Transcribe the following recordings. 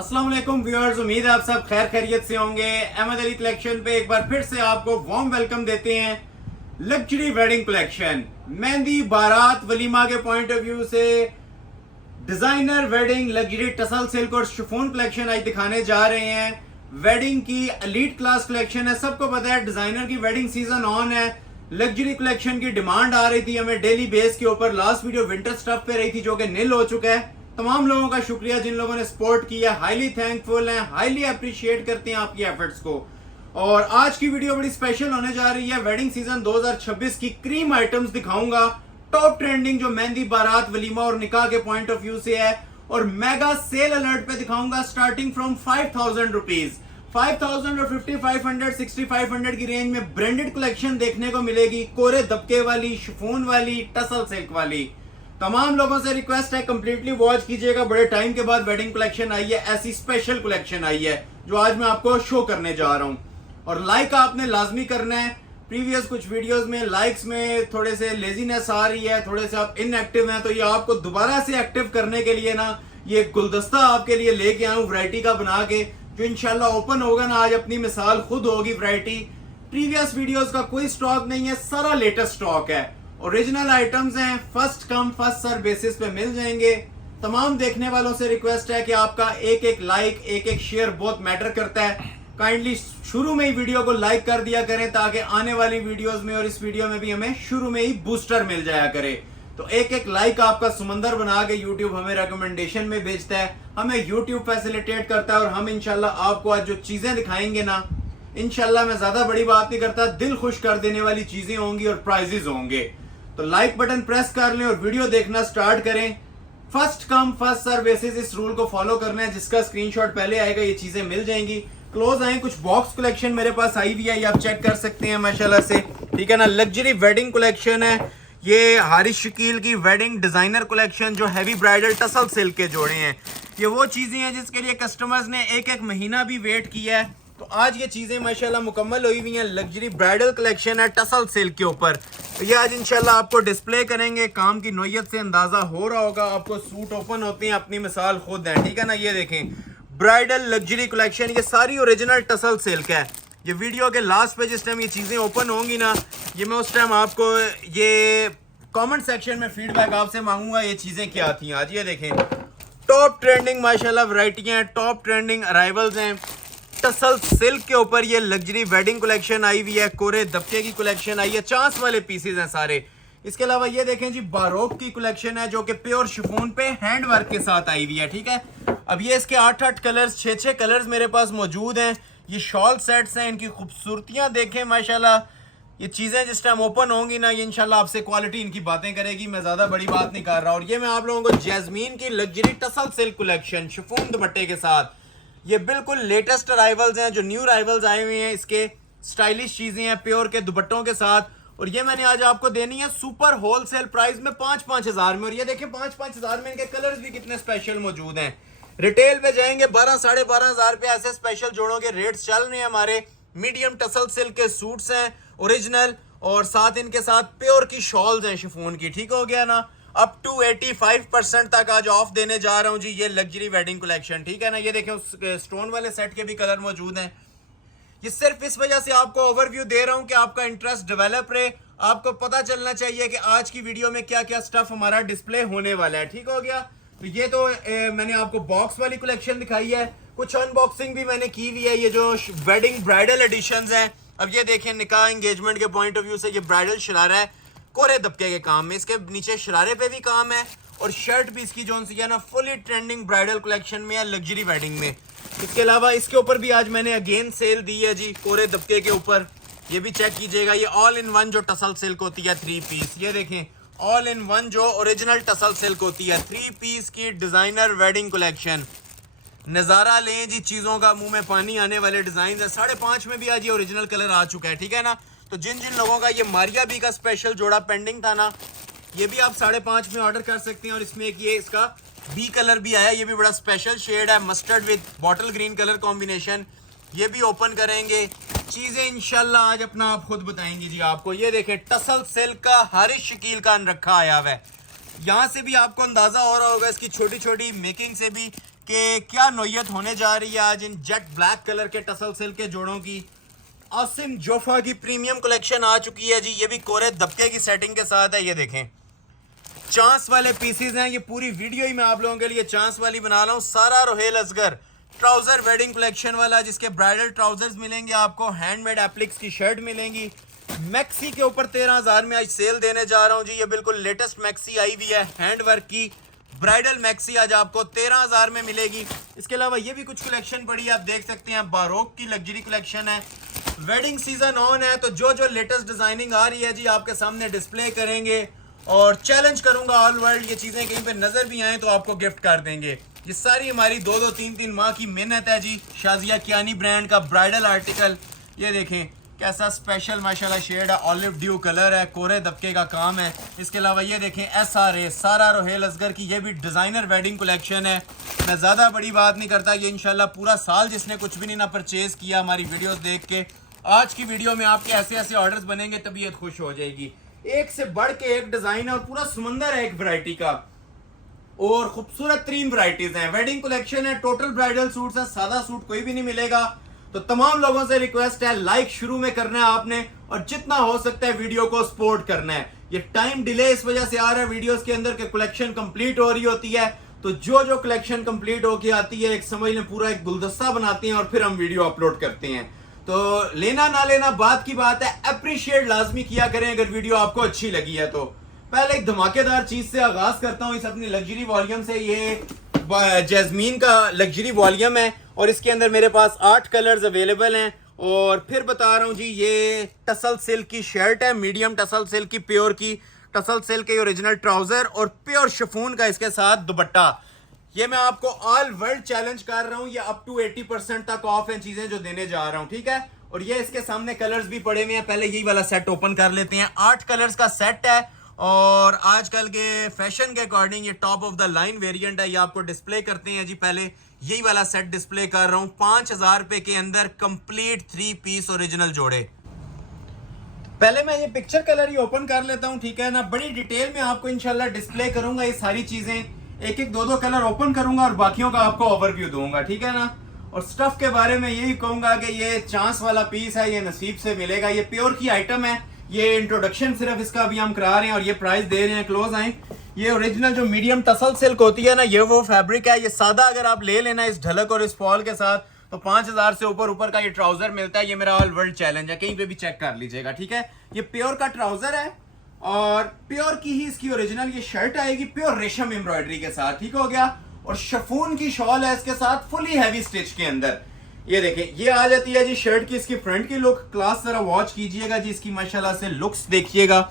अस्सलाम वालेकुम व्यूअर्स, उम्मीद है आप सब खैर खैरियत से होंगे। अहमद अली कलेक्शन पे एक बार फिर से आपको वार्म वेलकम देते हैं। लग्जरी वेडिंग कलेक्शन, मेहंदी बारात वलीमा के पॉइंट ऑफ व्यू से designer wedding luxury tussle silk और शिफॉन कलेक्शन आज दिखाने जा रहे हैं। वेडिंग की एलीट क्लास कलेक्शन है। सबको पता है डिजाइनर की वेडिंग सीजन ऑन है। लग्जरी कलेक्शन की डिमांड आ रही थी हमें डेली बेस के ऊपर। लास्ट वीडियो विंटर स्टफ पे रही थी जो कि निल हो चुका है। तमाम लोगों का शुक्रिया जिन लोगों ने सपोर्ट किया, हाईली थैंकफुल हैं, हाईली अप्रिशिएट करते हैं आपकी एफर्ट्स को। और आज की वीडियो बड़ी स्पेशल होने जा रही है। वेडिंग सीजन 2026 की क्रीम आइटम्स दिखाऊंगा, टॉप ट्रेंडिंग जो मेहंदी बारात वलीमा और निकाह के पॉइंट ऑफ व्यू से है। और मेगा सेल अलर्ट पे दिखाऊंगा स्टार्टिंग फ्रॉम 5000 रुपीज। 5000 और 5500 6500 की रेंज में ब्रांडेड कलेक्शन देखने को मिलेगी। कोरे दबके वाली, शिफॉन वाली, टसल सिल्क वाली। तमाम लोगों से रिक्वेस्ट है कंप्लीटली वॉच कीजिएगा। बड़े टाइम के बाद वेडिंग कलेक्शन आई है, ऐसी स्पेशल कलेक्शन आई है जो आज मैं आपको शो करने जा रहा हूं। और लाइक आपने लाजमी करना है। प्रीवियस कुछ वीडियोस में लाइक्स में थोड़े से लेजीनेस आ रही है, थोड़े से आप इनएक्टिव हैं, तो ये आपको दोबारा से एक्टिव करने के लिए ना ये गुलदस्ता आपके लिए लेके आया हूं वैरायटी का बना के, जो इंशाल्लाह ओपन होगा ना आज अपनी मिसाल खुद होगी। वैरायटी प्रीवियस वीडियोस का कोई स्टॉक नहीं है, सारा लेटेस्ट स्टॉक है। ओरिजिनल आइटम्स हैं, first come first serve basis पे मिल जाएंगे। तमाम देखने वालों से रिक्वेस्ट है कि आपका एक एक लाइक, एक एक शेयर बहुत मैटर करता है। काइंडली शुरू में ही वीडियो को लाइक कर दिया करें ताकि आने वाली वीडियोस में और इस वीडियो में भी हमें शुरू में ही बूस्टर मिल जाया करे। तो एक एक लाइक आपका समंदर बना के यूट्यूब हमें रिकमेंडेशन में भेजता है, हमें यूट्यूब फैसिलिटेट करता है। और हम इंशाल्लाह आपको आज जो चीजें दिखाएंगे ना, इंशाल्लाह मैं ज्यादा बड़ी बात नहीं करता, दिल खुश कर देने वाली चीजें होंगी और प्राइजेस होंगे। तो लाइक बटन प्रेस कर लें और वीडियो देखना स्टार्ट करें। First come first serve basis इस रूल को फॉलो करना है। जिसका स्क्रीनशॉट पहले आएगा ये चीजें मिल जाएंगी। क्लोज आए, कुछ बॉक्स कलेक्शन मेरे पास आई हुई है, ये आप चेक कर सकते हैं माशाल्लाह से, ठीक है ना। लग्जरी वेडिंग कलेक्शन है ये। हारिस शकील की वेडिंग डिजाइनर कलेक्शन जो हैवी ब्राइडल टसल सिल्क के जोड़े हैं। ये वो चीजें हैं जिसके लिए कस्टमर्स ने एक एक महीना भी वेट किया है। तो आज ये चीजें माशाल्लाह मुकम्मल हुई हुई हैं। लग्जरी ब्राइडल कलेक्शन है टसल सिल्क के ऊपर। तो ये आज इंशाल्लाह आपको डिस्प्ले करेंगे। काम की नोयत से अंदाजा हो रहा होगा आपको। सूट ओपन होते हैं, अपनी मिसाल खुद है, ठीक है ना। ये देखें ब्राइडल लग्जरी कलेक्शन, ये सारी ओरिजिनल टसल सिल्क है। ये वीडियो के लास्ट पे जिस टाइम ये चीजें ओपन होंगी ना, ये मैं उस टाइम आपको ये कमेंट सेक्शन में फीडबैक आपसे मांगूंगा ये चीजें क्या थी आज। ये देखें टॉप ट्रेंडिंग माशाल्लाह वैरायटियां हैं, टॉप ट्रेंडिंग अराइवल्स हैं। टसल सिल्क के ऊपर ये लग्जरी वेडिंग कलेक्शन आई हुई है। कोरे दबके की कलेक्शन आई है, चांस वाले पीसेज हैं सारे। इसके अलावा ये देखें जी बारोक की कलेक्शन है जो कि प्योर शिफॉन पे हैंड वर्क के साथ आई हुई है, ठीक है। अब ये इसके 8-8 कलर्स, 6-6 कलर्स मेरे पास मौजूद हैं। ये शॉल सेट्स हैं, इनकी खूबसूरतियां देखें माशाल्लाह। ये चीजें जिस टाइम ओपन होंगी ना, ये इंशाल्लाह आपसे क्वालिटी इनकी बातें करेगी। मैं ज्यादा बड़ी बात नहीं कर रहा। और ये मैं आप लोगों को जैस्मीन की luxury tussle silk collection chiffon दुपट्टे के साथ, ये बिल्कुल लेटेस्ट अराइवल्स हैं, जो न्यू अराइवल्स आए हुए हैं। इसके स्टाइलिश चीजें हैं प्योर के दुपट्टों के साथ। और ये मैंने आज आपको देनी है सुपर होलसेल प्राइस में 5-5 हजार में। और ये देखिए 5-5 हजार में इनके कलर्स भी कितने स्पेशल मौजूद हैं। रिटेल पे जाएंगे 12-12.5 हजार पे ऐसे स्पेशल जोड़ों के रेट्स चल रहे हैं हमारे। मीडियम टसल सिल्क के सूट्स हैं ओरिजिनल, और साथ इनके साथ प्योर की शॉल्स हैं शिफॉन की, ठीक हो गया ना। अप टू 85% तक आज ऑफ देने जा रहा हूं जी। ये लग्जरी वेडिंग कलेक्शन, ठीक है ना। ये देखें उस स्टोन वाले सेट के भी कलर मौजूद हैं। ये सिर्फ इस वजह से आपको ओवरव्यू दे रहा हूं कि आपका इंटरेस्ट डेवलप रहे। आपको पता चलना चाहिए कि आज की वीडियो में क्या क्या स्टफ हमारा डिस्प्ले होने वाला है, ठीक हो गया। तो ये तो मैंने आपको बॉक्स वाली कलेक्शन दिखाई है। कुछ अनबॉक्सिंग भी मैंने की हुई है। ये जो वेडिंग ब्राइडल एडिशंस हैं, अब ये देखें निकाह एंगेजमेंट के पॉइंट ऑफ व्यू से ये ब्राइडल शरारा है कोरे दबके के काम में। इसके नीचे शरारे पे भी काम है और शर्ट भी इसकी जो सी है ना फुली ट्रेंडिंग ब्राइडल कलेक्शन में है लग्जरी वेडिंग में। इसके अलावा इसके ऊपर भी आज मैंने अगेन सेल दी है जी कोरे दबके के ऊपर। ये भी चेक कीजिएगा। ये ऑल इन वन जो टसल सिल्क होती है 3 पीस, ये देखें ऑल इन वन जो ओरिजिनल टसल सिल्क होती है 3 पीस की डिजाइनर वेडिंग कलेक्शन। नजारा लें जी चीजों का, मुंह में पानी आने वाले डिजाइन है। 5.5 में भी आज ये ओरिजिनल कलर आ चुका है, ठीक है ना। तो जिन जिन लोगों का ये मारिया बी का स्पेशल जोड़ा पेंडिंग था ना, ये भी आप 5.5 में ऑर्डर कर सकते हैं। और इसमें एक ये इसका बी कलर भी आया, ये भी बड़ा स्पेशल शेड है, mustard with bottle green colour combination. ये भी ओपन करेंगे, चीजें इंशाल्लाह आज अपना आप खुद बताएंगे जी आपको। ये देखें टसल सिल्क का हारिस शकील का रखा आया हुआ है। यहाँ से भी आपको अंदाजा हो रहा होगा इसकी छोटी छोटी मेकिंग से भी कि क्या नोयत होने जा रही है आज इन जेट ब्लैक कलर के टसल सिल्क के जोड़ों की। आसिम जोफा की प्रीमियम कलेक्शन आ चुकी है जी, ये भी कोरे दबके की सेटिंग के साथ है। ये देखें चांस वाले पीसीज हैं, ये पूरी वीडियो ही मैं आप लोगों के लिए चांस वाली बना रहा हूँ। Sara Rohale Asghar trouser wedding collection वाला, जिसके ब्राइडल ट्राउजर्स मिलेंगे आपको, हैंडमेड एप्लिक्स की शर्ट मिलेंगी। मैक्सी के ऊपर 13,000 में आज सेल देने जा रहा हूँ जी। ये बिल्कुल लेटेस्ट मैक्सी आई हुई है, हैंड वर्क की ब्राइडल मैक्सी आज आपको 13,000 में मिलेगी। इसके अलावा ये भी कुछ कलेक्शन पड़ी है, आप देख सकते हैं। बारोक की लग्जरी कलेक्शन है, वेडिंग सीजन ऑन है, तो जो जो लेटेस्ट डिजाइनिंग आ रही है जी आपके सामने डिस्प्ले करेंगे और चैलेंज करूंगा ऑल वर्ल्ड, ये चीजें कहीं पे नजर भी आए तो आपको गिफ्ट कर देंगे। ये सारी हमारी 2-2, 3-3 माह की मेहनत है जी। शाजिया कियानी ब्रांड का ब्राइडल आर्टिकल, ये देखें कैसा स्पेशल माशाल्लाह शेड है, ऑलिव ड्यू कलर है, कोरे दबके का काम है। इसके अलावा ये देखें SRA सारा रोहेल असगर की, ये भी डिज़ाइनर वेडिंग कलेक्शन है। मैं ज़्यादा बड़ी बात नहीं करता, ये इंशाल्लाह पूरा साल जिसने कुछ भी नहीं ना परचेज़ किया हमारी वीडियोस देख के, आज की वीडियो में आपके ऐसे ऐसे ऑर्डर्स बनेंगे, तबीयत खुश हो जाएगी। एक से बढ़ के एक डिज़ाइन है और पूरा समंदर है एक वैरायटी का, और खूबसूरत 3 वैरायटीज हैं। वेडिंग कलेक्शन है, टोटल ब्राइडल सूट्स है, सादा सूट कोई भी नहीं मिलेगा। तो तमाम लोगों से रिक्वेस्ट है, लाइक शुरू में करना है आपने और जितना हो सकता है वीडियो को सपोर्ट करना है। ये टाइम डिले इस वजह से आ रहा है वीडियोस के अंदर कि कलेक्शन कंप्लीट हो रही होती है, तो जो जो कलेक्शन कंप्लीट होके आती है एक समझ लें पूरा एक गुलदस्ता बनाते हैं और फिर हम वीडियो अपलोड करते हैं। तो लेना ना लेना बात की बात है, अप्रिशिएट लाजमी किया करें अगर वीडियो आपको अच्छी लगी है तो। पहले एक धमाकेदार चीज से आगाज करता हूँ इस अपनी लग्जरी वॉल्यूम से। ये जैस्मीन का लग्जरी वॉल्यूम है और इसके अंदर मेरे पास 8 कलर्स अवेलेबल हैं। और फिर बता रहा हूँ जी, ये टसल सिल्क की शर्ट है, मीडियम टसल सिल्क की, प्योर की टसल सिल्क के ओरिजिनल ट्राउजर और प्योर शिफॉन का इसके साथ दुपट्टा। ये मैं आपको ऑल वर्ल्ड चैलेंज कर रहा हूँ, ये अप टू 80% तक ऑफ हैं चीजें जो देने जा रहा हूँ, ठीक है। और ये इसके सामने कलर्स भी पड़े हुए हैं, पहले यही वाला सेट ओपन कर लेते हैं। 8 कलर्स का सेट है और आजकल के फैशन के अकॉर्डिंग ये top of the line variant है। ये आपको डिस्प्ले करते हैं जी, पहले यही वाला सेट डिस्प्ले कर रहा हूँ। 5,000 रुपए के अंदर कंप्लीट 3 पीस ओरिजिनल जोड़े। पहले मैं ये पिक्चर कलर ही ओपन कर लेता हूँ, ठीक है ना। बड़ी डिटेल में आपको इंशाल्लाह डिस्प्ले करूंगा ये सारी चीजें, एक एक 2-2 कलर ओपन करूंगा और बाकियों का आपको ओवरव्यू दूंगा, ठीक है ना। और स्टफ के बारे में यही कहूंगा कि ये चांस वाला पीस है, ये नसीब से मिलेगा। ये प्योर की आइटम है, ये इंट्रोडक्शन सिर्फ इसका अभी हम करा रहे हैं और ये प्राइस दे रहे हैं। क्लोज आए, ये ओरिजिनल जो मीडियम टसल सिल्क होती है ना, ये वो फैब्रिक है। ये सादा अगर आप ले लेना इस ढलक और इस फॉल के साथ तो 5,000 से ऊपर का ये ट्राउजर मिलता है। ये मेरा ऑल वर्ल्ड चैलेंज है, कहीं पे भी चेक कर लीजिएगा, ठीक है। ये प्योर का ट्राउजर है और प्योर की ही इसकी ओरिजिनल ये शर्ट आएगी, प्योर रेशम एम्ब्रॉयडरी के साथ, ठीक हो गया। और शिफॉन की शॉल है इसके साथ, फुली हैवी स्टिच के अंदर। ये देखें, ये आ जाती है जी शर्ट की इसकी फ्रंट की लुक। क्लास जरा वॉच कीजिएगा जी, इसकी माशाल्लाह से लुक्स देखिएगा।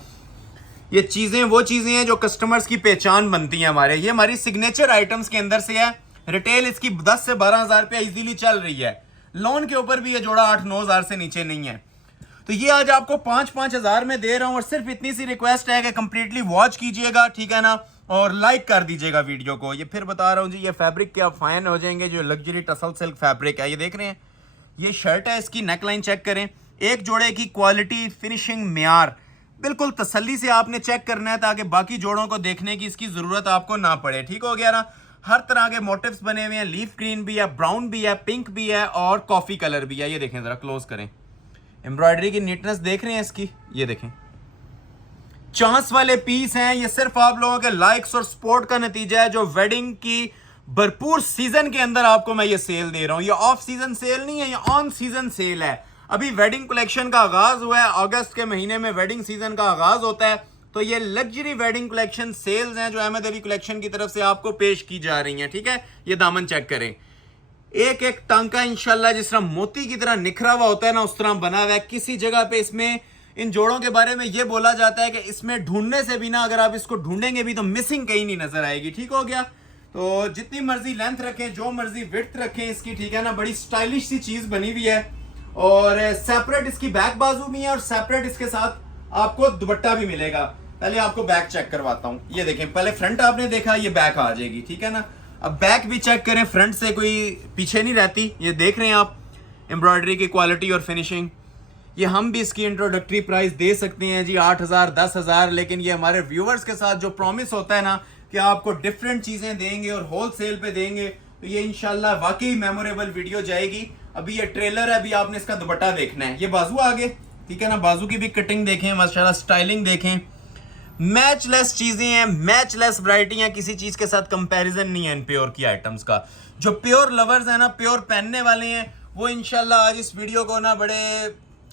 ये चीजें वो चीजें हैं जो कस्टमर्स की पहचान बनती हैं हमारे। ये हमारी सिग्नेचर आइटम्स के अंदर से है। रिटेल इसकी 10 से 12,000 रुपया इजीली चल रही है। लोन के ऊपर भी ये जोड़ा 8-9,000 से नीचे नहीं है। तो ये आज आपको 5,000 में दे रहा हूं और सिर्फ इतनी सी रिक्वेस्ट है कि कंप्लीटली वॉच कीजिएगा, ठीक है ना, और लाइक कर दीजिएगा वीडियो को। ये फिर बता रहा हूँ जी, ये फैब्रिक के आप फैन हो जाएंगे, जो लग्जरी टसल सिल्क फैब्रिक है। ये देख रहे हैं, ये शर्ट है, इसकी नेकलाइन चेक करें। एक जोड़े की क्वालिटी, फिनिशिंग, म्यार बिल्कुल तसल्ली से आपने चेक करना है ताकि बाकी जोड़ों को देखने की इसकी जरूरत आपको ना पड़े, ठीक हो गया ना। हर तरह के मोटिव्स बने हुए हैं, लीफ ग्रीन भी है, ब्राउन भी है, पिंक भी है और कॉफी कलर भी है। ये देखें, जरा क्लोज करें, एम्ब्रॉयडरी की नीटनेस देख रहे हैं इसकी। ये देखें, चांस वाले पीस हैं। ये सिर्फ आप लोगों के लाइक्स और सपोर्ट का नतीजा है, जो वेडिंग की भरपूर सीजन के अंदर आपको मैं ये सेल दे रहा हूं। ये ऑफ सीजन सेल नहीं है, ये ऑन सीजन सेल है। अभी वेडिंग कलेक्शन का आगाज हुआ है, अगस्त के महीने में वेडिंग सीजन का आगाज होता है। तो ये लग्जरी वेडिंग कलेक्शन सेल्स हैं जो अहमद अली कलेक्शन की तरफ से आपको पेश की जा रही हैं, ठीक है। ये दामन चेक करें, एक एक टांका इंशाल्लाह जिस तरह मोती की तरह निखरा हुआ होता है ना, उस तरह बना हुआ है। किसी जगह पे इसमें इन जोड़ों के बारे में ये बोला जाता है कि इसमें ढूंढने से भी ना, अगर आप इसको ढूंढेंगे भी तो मिसिंग कहीं नहीं नजर आएगी, ठीक हो गया। तो जितनी मर्जी लेंथ रखें, जो मर्जी विड्थ रखें इसकी, ठीक है ना। बड़ी स्टाइलिश सी चीज बनी हुई है और सेपरेट इसकी बैक बाजू भी है और सेपरेट इसके साथ आपको दुपट्टा भी मिलेगा। पहले आपको बैक चेक करवाता हूं। ये देखें, पहले फ्रंट आपने देखा, ये बैक आ जाएगी, ठीक है ना। अब बैक भी चेक करें, फ्रंट से कोई पीछे नहीं रहती। ये देख रहे हैं आप एम्ब्रॉयडरी की क्वालिटी और फिनिशिंग। ये हम भी इसकी इंट्रोडक्टरी प्राइस दे सकते हैं जी 8,000, 10,000, लेकिन ये हमारे व्यूवर्स के साथ जो प्रॉमिस होता है ना कि आपको डिफरेंट चीजें देंगे और होल सेल पे देंगे, तो ये इंशाल्लाह वाकई मेमोरेबल वीडियो जाएगी। अभी ये ट्रेलर है, अभी आपने इसका दुपट्टा देखना है। ये बाजू आगे, ठीक है ना, बाजू की भी कटिंग देखें, माशाल्लाह स्टाइलिंग देखें, मैचलेस चीजें हैं, मैचलेस वैरायटी हैं, किसी चीज के साथ कंपैरिजन नहीं है इन प्योर की आइटम्स का। जो प्योर लवर्स हैं ना, प्योर पहनने वाले हैं, वो इंशाल्लाह आज इस वीडियो को ना बड़े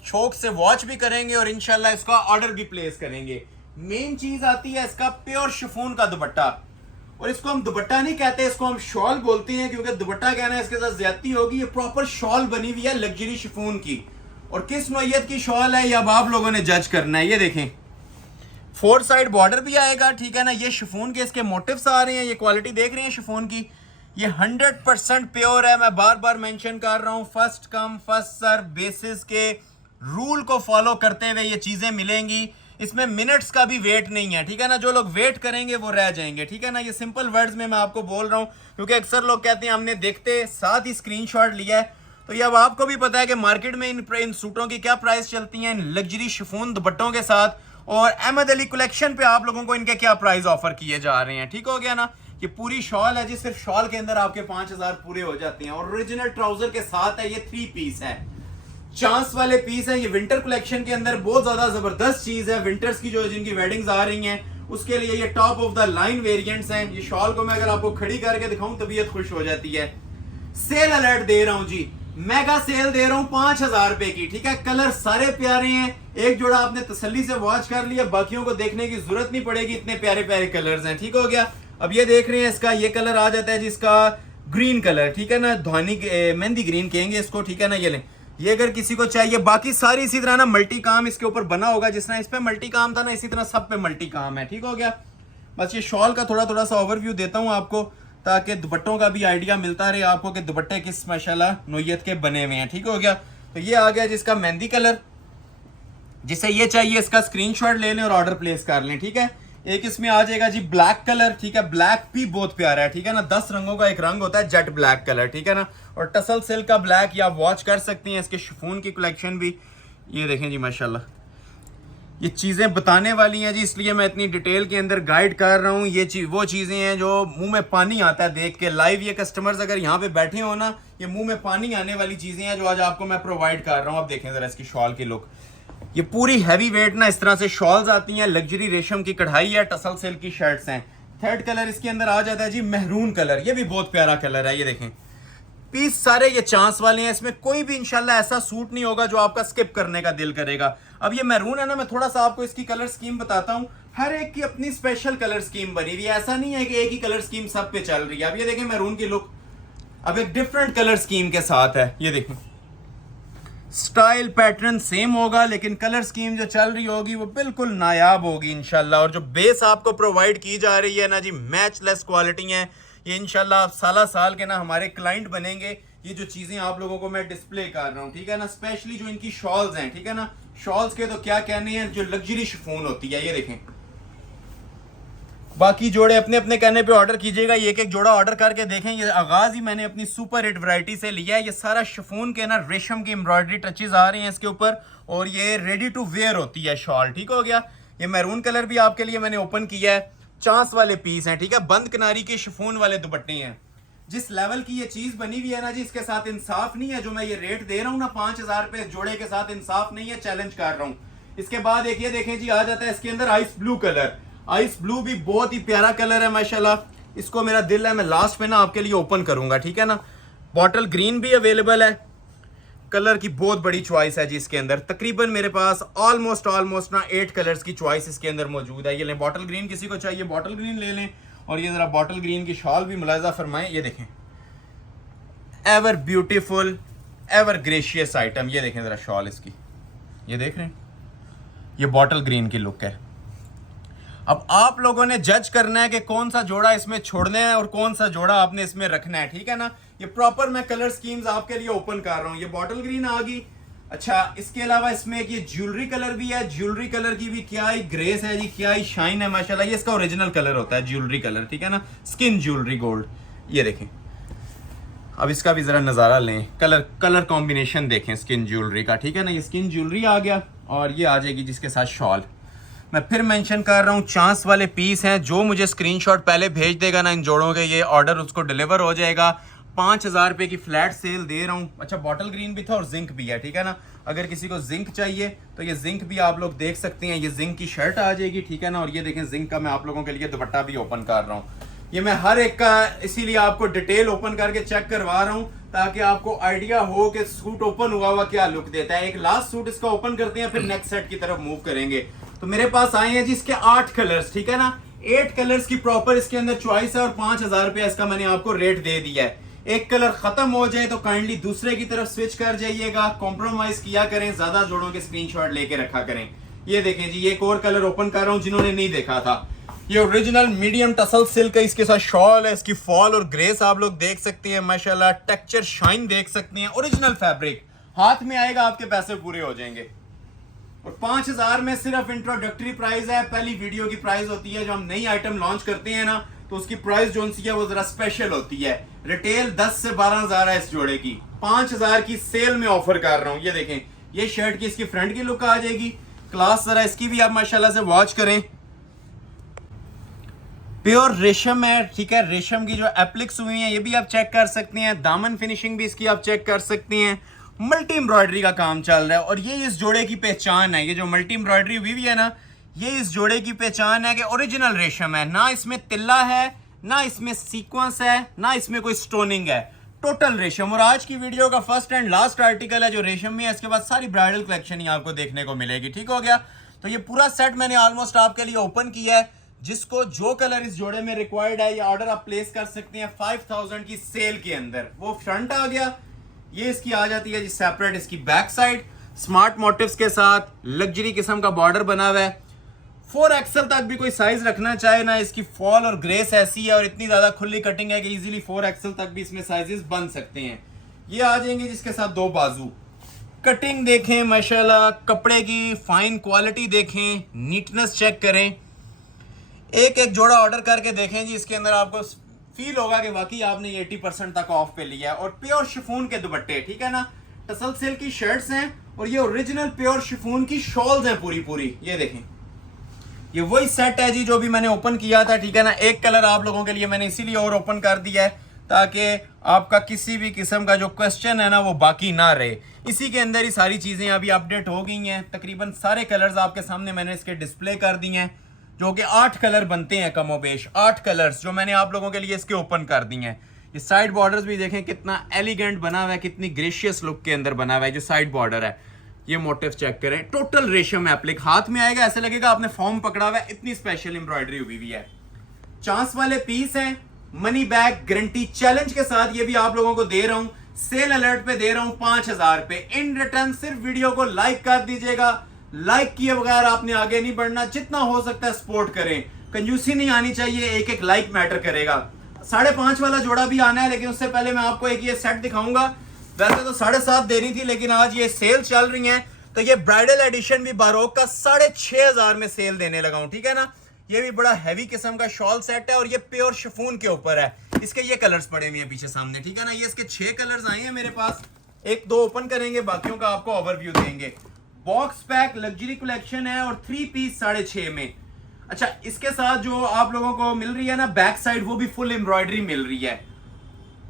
शौक से वॉच भी करेंगे और इंशाल्लाह इसका ऑर्डर भी प्लेस करेंगे। मेन चीज आती है इसका प्योर शिफॉन का दुपट्टा, और इसको हम दुपट्टा नहीं कहते, इसको हम शॉल बोलते हैं, क्योंकि दुपट्टा कहना है इसके साथ ज्यादती होगी। ये प्रॉपर शॉल बनी हुई है लग्जरी शिफॉन की, और किस नौयत की शॉल है ये अब आप लोगों ने जज करना है। ये देखें, 4 साइड बॉर्डर भी आएगा, ठीक है ना। ये शिफॉन के इसके मोटिव्स आ रहे हैं, ये क्वालिटी देख रहे हैं शिफॉन की, ये 100% प्योर है। मैं बार बार मेंशन कर रहा हूं, first come first serve basis के रूल को फॉलो करते हुए ये चीजें मिलेंगी। इसमें मिनट्स का भी वेट नहीं है, ठीक है ना। जो लोग वेट करेंगे वो रह जाएंगे, ठीक है ना। ये सिंपल वर्ड्स में मैं आपको बोल रहा हूं, क्योंकि अक्सर लोग कहते हैं हमने देखते साथ ही स्क्रीनशॉट लिया है। तो ये अब आपको भी पता है कि मार्केट में इन सूटों की क्या प्राइस चलती है, इन लग्जरी शिफॉन दुपट्टों के साथ, और अहमद अली कलेक्शन पे आप लोगों को इनके क्या प्राइस ऑफर किए जा रहे हैं। ठीक हो गया ना। ये पूरी शॉल है जी, सिर्फ शॉल के अंदर आपके 5000 पूरे हो जाते हैं, और ओरिजिनल ट्राउजर के साथ है। ये 3 पीस है, चांस वाले पीस है। ये विंटर कलेक्शन के अंदर बहुत ज्यादा जबरदस्त चीज है। विंटर्स की जो जिनकी वेडिंग्स आ रही हैं उसके लिए ये top of the line variants हैं। ये शॉल को मैं अगर आपको खड़ी करके दिखाऊं तबीयत खुश हो जाती है। सेल अलर्ट दे रहा हूं जी, मेगा सेल दे रहा हूं 5000 रुपए की, ठीक है। कलर सारे प्यारे हैं, एक जोड़ा आपने तसल्ली से वॉच कर लिया, बाकियों को देखने की जरूरत नहीं पड़ेगी, इतने प्यारे प्यारे कलर्स हैं। ठीक हो गया। अब ये देख रहे हैं, इसका ये कलर आ जाता है जिसका ग्रीन कलर, ठीक है ना, धानी मेहंदी ग्रीन कहेंगे इसको, ठीक है ना। ये लें, ये अगर किसी को चाहिए, बाकी सारी इसी तरह ना मल्टी काम इसके ऊपर बना होगा, जिस तरह इस पे मल्टी काम था ना, इसी तरह सब पे मल्टी काम है। ठीक हो गया। बस ये शॉल का थोड़ा सा ओवरव्यू देता हूं आपको, ताकि दुपट्टों का भी आइडिया मिलता रहे आपको कि दुपट्टे किस माशाल्लाह नोयत के बने हुए हैं। ठीक हो गया। तो ये आ गया जिसका मेहंदी कलर, जिसे ये चाहिए इसका स्क्रीनशॉट ले लें और ऑर्डर प्लेस कर लें, ठीक है। एक इसमें आ जाएगा जी ब्लैक कलर, ठीक है। ब्लैक भी बहुत प्यारा है, ठीक है ना। 10 रंगों का एक रंग होता है, जेट ब्लैक कलर, ठीक है ना। और टसल सिल्क का ब्लैक या वॉच कर सकती हैं। इसके शिफॉन की कलेक्शन भी ये देखें जी, माशाल्लाह ये चीजें बताने वाली हैं जी, इसलिए मैं इतनी डिटेल के अंदर गाइड कर रहा हूँ। ये वो चीजें हैं जो मुंह में पानी आता है देख के। लाइव ये कस्टमर्स अगर यहाँ पे बैठे हो ना, ये मुंह में पानी आने वाली चीजें हैं जो आज आपको मैं प्रोवाइड कर रहा हूँ। अब देखें जरा इसकी शॉल की लुक, ये पूरी हैवी वेट ना इस तरह से शॉल्स आती हैं, लग्जरी रेशम की कढ़ाई है, टसल सिल्क की शर्ट्स हैं। थर्ड कलर इसके अंदर आ जाता है जी मेहरून कलर, ये भी बहुत प्यारा कलर है। ये देखें, पीस सारे ये चांस वाले हैं, इसमें कोई भी इंशाल्लाह ऐसा सूट नहीं होगा जो आपका स्किप करने का दिल करेगा। अब ये मैरून है ना, मैं थोड़ा सा आपको इसकी कलर स्कीम बताता हूँ। हर एक की अपनी स्पेशल कलर स्कीम बनी हुई है, ऐसा नहीं है कि एक ही कलर स्कीम सब पे चल रही है। अब ये देखें मैरून की लुक, अब एक डिफरेंट कलर स्कीम के साथ है। ये देखें, स्टाइल पैटर्न सेम होगा, लेकिन कलर स्कीम जो चल रही होगी वो बिल्कुल नायाब होगी इंशाल्लाह। और जो बेस आपको प्रोवाइड की जा रही है ना जी, मैचलेस क्वालिटी है। ये इंशाल्लाह आप साल के ना हमारे क्लाइंट बनेंगे। ये जो चीजें आप लोगों को मैं डिस्प्ले कर रहा हूँ, ठीक है ना, स्पेशली जो इनकी शॉल्स हैं, ठीक है ना। शॉल्स के तो क्या कहने हैं, जो लग्जरी शिफॉन होती है। ये देखें, बाकी जोड़े अपने अपने कहने पे ऑर्डर कीजिएगा। ये एक एक जोड़ा ऑर्डर करके देखें। ये आगाज ही मैंने अपनी सुपर हिट वैरायटी से लिया है। ये सारा शिफॉन के ना रेशम की एम्ब्रॉयडरी टचेज आ रही हैं इसके ऊपर, और ये रेडी टू वेयर होती है शॉल। ठीक हो गया। ये मैरून कलर भी आपके लिए मैंने ओपन किया है, चांस वाले पीस हैं, ठीक है। बंद किनारी के शिफॉन वाले दुपट्टे हैं। जिस लेवल की ये चीज बनी हुई है ना जी, इसके साथ इंसाफ नहीं है। जो मैं ये रेट दे रहा हूँ ना 5000 रुपए जोड़े के साथ, इंसाफ नहीं है, चैलेंज कर रहा हूँ। इसके बाद एक ये देखें जी, आ जाता है इसके अंदर ice blue colour. Ice blue भी बहुत ही प्यारा कलर है माशाल्लाह। इसको मेरा दिल है मैं लास्ट में ना आपके लिए ओपन करूंगा, ठीक है ना। बॉटल ग्रीन भी अवेलेबल है, कलर की बहुत बड़ी चॉइस है जी इसके अंदर। तकरीबन मेरे पास ऑलमोस्ट ना 8 कलर्स की चॉइस इसके अंदर मौजूद है। ये लें, बॉटल ग्रीन किसी को चाहिए बॉटल ग्रीन ले लें। और ये जरा बॉटल ग्रीन की शॉल भी मुलाजा फरमाएं। ये देखें, ever beautiful ever gracious item. ये देखें जरा शॉल इसकी, ये देख रहे हैं, ये बॉटल ग्रीन की लुक है। अब आप लोगों ने जज करना है कि कौन सा जोड़ा इसमें छोड़ना है और कौन सा जोड़ा आपने इसमें रखना है, ठीक है ना। ये प्रॉपर मैं कलर स्कीम्स आपके लिए ओपन कर रहा हूँ। ये बॉटल ग्रीन आ गई। अच्छा, इसके अलावा इसमें एक ये ज्वेलरी कलर भी है। ज्वेलरी कलर की भी क्या ही ग्रेस है जी, क्या ही शाइन है माशाल्लाह। ये इसका ओरिजिनल कलर होता है ज्वेलरी कलर, ठीक है ना, स्किन ज्वेलरी गोल्ड। ये देखें, अब इसका भी जरा नजारा लें, कलर कॉम्बिनेशन देखें स्किन ज्वेलरी का, ठीक है ना। ये स्किन ज्वेलरी आ गया, और ये आ जाएगी जिसके साथ शॉल। मैं फिर मेंशन कर रहा हूँ, चांस वाले पीस हैं। जो मुझे स्क्रीनशॉट पहले भेज देगा ना इन जोड़ों के, ये ऑर्डर उसको डिलीवर हो जाएगा। 5,000 रुपए की फ्लैट सेल दे रहा हूँ। अच्छा, बॉटल ग्रीन भी था और जिंक भी है, ठीक है ना। अगर किसी को जिंक चाहिए तो ये जिंक भी आप लोग देख सकते हैं, ये जिंक की शर्ट आ जाएगी, ठीक है ना। और ये देखें जिंक का मैं आप लोगों के लिए दुपट्टा भी ओपन कर रहा हूँ। ये मैं हर एक का इसीलिए आपको डिटेल ओपन करके चेक करवा रहा हूँ ताकि आपको आइडिया हो कि सूट ओपन हुआ हुआ क्या लुक देता है। एक लास्ट सूट इसका ओपन करते हैं, फिर नेक्स्ट सेट की तरफ मूव करेंगे। तो मेरे पास आए हैं जी इसके 8 कलर्स, ठीक है ना। 8 कलर्स की प्रॉपर इसके अंदर चॉइस है और 5,000 रुपया इसका मैंने आपको रेट दे दिया है। एक कलर खत्म हो जाए तो काइंडली दूसरे की तरफ स्विच कर जाइएगा, कॉम्प्रोमाइज किया करें, ज्यादा जोड़ों के स्क्रीनशॉट लेके रखा करें। ये देखें जी, एक और कलर ओपन कर रहा हूं जिन्होंने नहीं देखा था। ये ओरिजिनल मीडियम टसल सिल्क है, इसके साथ शॉल है, इसकी फॉल और ग्रेस आप लोग देख सकते हैं माशाल्लाह, टेक्सचर शाइन देख सकते हैं, ओरिजिनल फैब्रिक हाथ में आएगा आपके पैसे पूरे हो जाएंगे। और 5,000 में सिर्फ इंट्रोडक्टरी प्राइस है, पहली वीडियो की प्राइस होती है। जो हम नई आइटम लॉन्च करते हैं ना तो उसकी प्राइस जो सी है वो जरा स्पेशल होती है। रिटेल 10 से 12,000 है इस जोड़े की, 5,000 की सेल में ऑफर कर रहा हूं। ये देखें, ये शर्ट की इसकी फ्रंट की लुक आ जाएगी, क्लास जरा इसकी भी आप माशाल्लाह से वॉच करें। प्योर रेशम है, ठीक है, रेशम की जो एप्लिक्स हुई है ये भी आप चेक कर सकते हैं, दामन फिनिशिंग भी इसकी आप चेक कर सकते हैं, मल्टी एम्ब्रॉयडरी का काम चल रहा है। और ये इस जोड़े की पहचान है, ये जो मल्टी एम्ब्रॉयडरी हुई है ना, ये इस जोड़े की पहचान है कि ओरिजिनल रेशम है, ना इसमें तिल्ला है, ना इसमें सीक्वेंस है, ना इसमें कोई स्टोनिंग है, टोटल रेशम। और आज की वीडियो का फर्स्ट एंड लास्ट आर्टिकल है जो रेशम में है, इसके बाद सारी ब्राइडल कलेक्शन ही आपको देखने को मिलेगी, ठीक हो गया। तो ये पूरा सेट मैंने ऑलमोस्ट आपके लिए ओपन किया है। जिसको जो कलर इस जोड़े में रिक्वायर्ड है ये ऑर्डर आप प्लेस कर सकते हैं 5,000 की सेल के अंदर। वो फ्रंट आ गया, ये इसकी आ जाती है जी सेपरेट इसकी बैक साइड, स्मार्ट मोटिव्स के साथ लग्जरी किस्म का बॉर्डर बना हुआ है। 4XL तक भी कोई साइज रखना चाहे ना, इसकी फॉल और ग्रेस ऐसी है और इतनी ज्यादा खुली कटिंग है कि इजीली 4XL तक भी इसमें साइजेस बन सकते हैं। ये आ जाएंगे जिसके साथ 2 बाजू। कटिंग देखें माशाल्लाह, कपड़े की फाइन क्वालिटी देखें, नीटनेस चेक करें, एक एक जोड़ा ऑर्डर करके देखें जी, इसके अंदर आपको फील होगा कि वाकई आपने 80% तक ऑफ पे लिया है। और प्योर शिफॉन के दुपट्टे, ठीक है ना, टसल सिल्क की शर्ट्स हैं और ये ओरिजिनल प्योर शिफॉन की शॉल्स हैं पूरी पूरी। ये देखें, ये वही सेट है जी जो भी मैंने ओपन किया था, ठीक है ना। एक कलर आप लोगों के लिए मैंने इसीलिए और ओपन कर दिया है ताकि आपका किसी भी किस्म का जो क्वेश्चन है ना वो बाकी ना रहे। इसी के अंदर ही सारी चीजें अभी अपडेट हो गई हैं, तकरीबन सारे कलर्स आपके सामने मैंने इसके डिस्प्ले कर दिए हैं, जो कि 8 कलर बनते हैं कमोबेश, 8 कलर्स जो मैंने आप लोगों के लिए इसके ओपन कर दिए हैं। ये साइड बॉर्डर्स भी देखें कितना एलिगेंट बना हुआ है, कितनी ग्रेशियस लुक के अंदर बना हुआ है। जो साइड बॉर्डर है ये मोटिव चेक करें, टोटल रेशम एप्लिक, हाथ में आएगा ऐसे लगेगा आपने फॉर्म पकड़ा हुआ है, इतनी स्पेशल एम्ब्रॉयडरी हुई हुई है। चांस वाले पीस हैं, मनी बैक गारंटी चैलेंज के साथ ये भी आप लोगों को दे रहा हूं, सेल अलर्ट पे दे रहा हूं 5,000 पे। इन रिटर्न सिर्फ वीडियो को लाइक कर दीजिएगा, लाइक किए बगैर आपने आगे नहीं बढ़ना, जितना हो सकता है सपोर्ट करें, कंजूसी नहीं आनी चाहिए, एक एक लाइक मैटर करेगा। 5.5 वाला जोड़ा भी आना है, लेकिन उससे पहले मैं आपको एक ये सेट दिखाऊंगा। वैसे तो 7.5 देनी थी, लेकिन आज ये सेल चल रही है तो ये ब्राइडल एडिशन भी बारोक का 6,500 में सेल देने लगा हूं, ठीक है ना। ये भी बड़ा हैवी किस्म का शॉल सेट है और ये प्योर शिफॉन के ऊपर है। इसके ये कलर्स पड़े हुए हैं पीछे सामने, ठीक है ना। ये इसके 6 कलर्स आए हैं मेरे पास, 1-2 ओपन करेंगे, बाकियों का आपको ओवरव्यू देंगे। बॉक्स पैक लग्जरी कलेक्शन है और 3 पीस 6.5 में। अच्छा, इसके साथ जो आप लोगों को मिल रही है ना बैक साइड, वो भी फुल एम्ब्रॉयडरी मिल रही है,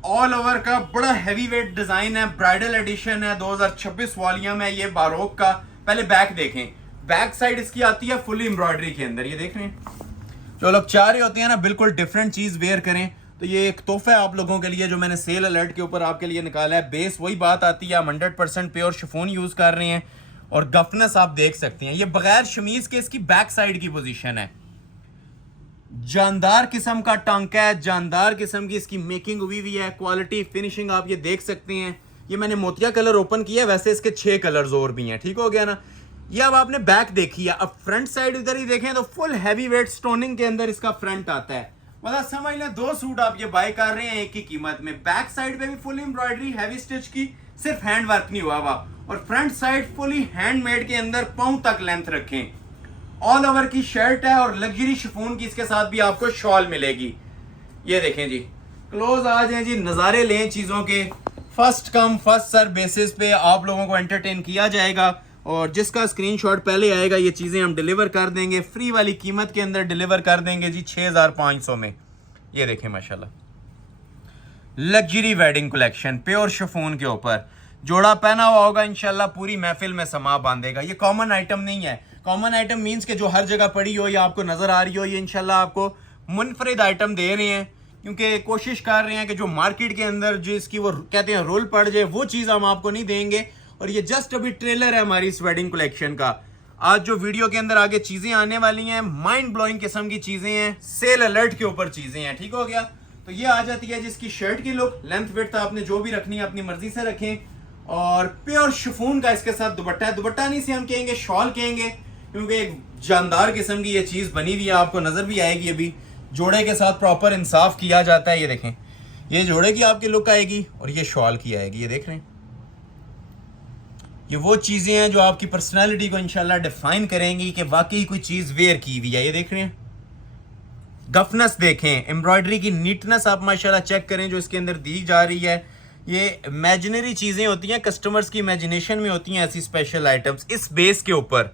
ऑल ओवर का बड़ा हैवी वेट डिजाइन है, ब्राइडल एडिशन है, 2026 वॉल्यूम है ये बारोक का। पहले बैक देखें, बैक साइड इसकी आती है फुल एम्ब्रॉयडरी के अंदर, ये देख रहे हैं। जो लोग चाह रहे होते हैं ना बिल्कुल डिफरेंट चीज वेयर करें, तो ये एक तोहफा है आप लोगों के लिए जो मैंने सेल अलर्ट के ऊपर आपके लिए निकाला है। बेस वही बात आती है, हम 100% प्योर शिफॉन यूज कर रहे हैं और गफनेस आप देख सकते हैं। ये बगैर शमीज के इसकी बैक साइड की पोजीशन है, जानदार किस्म का टांका है, जानदार किस्म की इसकी मेकिंग हुई हुई है, क्वालिटी फिनिशिंग आप ये देख सकते हैं। ये मैंने मोतिया कलर ओपन किया है, वैसे इसके 6 कलर्स और भी हैं, ठीक हो गया ना। ये अब आपने बैक देखी है, अब फ्रंट साइड इधर ही देखें तो फुल हैवी वेट स्टोनिंग के अंदर इसका फ्रंट आता है। मतलब समझ लें 2 सूट आप ये बाय कर रहे हैं एक ही कीमत में। बैक साइड पे भी फुल एम्ब्रॉयडरी हैवी स्टिच की, सिर्फ हैंड वर्क नहीं हुआ हुआ, और फ्रंट साइड फुली हैंडमेड के अंदर पांव तक लेंथ रखें। ऑल ओवर की शर्ट है और लग्जरी शिफॉन की इसके साथ भी आपको शॉल मिलेगी। ये देखें जी, क्लोज आ जाए जी, नज़ारे लें चीज़ों के। First come first serve basis पे आप लोगों को एंटरटेन किया जाएगा और जिसका स्क्रीनशॉट पहले आएगा ये चीज़ें हम डिलीवर कर देंगे, फ्री वाली कीमत के अंदर डिलीवर कर देंगे जी 6,500 में। ये देखें माशाल्लाह, luxury wedding collection pure chiffon के ऊपर, जोड़ा पहना हुआ होगा इंशाल्लाह पूरी महफिल में समा बांधेगा। ये कॉमन आइटम नहीं है। कॉमन आइटम मीन्स के जो हर जगह पड़ी हो या आपको नजर आ रही हो, ये इंशाल्लाह आपको मुनफरिद आइटम दे रहे हैं, क्योंकि कोशिश कर रहे हैं कि जो मार्केट के अंदर जिसकी वो कहते हैं रोल पड़ जाए, वो चीज़ हम आपको नहीं देंगे। और ये जस्ट अभी ट्रेलर है हमारी इस वेडिंग कलेक्शन का। आज जो वीडियो के अंदर आगे चीज़ें आने वाली हैं, माइंड ब्लोइंग किस्म की चीज़ें हैं, सेल अलर्ट के ऊपर चीज़ें हैं। ठीक हो गया। तो ये आ जाती है जिसकी शर्ट की लुक, लेंथ विड्थ आपने जो भी रखनी है अपनी मर्जी से रखें। और प्योर शिफॉन का इसके साथ दुपट्टा है। दुपट्टा नहीं से हम कहेंगे शॉल कहेंगे, क्योंकि एक जानदार किस्म की ये चीज़ बनी हुई है, आपको नजर भी आएगी। अभी जोड़े के साथ प्रॉपर इंसाफ किया जाता है। ये देखें, ये जोड़े की आपकी लुक आएगी और ये शॉल की आएगी। ये देख रहे हैं, ये वो चीज़ें हैं जो आपकी पर्सनैलिटी को इंशाल्लाह डिफाइन करेंगी कि वाकई कोई चीज़ वेयर की हुई है। ये देख रहे हैं, गफनेस देखें, एम्ब्रॉयडरी की नीटनेस आप माशाल्लाह चेक करें जो इसके अंदर दी जा रही है। ये इमेजिनरी चीज़ें होती हैं, कस्टमर्स की इमेजिनेशन में होती हैं ऐसी स्पेशल आइटम्स। इस बेस के ऊपर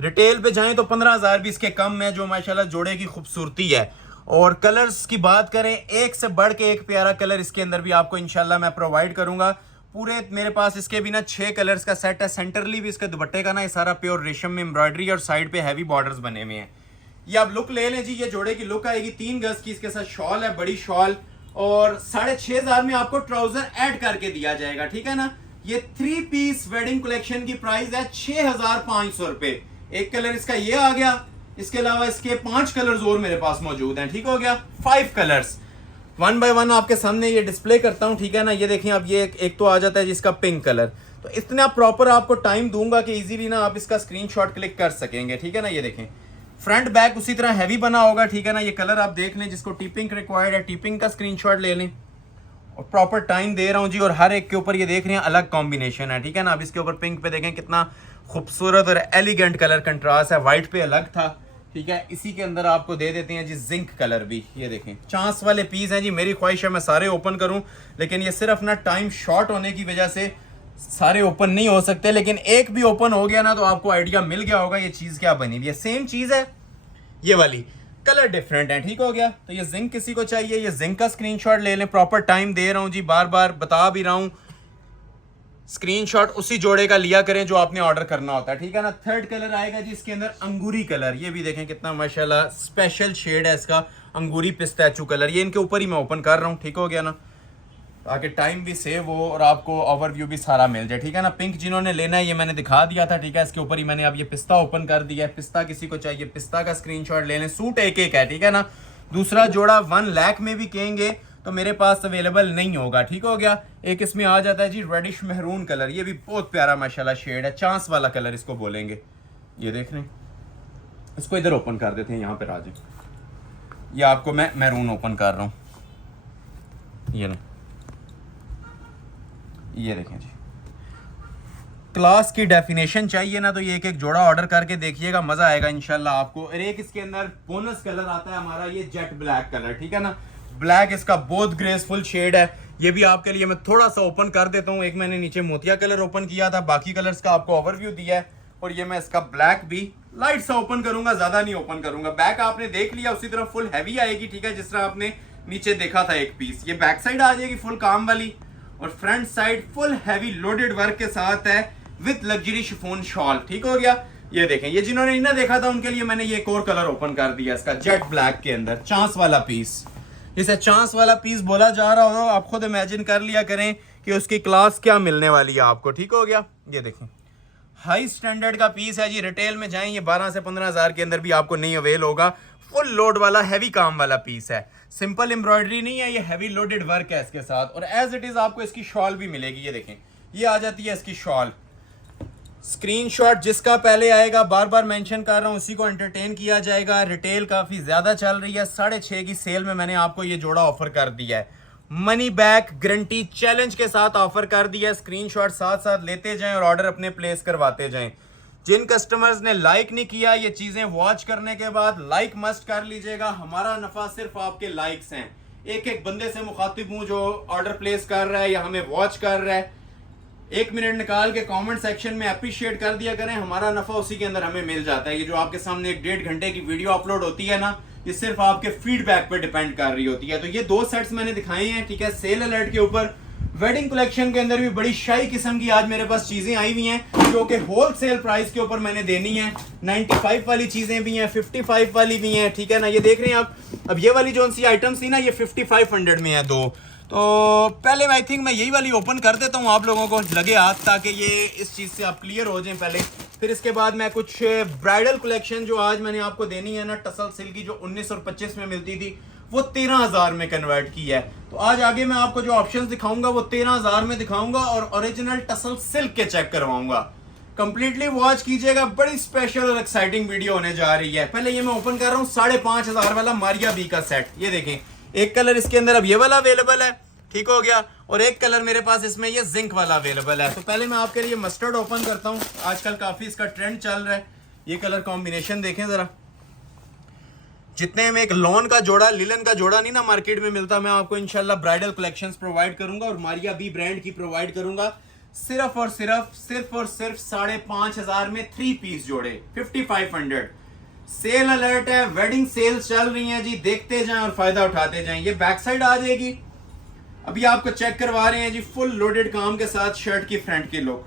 रिटेल पे जाएं तो 15,000 भी इसके कम है, जो माशाल्लाह जोड़े की खूबसूरती है। और कलर्स की बात करें, एक से बढ़ के एक प्यारा कलर इसके अंदर भी आपको इंशाल्लाह मैं प्रोवाइड करूंगा। पूरे मेरे पास इसके भी ना 6 कलर्स का सेट है। सेंटरली भी इसके दुपट्टे का ना ये सारा प्योर रेशम में एम्ब्रॉयडरी और साइड पे हैवी बॉर्डर्स बने हुए हैं। ये आप लुक ले लें जी, ये जोड़े की लुक आएगी। 3 गज की इसके साथ शॉल है, बड़ी शॉल, और 6,500 में आपको ट्राउजर ऐड करके दिया जाएगा। ठीक है ना। ये 3 पीस वेडिंग कलेक्शन की प्राइस है 6,500 रुपए। एक कलर इसका ये आ गया, इसके अलावा इसके 5 कलर्स और मेरे पास मौजूद हैं। ठीक हो गया। 5 कलर्स 1 बाय 1 आपके सामने ये डिस्प्ले करता हूं। ठीक है ना। ये देखें, अब ये एक तो आ जाता है जिसका पिंक कलर, तो इतना प्रॉपर आपको टाइम दूंगा कि इजीली ना आप इसका स्क्रीनशॉट क्लिक कर सकेंगे। ठीक है ना। ये देखें, फ्रंट बैक उसी तरह हैवी बना होगा। ठीक है ना। ये कलर आप देख लें, जिसको टिपिंग रिक्वायर्ड है टिपिंग का स्क्रीनशॉट ले लें। और प्रॉपर टाइम दे रहा हूं जी, और हर एक के ऊपर ये देख रहे हैं अलग कॉम्बिनेशन है। ठीक है ना। अब इसके ऊपर पिंक पे देखें कितना खूबसूरत और एलिगेंट कलर कंट्रास्ट है। व्हाइट पे अलग था। ठीक है। इसी के अंदर आपको दे देते हैं जी जिंक कलर भी। ये देखें, चांस वाले पीस हैं जी। मेरी ख्वाहिश है मैं सारे ओपन करूं, लेकिन ये सिर्फ ना टाइम शॉर्ट होने की वजह से सारे ओपन नहीं हो सकते। लेकिन एक भी ओपन हो गया ना तो आपको आइडिया मिल गया होगा ये चीज क्या बनी हुई है। सेम चीज है, ये वाली कलर डिफरेंट है। ठीक हो गया। तो ये जिंक किसी को चाहिए, ये जिंक का स्क्रीनशॉट ले लें। प्रॉपर टाइम दे रहा हूं जी, बार बार बता भी रहा हूं, स्क्रीनशॉट उसी जोड़े का लिया करें जो आपने ऑर्डर करना होता है। ठीक है ना। 3rd कलर आएगा जी इसके अंदर अंगूरी कलर। ये भी देखें कितना माशाल्लाह स्पेशल शेड है इसका, अंगूरी पिस्ताचू कलर। ये इनके ऊपर ही मैं ओपन कर रहा हूँ। ठीक हो गया ना, ताकि टाइम भी सेव हो और आपको ओवरव्यू भी सारा मिल जाए। ठीक है ना। पिंक जिन्होंने लेना है ये मैंने दिखा दिया था। ठीक है। इसके ऊपर ही मैंने अब ये पिस्ता ओपन कर दिया है। पिस्ता किसी को चाहिए, पिस्ता का स्क्रीनशॉट ले लें। सूट एक एक है। ठीक है ना। दूसरा जोड़ा 1 लाख में भी कहेंगे तो मेरे पास अवेलेबल नहीं होगा। ठीक हो गया। एक इसमें आ जाता है जी रेडिश मेहरून कलर। ये भी बहुत प्यारा माशाल्लाह शेड है, चांस वाला कलर इसको बोलेंगे। ये देख रहे हैं, इसको इधर ओपन कर देते हैं, यहाँ पे राजे। ये आपको मैं मेहरून ओपन कर रहा हूँ। ये नहीं, ये देखें जी, क्लास की डेफिनेशन चाहिए ना तो ये एक एक जोड़ा ऑर्डर करके देखिएगा, मजा आएगा इंशाल्लाह आपको। और एक इसके अंदर बोनस कलर आता है हमारा, ये जेट ब्लैक कलर। ठीक है ना। ब्लैक इसका बहुत ग्रेसफुल शेड है। ये भी आपके लिए मैं थोड़ा सा ओपन कर देता हूँ। एक मैंने नीचे मोतिया कलर ओपन किया था, बाकी कलर्स का आपको ओवरव्यू दिया है। और ये मैं इसका ब्लैक भी लाइट सा ओपन करूंगा, ज्यादा नहीं ओपन करूंगा। बैक आपने देख लिया, उसी तरह फुल हैवी आएगी। ठीक है। जिस तरह आपने नीचे देखा था एक पीस, ये बैक साइड आ जाएगी फुल काम वाली, और front side full heavy loaded work के साथ है विद लग्जरी शिफॉन शॉल। ठीक हो गया। ये देखें, ये जिन्होंने नहीं ना देखा था उनके लिए मैंने ये एक और कलर ओपन कर दिया इसका, जेट ब्लैक के अंदर चांस वाला पीस। इसे चांस वाला पीस बोला जा रहा हो, आप खुद इमेजिन कर लिया करें कि उसकी क्लास क्या मिलने वाली है आपको। ठीक हो गया। ये देखें, हाई स्टैंडर्ड का पीस है जी। रिटेल में जाएं ये 12 से 15,000 के अंदर भी आपको नहीं अवेल होगा। फुल लोड वाला हैवी काम वाला पीस है, सिंपल एम्ब्रॉयडरी नहीं है, ये हैवी लोडेड वर्क है इसके साथ। और एज इट इज आपको इसकी शॉल भी मिलेगी। ये देखें, ये आ जाती है इसकी शॉल। स्क्रीनशॉट जिसका पहले आएगा, बार बार मेंशन कर रहा हूं, उसी को एंटरटेन किया जाएगा। रिटेल काफी ज्यादा चल रही है, 6.5 की सेल में मैंने आपको ये जोड़ा ऑफर कर दिया है। मनी बैक गारंटी चैलेंज के साथ ऑफर कर दिया है। स्क्रीनशॉट साथ साथ लेते जाएं और ऑर्डर अपने प्लेस करवाते जाएं। जिन कस्टमर्स ने लाइक नहीं किया, ये चीजें वॉच करने के बाद लाइक मस्ट कर लीजिएगा। हमारा नफा सिर्फ आपके लाइक्स हैं। एक एक बंदे से मुखातिब हूं जो ऑर्डर प्लेस कर रहा है या हमें वॉच कर रहा है। 1 मिनट निकाल के कमेंट सेक्शन में अप्रिशिएट कर दिया करें, हमारा नफा उसी के अंदर हमें मिल जाता है। ये जो आपके सामने 1.5 घंटे की वीडियो अपलोड होती है ना, ये सिर्फ आपके फीडबैक पे डिपेंड कर रही होती है। तो ये 2 सेट्स मैंने दिखाए हैं, ठीक है, सेल अलर्ट के ऊपर। वेडिंग कलेक्शन के अंदर भी बड़ी शाही किस्म की आज मेरे पास चीजें आई हुई हैं जो कि होलसेल प्राइस के ऊपर मैंने देनी है। 95 वाली चीजें भी हैं, 55 वाली भी हैं, ठीक है ना। ये देख रहे हैं आप, अब ये वाली जो सी आइटम्स थी ना, ये 5500 में है 2। तो पहले आई थिंक मैं यही वाली ओपन कर देता हूँ, आप लोगों को लगे हाथ, ताकि ये इस चीज़ से आप क्लियर हो जाएं पहले। फिर इसके बाद मैं कुछ ब्राइडल कलेक्शन जो आज मैंने आपको देनी है ना, टसल सिल्क की, जो 19 और 25 में मिलती थी, वो 13,000 में कन्वर्ट की है। तो आज आगे मैं आपको जो ऑप्शंस दिखाऊंगा वो 13,000 में दिखाऊंगा और ओरिजिनल टसल सिल्क के चेक करवाऊंगा। कंप्लीटली वॉच कीजिएगा, बड़ी स्पेशल और एक्साइटिंग वीडियो होने जा रही है। पहले ये मैं ओपन कर रहा हूँ 5,500 वाला मारिया बी का सेट। ये देखें, एक कलर इसके अंदर अब ये वाला अवेलेबल है, ठीक हो गया, और एक कलर मेरे पास इसमें ये जिंक वाला अवेलेबल है। तो पहले मैं आपके लिए मस्टर्ड ओपन करता हूँ, आजकल काफी इसका ट्रेंड चल रहा है। ये कलर कॉम्बिनेशन देखें जरा, जितने में एक लॉन का जोड़ा, लिलन का जोड़ा नहीं ना मार्केट में मिलता, मैं आपको इंशाल्लाह ब्राइडल कलेक्शंस प्रोवाइड करूंगा और मारिया बी ब्रांड की प्रोवाइड करूंगा। सिर्फ और सिर्फ 5,500 में 3 पीस जोड़े, 5500। सेल अलर्ट है, वेडिंग सेल्स चल रही हैं जी, देखते जाएं और फायदा उठाते जाएं। ये बैक साइड आ जाएगी, अभी आपको चेक करवा रहे हैं जी, फुल लोडेड काम के साथ शर्ट की फ्रंट की लुक।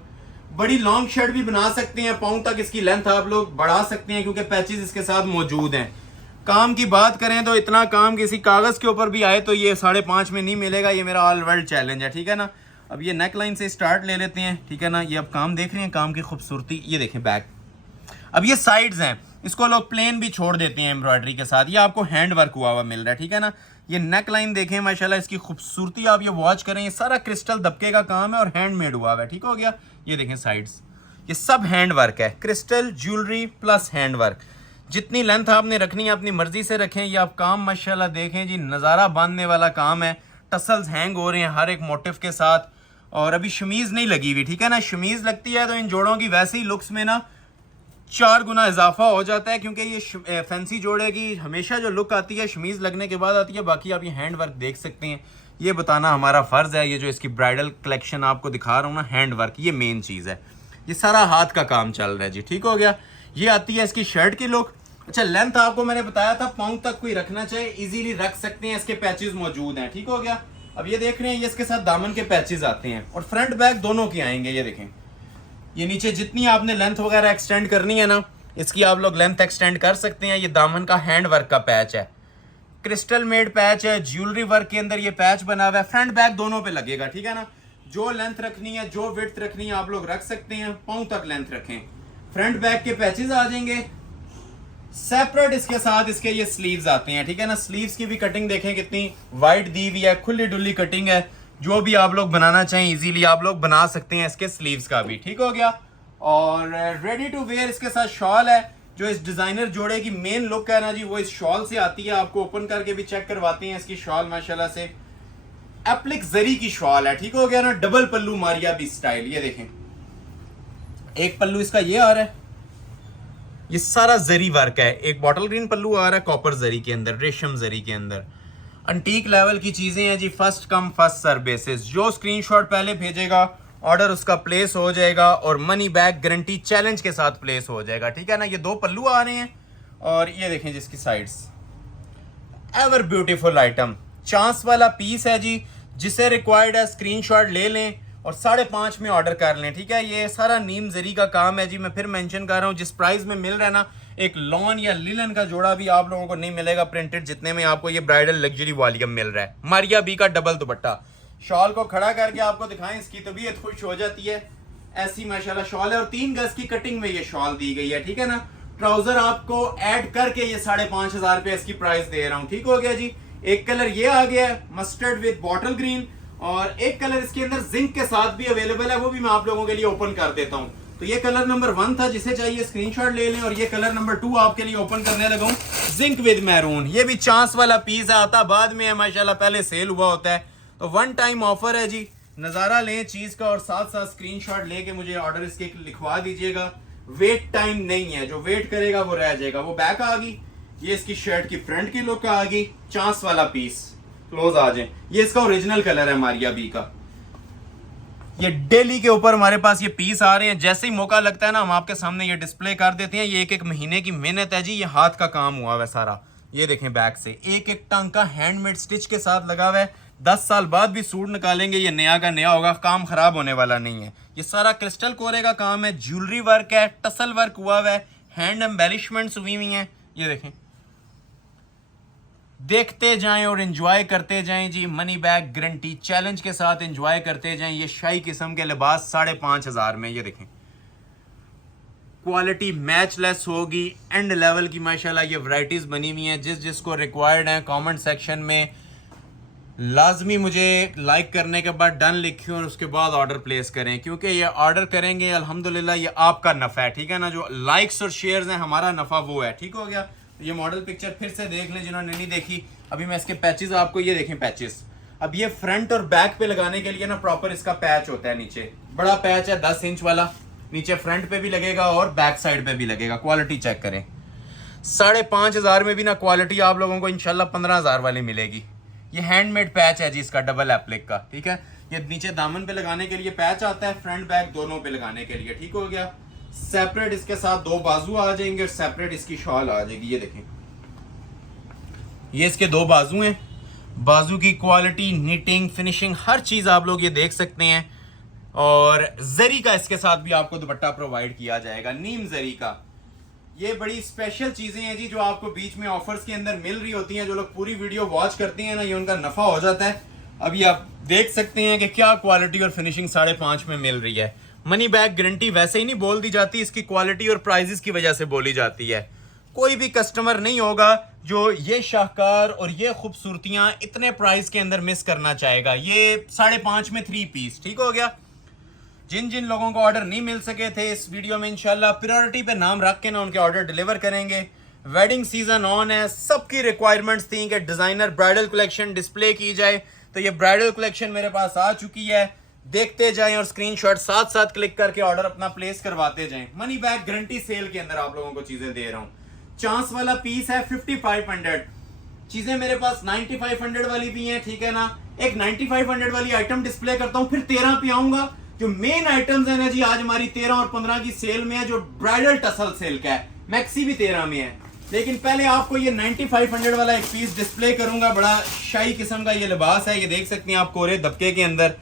बड़ी लॉन्ग शर्ट भी बना सकते हैं, पाउं तक इसकी लेंथ आप लोग बढ़ा सकते हैं क्योंकि पैचेस इसके साथ मौजूद हैं। काम की बात करें तो इतना काम किसी कागज के ऊपर भी आए तो ये 5.5 में नहीं मिलेगा। ये मेरा ऑल वर्ल्ड चैलेंज है, ठीक है ना। अब ये नेक लाइन से स्टार्ट ले लेते हैं, ठीक है ना। ये अब काम देख रहे हैं, काम की खूबसूरती, ये देखें बैक। अब ये साइड्स हैं, इसको लोग प्लेन भी छोड़ देते हैं एम्ब्रॉयडरी के साथ, ये आपको हैंड वर्क हुआ हुआ मिल रहा है, ठीक है ना। ये नेक लाइन देखें माशाल्लाह, इसकी खूबसूरती आप ये वॉच करें, ये सारा क्रिस्टल दबके का काम है और हैंडमेड हुआ हुआ है, ठीक हो गया। ये देखें साइड्स, ये सब हैंड वर्क है, crystal jewellery plus hand work. जितनी लेंथ आपने रखनी है अपनी मर्जी से रखें। ये आप काम माशाल्लाह देखें जी, नज़ारा बांधने वाला काम है। टसल्स हैंग हो रहे हैं हर एक मोटिव के साथ, और अभी शमीज़ नहीं लगी हुई, ठीक है ना। शमीज़ लगती है तो इन जोड़ों की वैसे ही लुक्स में ना 4 गुना इजाफा हो जाता है, क्योंकि ये फैंसी जोड़े की हमेशा जो लुक आती है शमीज़ लगने के बाद आती है। बाकी आप ये हैंड वर्क देख सकते हैं, ये बताना हमारा फ़र्ज़ है। ये जो इसकी ब्राइडल कलेक्शन आपको दिखा रहा हूँ ना, हैंड वर्क ये मेन चीज़ है, ये सारा हाथ का काम चल रहा है जी, ठीक हो गया। ये आती है इसकी शर्ट की लुक। अच्छा, लेंथ आपको मैंने बताया था पाउं तक कोई रखना चाहिए, इजीली रख सकते हैं, इसके पैचेस मौजूद हैं, ठीक हो गया। अब ये देख रहे हैं, ये इसके साथ दामन के पैचेस आते हैं और फ्रंट बैक दोनों के आएंगे। ये देखें, ये नीचे जितनी आपने लेंथ वगैरह एक्सटेंड करनी है ना, इसकी आप लोग लेंथ एक्सटेंड कर सकते हैं। ये दामन का हैंड वर्क का पैच है, क्रिस्टल मेड पैच है, ज्वेलरी वर्क के अंदर ये पैच बना हुआ है। फ्रंट बैक दोनों पे लगेगा, ठीक है ना। जो लेंथ रखनी है, जो विड्थ रखनी है, आप लोग रख सकते हैं, पाउं तक लेंथ रखें। फ्रंट बैक के पैचेस आ जाएंगे सेपरेट, इसके साथ इसके ये स्लीव्स आते हैं, ठीक है ना। स्लीव्स की भी कटिंग देखें कितनी वाइड दी हुई है, खुली डुली कटिंग है। जो भी आप लोग बनाना चाहें इजीली आप लोग बना सकते हैं इसके स्लीव्स का भी, ठीक हो गया। और रेडी टू वेयर इसके साथ शॉल है, जो इस डिजाइनर जोड़े की मेन लुक है ना जी, वो इस शॉल से आती है। आपको ओपन करके भी चेक करवाते हैं इसकी शॉल, माशाल्लाह से एप्लिक जरी की शॉल है, ठीक हो गया ना। डबल पल्लू मारिया बी स्टाइल, ये देखें, एक पल्लू इसका ये आ रहा है, ये सारा जरी वर्क है। एक बॉटल ग्रीन पल्लू आ रहा है कॉपर जरी के अंदर, रेशम जरी के अंदर। अंटीक लेवल की चीजें हैं जी, first come first serve basis. जो स्क्रीनशॉट पहले भेजेगा ऑर्डर उसका प्लेस हो जाएगा और मनी बैक गारंटी चैलेंज के साथ प्लेस हो जाएगा, ठीक है ना। ये 2 पल्लू आ रहे हैं और ये देखें जिसकी sides, ever beautiful item, chance वाला पीस है जी। जिसे रिक्वायर्ड है स्क्रीनशॉट ले लें और 5.5 में ऑर्डर कर लें, ठीक है। ये सारा नीम जरी का काम है जी। मैं फिर मेंशन कर रहा हूँ, जिस प्राइस में मिल रहा है ना, एक लॉन या लिलन का जोड़ा भी आप लोगों को नहीं मिलेगा प्रिंटेड, जितने में आपको ये ब्राइडल लग्जरी वॉल्यूम मिल रहा है। मारिया बी का डबल दुपट्टा, शॉल को खड़ा करके आपको दिखाएं, इसकी तबीयत खुश हो जाती है। ऐसी माशाल्लाह शॉल है और 3 गज की कटिंग में ये शॉल दी गई है, ठीक है ना। ट्राउजर आपको ऐड करके ये 5,500 रुपये इसकी प्राइस दे रहा हूँ, ठीक हो गया जी। एक कलर ये आ गया है मस्टर्ड विद बॉटल ग्रीन, और एक कलर इसके अंदर जिंक के साथ भी अवेलेबल है, वो भी मैं आप लोगों के लिए ओपन कर देता हूं। तो ये कलर नंबर 1 था, जिसे चाहिए स्क्रीनशॉट ले लें। और ये कलर नंबर 2 आपके लिए ओपन करने लगा हूं, जिंक विद मैरून। ये भी चांस वाला पीस है, आता बाद में है माशाल्लाह, पहले सेल हुआ होता है। तो 1 टाइम ऑफर है जी, नजारा लें चीज का और साथ साथ स्क्रीनशॉट लेके मुझे ऑर्डर इसके लिखवा दीजिएगा। वेट टाइम नहीं है, जो वेट करेगा वो रह जाएगा। वो बैक आ गई, ये इसकी शर्ट की फ्रंट की लुक आ गई, चांस वाला पीस। क्लोज आ जाए, ये इसका ओरिजिनल कलर है मारिया बी का। ये डेली के ऊपर हमारे पास ये पीस आ रहे हैं, जैसे ही मौका लगता है ना हम आपके सामने ये डिस्प्ले कर देते हैं। ये एक महीने की मेहनत है जी, ये हाथ का काम हुआ है सारा। ये देखें बैक से एक एक टांका हैंडमेड स्टिच के साथ लगा हुआ है। 10 साल बाद भी सूट निकालेंगे ये नया का नया होगा, काम खराब होने वाला नहीं है। ये सारा क्रिस्टल कोरे का काम है, ज्वेलरी वर्क है, टसल वर्क हुआ हुआ है, हैंड एम्बेलिशमेंट्स हुई हुई हैं। ये देखें, देखते जाएं और एंजॉय करते जाएं जी। मनी बैक गारंटी चैलेंज के साथ एंजॉय करते जाएं। ये शाही किस्म के लिबास 5,500 में। ये देखें क्वालिटी मैच लेस होगी, एंड लेवल की माशाल्लाह ये वैरायटीज बनी हुई हैं। जिसको रिक्वायर्ड है कमेंट सेक्शन में लाजमी मुझे लाइक करने के बाद डन लिखिए और उसके बाद ऑर्डर प्लेस करें, क्योंकि ये ऑर्डर करेंगे अल्हम्दुलिल्लाह ये आपका नफ़ा है, ठीक है ना। जो लाइक्स और शेयर्स हैं हमारा नफ़ा वो है, ठीक हो गया। ये मॉडल पिक्चर फिर से देख लें जिन्होंने नहीं देखी अभी। मैं इसके पैचेस आपको ये देखें पैचेस। अब ये फ्रंट और बैक पे लगाने के लिए ना प्रॉपर इसका पैच होता है, नीचे बड़ा पैच है 10 इंच वाला, नीचे फ्रंट पे भी लगेगा और बैक साइड पे भी लगेगा। क्वालिटी चेक करें, 5,500 में भी ना क्वालिटी आप लोगों को इंशाल्लाह 15,000 वाली मिलेगी। ये हैंडमेड पैच है जी इसका, डबल एप्लिक का, ठीक है। ये नीचे दामन पे लगाने के लिए पैच आता है, फ्रंट बैक दोनों पे लगाने के लिए, ठीक हो गया। सेपरेट इसके साथ 2 बाजू आ जाएंगे और सेपरेट इसकी शॉल आ जाएगी। ये देखें, ये इसके 2 बाजू हैं। बाजू की क्वालिटी, नीटिंग, फिनिशिंग, हर चीज आप लोग ये देख सकते हैं। और जरी का इसके साथ भी आपको दुपट्टा प्रोवाइड किया जाएगा, नीम जरी का। ये बड़ी स्पेशल चीजें हैं जी जो आपको बीच में ऑफर्स के अंदर मिल रही होती हैं। जो लोग पूरी वीडियो वॉच करते हैं ना, ये उनका नफा हो जाता है। अभी आप देख सकते हैं कि क्या क्वालिटी और फिनिशिंग 5.5 में मिल रही है। मनी बैक गारंटी वैसे ही नहीं बोल दी जाती, इसकी क्वालिटी और प्राइजेस की वजह से बोली जाती है। कोई भी कस्टमर नहीं होगा जो ये शाहकार और ये खूबसूरतियां इतने प्राइस के अंदर मिस करना चाहेगा। ये 5.5 में 3 पीस, ठीक हो गया। जिन जिन लोगों को ऑर्डर नहीं मिल सके थे इस वीडियो में इंशाल्लाह प्रायोरिटी पे नाम रख के ना उनके ऑर्डर डिलीवर करेंगे। वेडिंग सीजन ऑन है, सबकी रिक्वायरमेंट्स थी कि डिजाइनर ब्राइडल कलेक्शन डिस्प्ले की जाए, तो ये ब्राइडल कलेक्शन मेरे पास आ चुकी है। देखते जाएं और स्क्रीनशॉट साथ साथ क्लिक करके ऑर्डर अपना प्लेस करवाते जाएं। मनी बैक गारंटी सेल के अंदर आप लोगों को चीजें दे रहा हूँ। चांस वाला पीस है 5500, चीजें मेरे पास 9500 वाली भी हैं, ठीक है ना। एक 9500 वाली आइटम डिस्प्ले करता हूँ, फिर 13 पे आऊंगा। जो मेन आइटम्स है ना जी आज हमारी 13 और 15 की सेल में है, जो ब्राइडल टसल सेल का है। मैक्सी भी 13 में है, लेकिन पहले आपको ये 9500 वाला एक पीस डिस्प्ले करूंगा। बड़ा शाही किस्म का ये लिबास है, ये देख सकते हैं आप, कोरे दबके के अंदर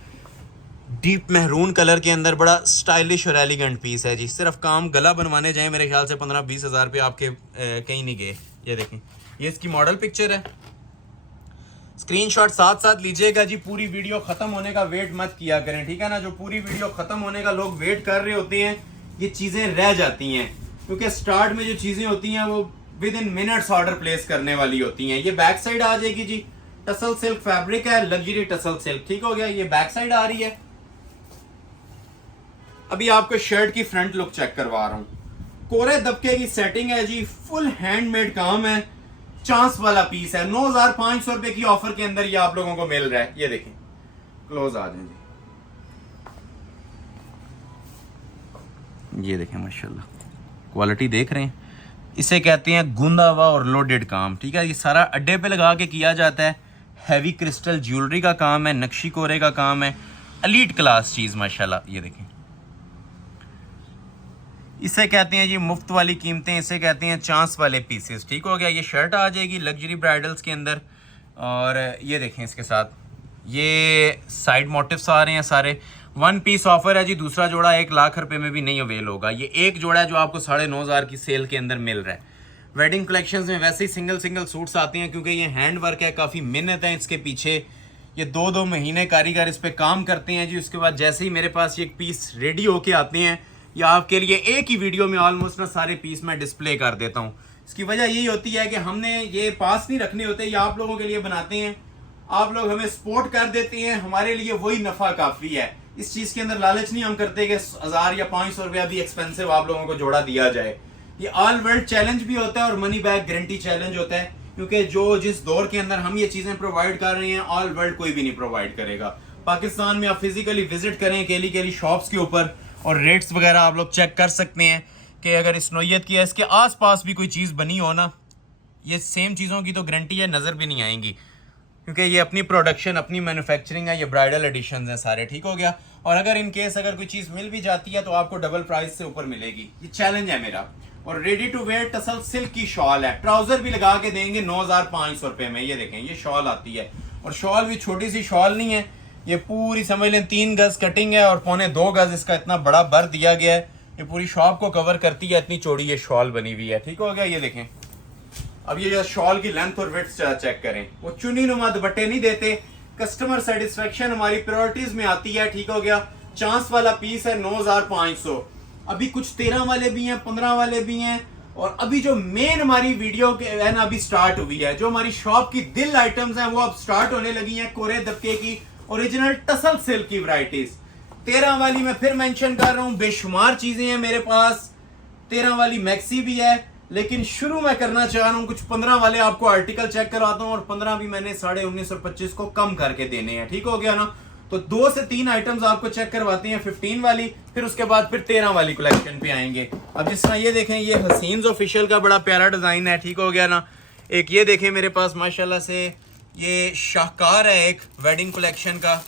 डीप महरून कलर के अंदर बड़ा स्टाइलिश और एलिगेंट पीस है जी। सिर्फ काम गला बनवाने जाए मेरे ख्याल से 15-20 हज़ार पे आपके कहीं नहीं गए। ये देखें, ये इसकी मॉडल पिक्चर है। स्क्रीनशॉट साथ साथ लीजिएगा जी। पूरी वीडियो खत्म होने का वेट मत किया करें, ठीक है ना। जो पूरी वीडियो खत्म होने का लोग वेट कर रहे होते हैं, ये चीजें रह जाती हैं, क्योंकि स्टार्ट में जो चीजें होती हैं वो with in minutes order place करने वाली होती हैं। ये बैक साइड आ जाएगी जी, टसल सिल्क फैब्रिक है, लग्जरी टसल सिल्क, ठीक हो गया। ये बैक साइड आ रही है। अभी आपको शर्ट की फ्रंट लुक चेक करवा रहा हूं। कोरे दबके की सेटिंग है जी, फुल हैंडमेड काम है, चांस वाला पीस है। 9,500 रुपए की ऑफर के अंदर ये आप लोगों को मिल रहा है। ये देखें, क्लोज आ जाए जी। ये देखें माशाल्लाह, क्वालिटी देख रहे हैं। इसे कहते हैं गूंदा हुआ और लोडेड काम, ठीक है। ये सारा अड्डे पे लगा के किया जाता है। हैवी क्रिस्टल ज्वेलरी का काम है, नक्शी कोरे का काम है, एलीट क्लास चीज माशाल्लाह। ये देखें, इसे कहते हैं जी मुफ्त वाली कीमतें, इसे कहते हैं चांस वाले पीसेस, ठीक हो गया। ये शर्ट आ जाएगी लग्जरी ब्राइडल्स के अंदर। और ये देखें, इसके साथ ये साइड मोटिव्स आ रहे हैं सारे। 1 पीस ऑफर है जी, दूसरा जोड़ा 1 लाख रुपए में भी नहीं अवेल होगा। ये एक जोड़ा है जो आपको 9,500 की सेल के अंदर मिल रहा है। वेडिंग कलेक्शंस में वैसे ही सिंगल सिंगल सूट्स आते हैं, क्योंकि ये हैंड वर्क है, काफ़ी मेहनत है इसके पीछे। ये 2-2 महीने कारीगर इस पर काम करते हैं जी। उसके बाद जैसे ही मेरे पास ये एक पीस रेडी होके आते हैं, या आपके लिए एक ही वीडियो में ऑलमोस्ट ना सारे पीस मैं डिस्प्ले कर देता हूँ। इसकी वजह यही होती है कि हमने ये पास नहीं रखने होते, ये आप लोगों के लिए बनाते हैं। आप लोग हमें सपोर्ट कर देते हैं, हमारे लिए वही नफा काफी है। इस चीज के अंदर लालच नहीं हम करते कि 1000 या 500 रुपया भी एक्सपेंसिव आप लोगों को जोड़ा दिया जाए। ये ऑल वर्ल्ड चैलेंज भी होता है और मनी बैक गारंटी चैलेंज होता है, क्योंकि जो जिस दौर के अंदर हम ये चीजें प्रोवाइड कर रहे हैं ऑल वर्ल्ड कोई भी नहीं प्रोवाइड करेगा। पाकिस्तान में आप फिजिकली विजिट करें केली केली शॉप्स के ऊपर, और रेट्स वगैरह आप लोग चेक कर सकते हैं कि अगर इस नोयत की इसके आसपास भी कोई चीज़ बनी हो ना, ये सेम चीज़ों की तो गारंटी है, नज़र भी नहीं आएंगी, क्योंकि ये अपनी प्रोडक्शन, अपनी मैन्युफैक्चरिंग है। ये ब्राइडल एडिशंस हैं सारे, ठीक हो गया। और अगर इन केस अगर कोई चीज़ मिल भी जाती है तो आपको डबल प्राइस से ऊपर मिलेगी। ये चैलेंज है मेरा। और ready to wear tussar silk की शॉल है। ट्राउजर भी लगा के देंगे 9,500 रुपए में। ये देखें, ये शॉल आती है और शॉल भी छोटी सी शॉल नहीं है, ये पूरी समझ लें 3 गज कटिंग है और 2.25 गज इसका इतना बड़ा बर दिया गया है। ये पूरी शॉप को कवर करती है, इतनी चौड़ी ये शॉल बनी हुई है। ठीक हो गया, ये देखें। अब ये शॉल की लेंथ और विड्थ चेक करें, वो चुनी नुमा दुपट्टे नहीं देते। कस्टमर सेटिस्फेक्शन हमारी प्रायोरिटीज में आती है। ठीक हो गया, चांस वाला पीस है 9,500। अभी कुछ 13 वाले भी हैं, 15 वाले भी हैं, और अभी जो मेन हमारी वीडियो के है ना अभी स्टार्ट हुई है, जो हमारी शॉप की दिल आइटम्स हैं वो अब स्टार्ट होने लगी हैं। कोरे दबके की ओरिजिनल टसल सिल्क की वैरायटीज 13 वाली मैं फिर मेंशन कर रहा हूं, बेशुमार चीजें हैं मेरे पास। 13 वाली मैक्सी भी है, लेकिन शुरू मैं करना चाह रहा हूं कुछ 15 वाले आपको आर्टिकल चेक करवाता हूं, और 15 भी मैंने 19.5 और 25 को कम करके देने हैं। ठीक हो गया ना, तो 2 से 3 आइटम्स आपको चेक करवाते हैं 15 वाली, फिर उसके बाद फिर 13 वाली कलेक्शन पे आएंगे। अब जिस तरह ये देखें, ये हसीन्स ऑफिशियल का बड़ा प्यारा डिजाइन है। ठीक हो गया ना, एक ये देखें मेरे पास माशाल्लाह से ये शाहकार है एक वेडिंग कलेक्शन का,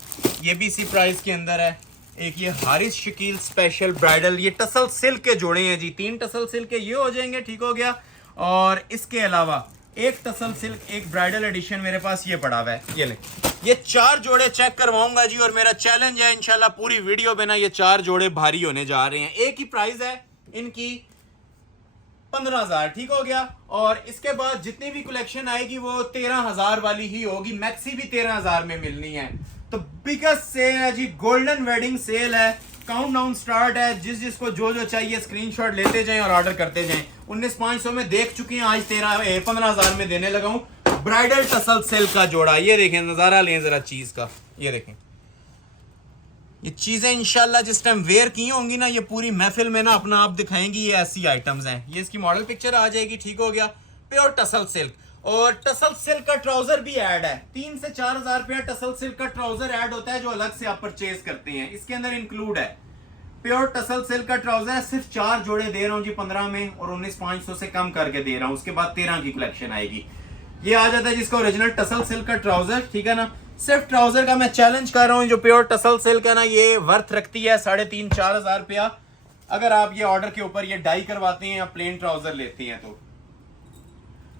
ये भी इसी प्राइस के अंदर है। एक ये हारिस शकील स्पेशल ब्राइडल, ये टसल सिल्क के जोड़े हैं जी, 3 टसल सिल्क के ये हो जाएंगे। ठीक हो गया, और इसके अलावा एक टसल सिल्क एक ब्राइडल एडिशन मेरे पास ये पड़ा हुआ है। ये ले, ये 4 जोड़े चेक करवाऊंगा जी, और मेरा चैलेंज है इंशाल्लाह पूरी वीडियो में ना ये 4 जोड़े भारी होने जा रहे हैं। एक ही प्राइस है इनकी 15,000। ठीक हो गया, और इसके बाद जितनी भी कलेक्शन आएगी वो 13,000 वाली ही होगी, मैक्सी भी 13,000 में मिलनी है। तो बिगेस्ट सेल है जी, गोल्डन वेडिंग सेल है, काउंटडाउन स्टार्ट है। जिस जिसको जो जो चाहिए स्क्रीनशॉट लेते जाएं और ऑर्डर करते जाएं। 19,500 में देख चुके हैं, आज 15,000 में देने लगा हूं। ब्राइडल टसल सिल्क का जोड़ा, ये देखें, नजारा लें जरा चीज का, ये देखें। ये चीजें इंशाल्लाह जिस टाइम वेयर की होंगी ना, ये पूरी महफिल में ना अपना आप दिखाएंगी, ये ऐसी आइटम्स हैं। ये इसकी मॉडल पिक्चर आ जाएगी। ठीक हो गया, प्योर टसल सिल्क, और टसल सिल्क का ट्राउजर भी ऐड है। 3 से 4,000 रुपया टसल सिल्क का ट्राउजर ऐड होता है, जो अलग से आप परचेज करते हैं, इसके अंदर इंक्लूड है। प्योर टसल सिल्क का ट्राउजर है, सिर्फ 4 जोड़े दे रहा हूँ जी 15 में, और 19,500 से कम करके दे रहा हूँ। उसके बाद 13 की कलेक्शन आएगी। ये आ जाता है जिसका ओरिजिनल टसल सिल्क का ट्राउजर। ठीक है ना, सिर्फ ट्राउजर का मैं चैलेंज कर रहा हूँ, जो प्योर टसल सिल्क है ना, ये वर्थ रखती है 3,500-4,000 रुपया, अगर आप ये ऑर्डर के ऊपर ये डाई करवाते हैं या प्लेन ट्राउजर लेते हैं। तो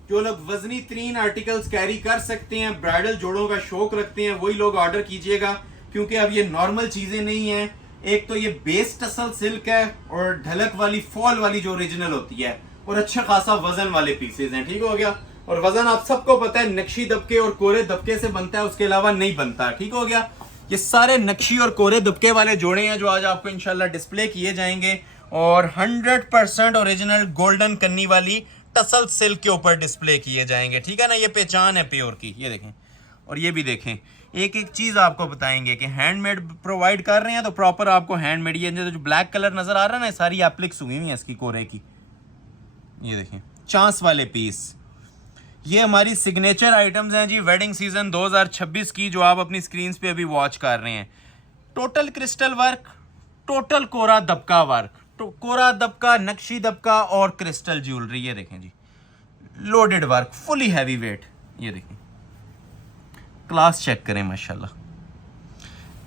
जो लोग वजनी 3 आर्टिकल्स कैरी कर सकते हैं, ब्राइडल जोड़ों का शौक रखते हैं, वही लोग ऑर्डर कीजिएगा, क्योंकि अब ये नॉर्मल चीजें नहीं है। एक तो ये बेस टसल सिल्क है, और ढलक वाली फॉल वाली जो ओरिजिनल होती है, और अच्छा खासा वजन वाले पीसेज हैं। ठीक हो गया, और वजन आप सबको पता है नक्शी दबके और कोरे दबके से बनता है, उसके अलावा नहीं बनता। ठीक हो गया, ये सारे नक्शी और कोरे दबके वाले जोड़े हैं जो आज आपको इंशाल्लाह डिस्प्ले किए जाएंगे, और 100% ओरिजिनल गोल्डन कन्नी वाली टसल सिल्क के ऊपर डिस्प्ले किए जाएंगे। ठीक है ना, ये पहचान है प्योर की। ये देखें, और ये भी देखें, एक एक चीज आपको बताएंगे कि हैंडमेड प्रोवाइड कर रहे हैं, तो प्रॉपर आपको हैंडमेड। ये जो ब्लैक कलर नजर आ रहा है ना, सारी एप्लिक्स हुई है इसकी कोरे की। ये देखें, चांस वाले पीस, ये हमारी सिग्नेचर आइटम्स हैं जी, वेडिंग सीजन 2026 की, जो आप अपनी स्क्रीन पे अभी वॉच कर रहे हैं। टोटल क्रिस्टल वर्क, टोटल कोरा दबका वर्क, कोरा दबका, नक्शी दबका और क्रिस्टल ज्वेलरी। ये देखें जी, loaded work, fully heavy weight. ये देखें, क्लास चेक करें माशाल्लाह।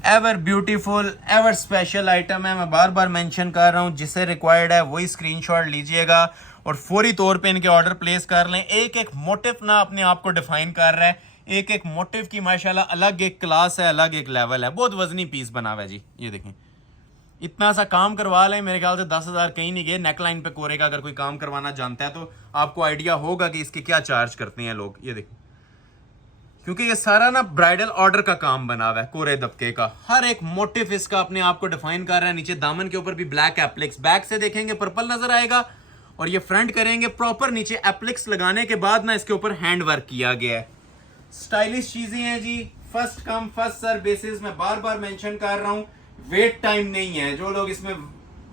Ever beautiful, ever special item है। मैं बार बार मेंशन कर रहा हूं, जिसे रिक्वायर्ड है वही स्क्रीनशॉट लीजिएगा और फौरी तौर पे इनके ऑर्डर प्लेस कर लें। एक एक मोटिव ना अपने आप को डिफाइन कर रहा है, एक एक मोटिव की माशाल्लाह अलग एक क्लास है, अलग एक लेवल है। बहुत वजनी पीस बना हुआ है जी। ये देखें, इतना सा काम करवा लें, मेरे ख्याल से 10,000 कहीं नहीं गए। नेकलाइन पे कोरे का अगर कोई काम करवाना जानता है तो आपको आइडिया होगा कि इसके क्या चार्ज करते हैं लोग। ये देखें, क्योंकि ये सारा ना ब्राइडल ऑर्डर का काम बना हुआ है, कोरे दबके का। हर एक मोटिव इसका अपने आप को डिफाइन कर रहा है। नीचे दामन के ऊपर भी ब्लैक एप्लिक्स, बैक से देखेंगे पर्पल नजर आएगा, और ये फ्रंट करेंगे प्रॉपर नीचे एप्लिक्स लगाने के बाद ना इसके ऊपर हैंड वर्क किया गया है। स्टाइलिश चीजें हैं जी, first come first serve basis. मैं बार बार मेंशन कर रहा हूं, वेट टाइम नहीं है। जो लोग इसमें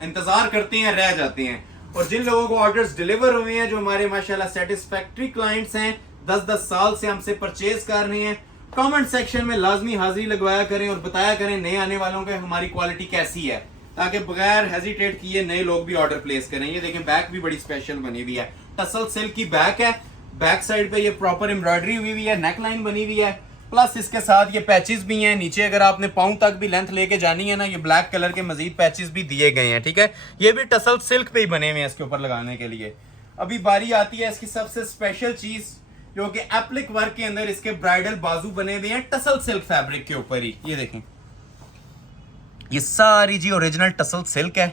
इंतजार करते हैं रह जाते हैं, और जिन लोगों को ऑर्डर्स डिलीवर हुए हैं, जो हमारे माशाल्लाह सेटिस्फैक्ट्री क्लाइंट्स हैं, 10-10 साल से हमसे परचेज कर रहे हैं, कमेंट सेक्शन में लाजमी हाजिरी लगवाया करें और बताया करें नए आने वालों को हमारी क्वालिटी कैसी है, ताकि बगैर हेजिटेट किए नए लोग भी ऑर्डर प्लेस करें। ये देखें, बैक भी बड़ी स्पेशल बनी हुई है, टसल सिल्क की बैक है, बैक साइड पे ये प्रॉपर एम्ब्रॉयडरी हुई हुई है, नेकलाइन बनी हुई है, प्लस इसके साथ ये पैचेस भी हैं नीचे, अगर आपने पाँव तक भी लेंथ लेके जानी है ना, ये ब्लैक कलर के मजीद पैचेस भी दिए गए हैं, ठीक है। ये भी टसल सिल्क पे ही बने हुए हैं इसके ऊपर लगाने के लिए। अभी बारी आती है इसकी सबसे स्पेशल चीज, जो कि एप्लिक वर्क के अंदर इसके ब्राइडल बाजू बने हुए हैं टसल सिल्क फैब्रिक के ऊपर ही। ये देखें, ये सारी जी ओरिजिनल टसल सिल्क है।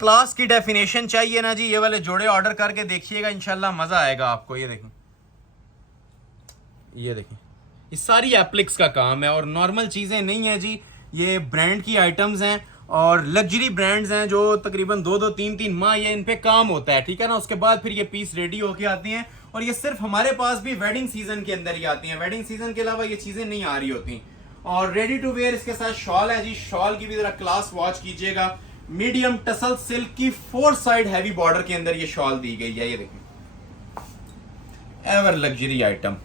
क्लास की डेफिनेशन चाहिए ना जी, ये वाले जोड़े ऑर्डर करके देखिएगा, इंशाल्लाह मजा आएगा आपको। ये देखें, ये देखें, ये सारी एप्लिक्स का काम है और नॉर्मल चीजें नहीं है जी, ये ब्रांड की आइटम्स हैं और लग्जरी ब्रांड्स हैं जो तकरीबन 2-2, 3-3 माह ये इन पे काम होता है, ठीक है ना। उसके बाद फिर ये पीस रेडी होके आती हैं और ये सिर्फ हमारे पास भी वेडिंग सीजन के अंदर ही आती हैं, वेडिंग सीजन के अलावा ये चीजें नहीं आ रही होती। और रेडी टू वेयर इसके साथ शॉल है जी, शॉल की भी जरा क्लास वॉच कीजिएगा। मीडियम टसल सिल्क की 4 साइड हैवी बॉर्डर के अंदर ये शॉल दी गई है। ये देखें, एवर लग्जरी आइटम,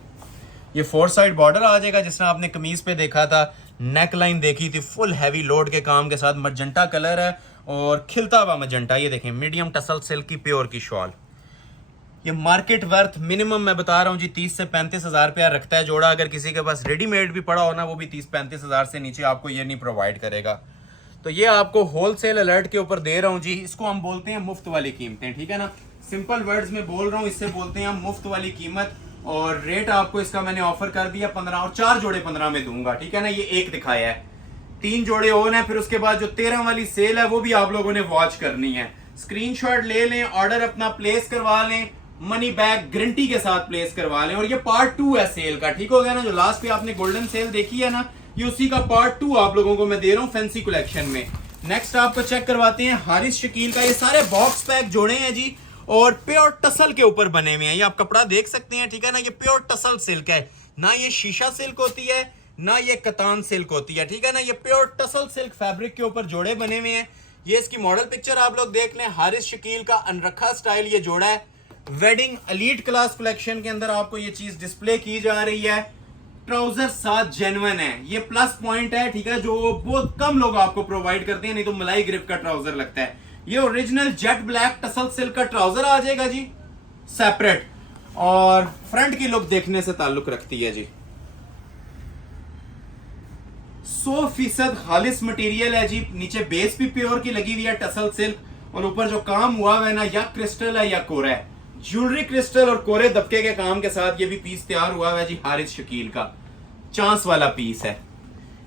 ये 4 साइड बॉर्डर आ जाएगा जिसने आपने कमीज पे देखा था, नेक लाइन देखी थी, फुल हैवी लोड के काम के साथ, मजेंटा कलर है और खिलता हुआ मजेंटा। ये देखें, मीडियम टसल सिल्क की प्योर की शॉल। ये मार्केट वर्थ मिनिमम मैं बता रहा हूँ जी 30 से 35 हज़ार रुपया रखता है जोड़ा। अगर किसी के पास रेडीमेड भी पड़ा हो ना, वो भी 30-35 हज़ार से नीचे आपको ये नहीं प्रोवाइड करेगा। तो ये आपको होलसेल अलर्ट के ऊपर दे रहा हूँ जी, इसको हम बोलते हैं मुफ्त वाली कीमतें, ठीक है ना। सिंपल वर्ड्स में बोल रहा हूँ, इससे बोलते हैं हम मुफ्त वाली कीमत। और रेट आपको इसका मैंने ऑफर कर दिया 15 और 4 जोड़े 15 में दूंगा, ठीक है ना। ये एक दिखाया है, 3 जोड़े और हैं, फिर उसके बाद जो 13 वाली सेल है वो भी आप लोगों ने वॉच करनी है। स्क्रीनशॉट ले लें, ऑर्डर अपना प्लेस करवा लें, मनी बैक गारंटी के साथ प्लेस करवा लें। और ये पार्ट 2 है सेल का, ठीक हो गया ना। जो लास्ट पे आपने गोल्डन सेल देखी है ना, ये उसी का पार्ट 2 आप लोगों को मैं दे रहा हूँ फैंसी कलेक्शन में। नेक्स्ट आपको चेक करवाते हैं हारिस शकील का, ये सारे बॉक्स पैक जोड़े हैं जी और प्योर टसल के ऊपर बने हुए हैं। ये आप कपड़ा देख सकते हैं, ठीक है ना। ये प्योर टसल सिल्क है, ना ये शीशा सिल्क होती है ना ये कतान सिल्क होती है, ठीक है ना। ये प्योर टसल सिल्क फैब्रिक के ऊपर जोड़े बने हुए हैं। ये इसकी मॉडल पिक्चर आप लोग देख लें, हारिस शकील का अनरखा स्टाइल ये जोड़ा है। वेडिंग एलीट क्लास कलेक्शन के अंदर आपको ये चीज डिस्प्ले की जा रही है। ट्राउजर साथ जेन्युइन है, ये प्लस पॉइंट है, ठीक है, जो बहुत कम लोग आपको प्रोवाइड करते हैं, नहीं तो मलाई ग्रिप का ट्राउजर लगता है। ये original jet black tussle silk का ट्राउजर आ जाएगा जी सेपरेट, और फ्रंट की लुक देखने से ताल्लुक रखती है जी। 100% खालिस मटेरियल है जी, नीचे बेस भी प्योर की लगी हुई है टसल सिल्क, और ऊपर जो काम हुआ है ना, या क्रिस्टल है या कोरा है, ज्वेलरी क्रिस्टल और कोरे दबके के काम के साथ ये भी पीस तैयार हुआ है जी हारिस शकील का। चांस वाला पीस है,